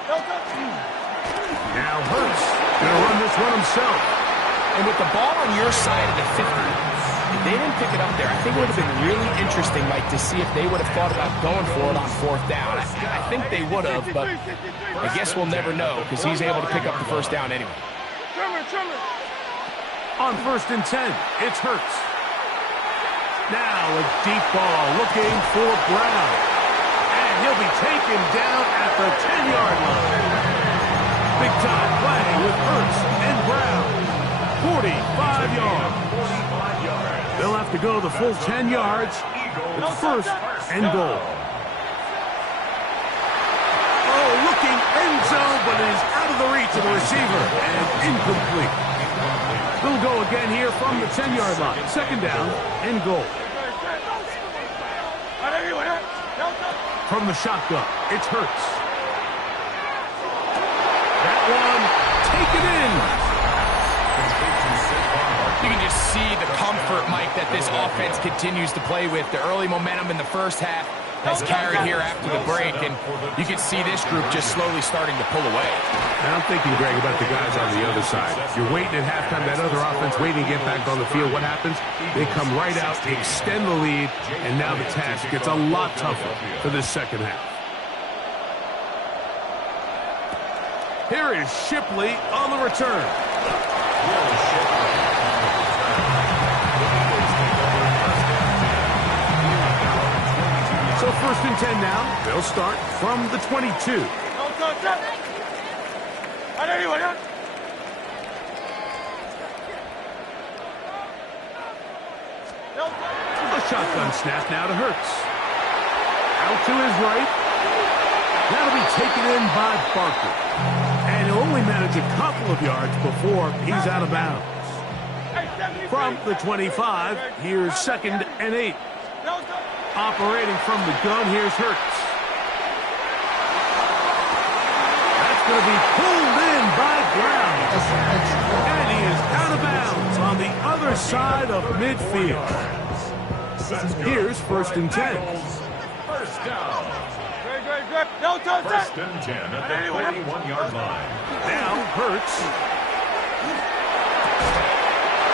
Now Hurts going to run this one himself. And with the ball on your side of the 50, if they didn't pick it up there, I think it would have been really interesting, Mike, to see if they would have thought about going for it on 4th down. I think they would have, but I guess we'll never know because he's able to pick up the 1st down anyway. On 1st and 10, it's Hurts. Now a deep ball looking for Brown. And he'll be taken down at the 10-yard line. Big time play with Hurts and Brown. 45 yards. They'll have to go the full 10 yards. It's 1st and goal. Oh, looking end zone, but it is out of the reach of the receiver and incomplete. They'll go again here from the 10-yard line. 2nd down and goal. From the shotgun, it's Hurts. That one taken in. You can just see the comfort, Mike, that this offense continues to play with. The early momentum in the 1st half has carried here after the break, and you can see this group just slowly starting to pull away. And I'm thinking, Greg, about the guys on the other side. You're waiting at halftime, that other offense waiting to get back on the field. What happens? They come right out, extend the lead, and now the task gets a lot tougher for this 2nd half. Here is Shipley on the return. So 1st and 10 now. They'll start from the 22. A shotgun snap now to Hurts. Out to his right. That'll be taken in by Barker. And he'll only manage a couple of yards before he's out of bounds. From the 25, here's 2nd and 8. Operating from the gun, here's Hurts. That's going to be pulled in by Brown. And he is out of bounds on the other side of midfield. Here's 1st and 10. 1st down. 1st and 10 at the 41-yard line. Now Hurts.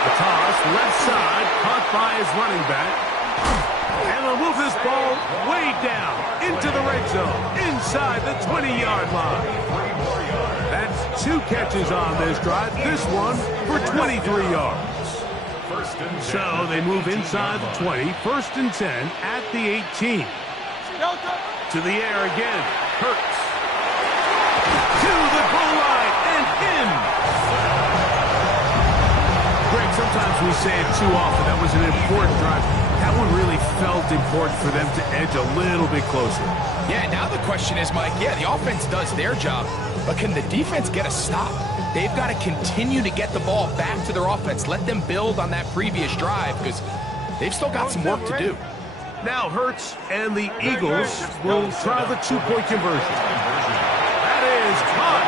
The toss, left side, caught by his running back. And they'll move this ball way down into the red zone, inside the 20-yard line. That's 2 catches on this drive, this one for 23 yards. So they move inside the 20, 1st and 10 at the 18. To the air again, Hurts. To the goal line and in. Greg, sometimes we say it too often. That was an important drive. That one really felt important for them to edge a little bit closer. Yeah, now the question is, Mike, yeah, the offense does their job, but can the defense get a stop? They've got to continue to get the ball back to their offense. Let them build on that previous drive because they've still got some work to do. Now Hurts and the Eagles will try the 2-point conversion. That is caught,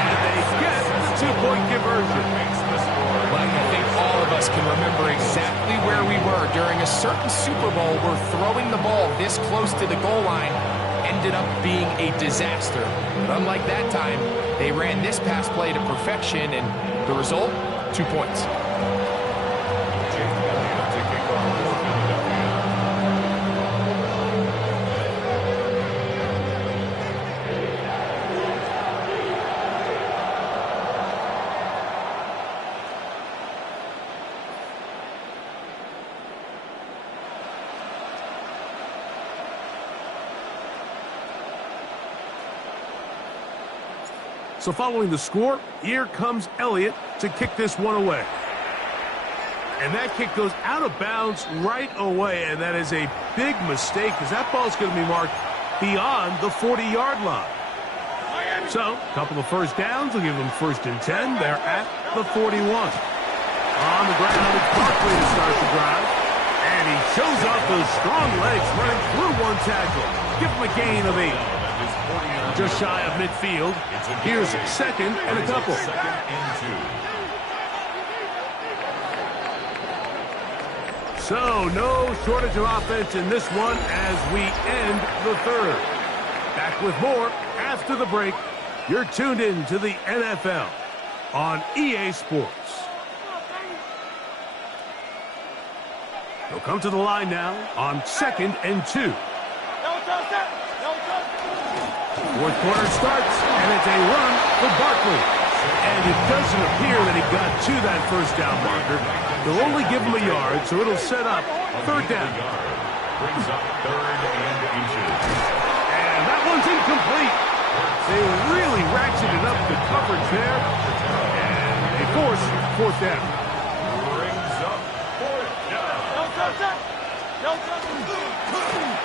and they get the 2-point conversion. Mike, I think all of us can remember exactly where we were during a certain Super Bowl where throwing the ball this close to the goal line ended up being a disaster. But unlike that time, they ran this pass play to perfection, and the result, 2 points. So following the score, here comes Elliott to kick this one away. And that kick goes out of bounds right away, and that is a big mistake because that ball's going to be marked beyond the 40-yard line. So, a couple of 1st downs will give them 1st and 10. They're at the 41. On the ground, it's Barkley to start the drive. And he shows off those strong legs running through one tackle. Give him a gain of 8. Just shy of midfield. Here's 2nd and a couple. So no shortage of offense in this one as we end the 3rd. Back with more after the break You're tuned in to the NFL on EA Sports. He'll come to the line now on 2nd and 2. Fourth quarter starts, and it's a run for Barkley. And it doesn't appear that he got to that first down marker. They'll only give him a yard, so it'll set up 3rd down. Brings up 3rd and inches. And that one's incomplete. They really ratcheted up the coverage there. And they force 4th down. Brings up 4th down.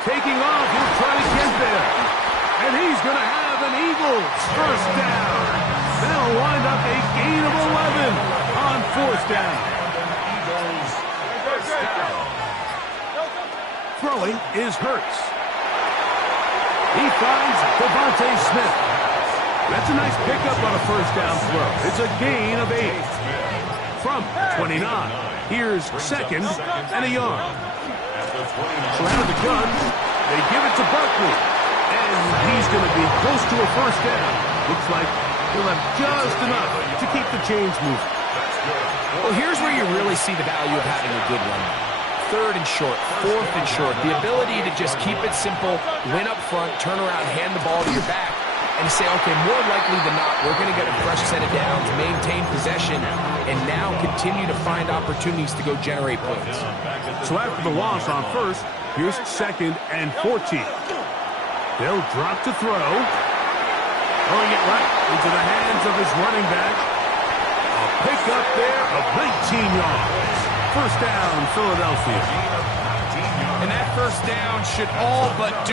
Taking off, he'll try to get there. And he's going to have an Eagles 1st down. They'll wind up a gain of 11 on 4th down. Eagles 1st down. Throwing is Hurts. He finds Devontae Smith. That's a nice pickup on a 1st down throw. It's a gain of 8. From 29, here's 2nd and a yard. So out of the gun, they give it to Barkley. And he's going to be close to a 1st down. Looks like he'll have just enough to keep the chains moving. Well, here's where you really see the value of having a good run. 3rd and short, 4th and short. The ability to just keep it simple, win up front, turn around, hand the ball to your back, and say, okay, more likely than not, we're going to get a fresh set of downs, maintain possession, and now continue to find opportunities to go generate points. So after the loss on 1st, here's 2nd and 14. They'll drop to throw. Throwing it right into the hands of his running back. A pickup there of 19 yards. 1st down, Philadelphia. And that 1st down should all but do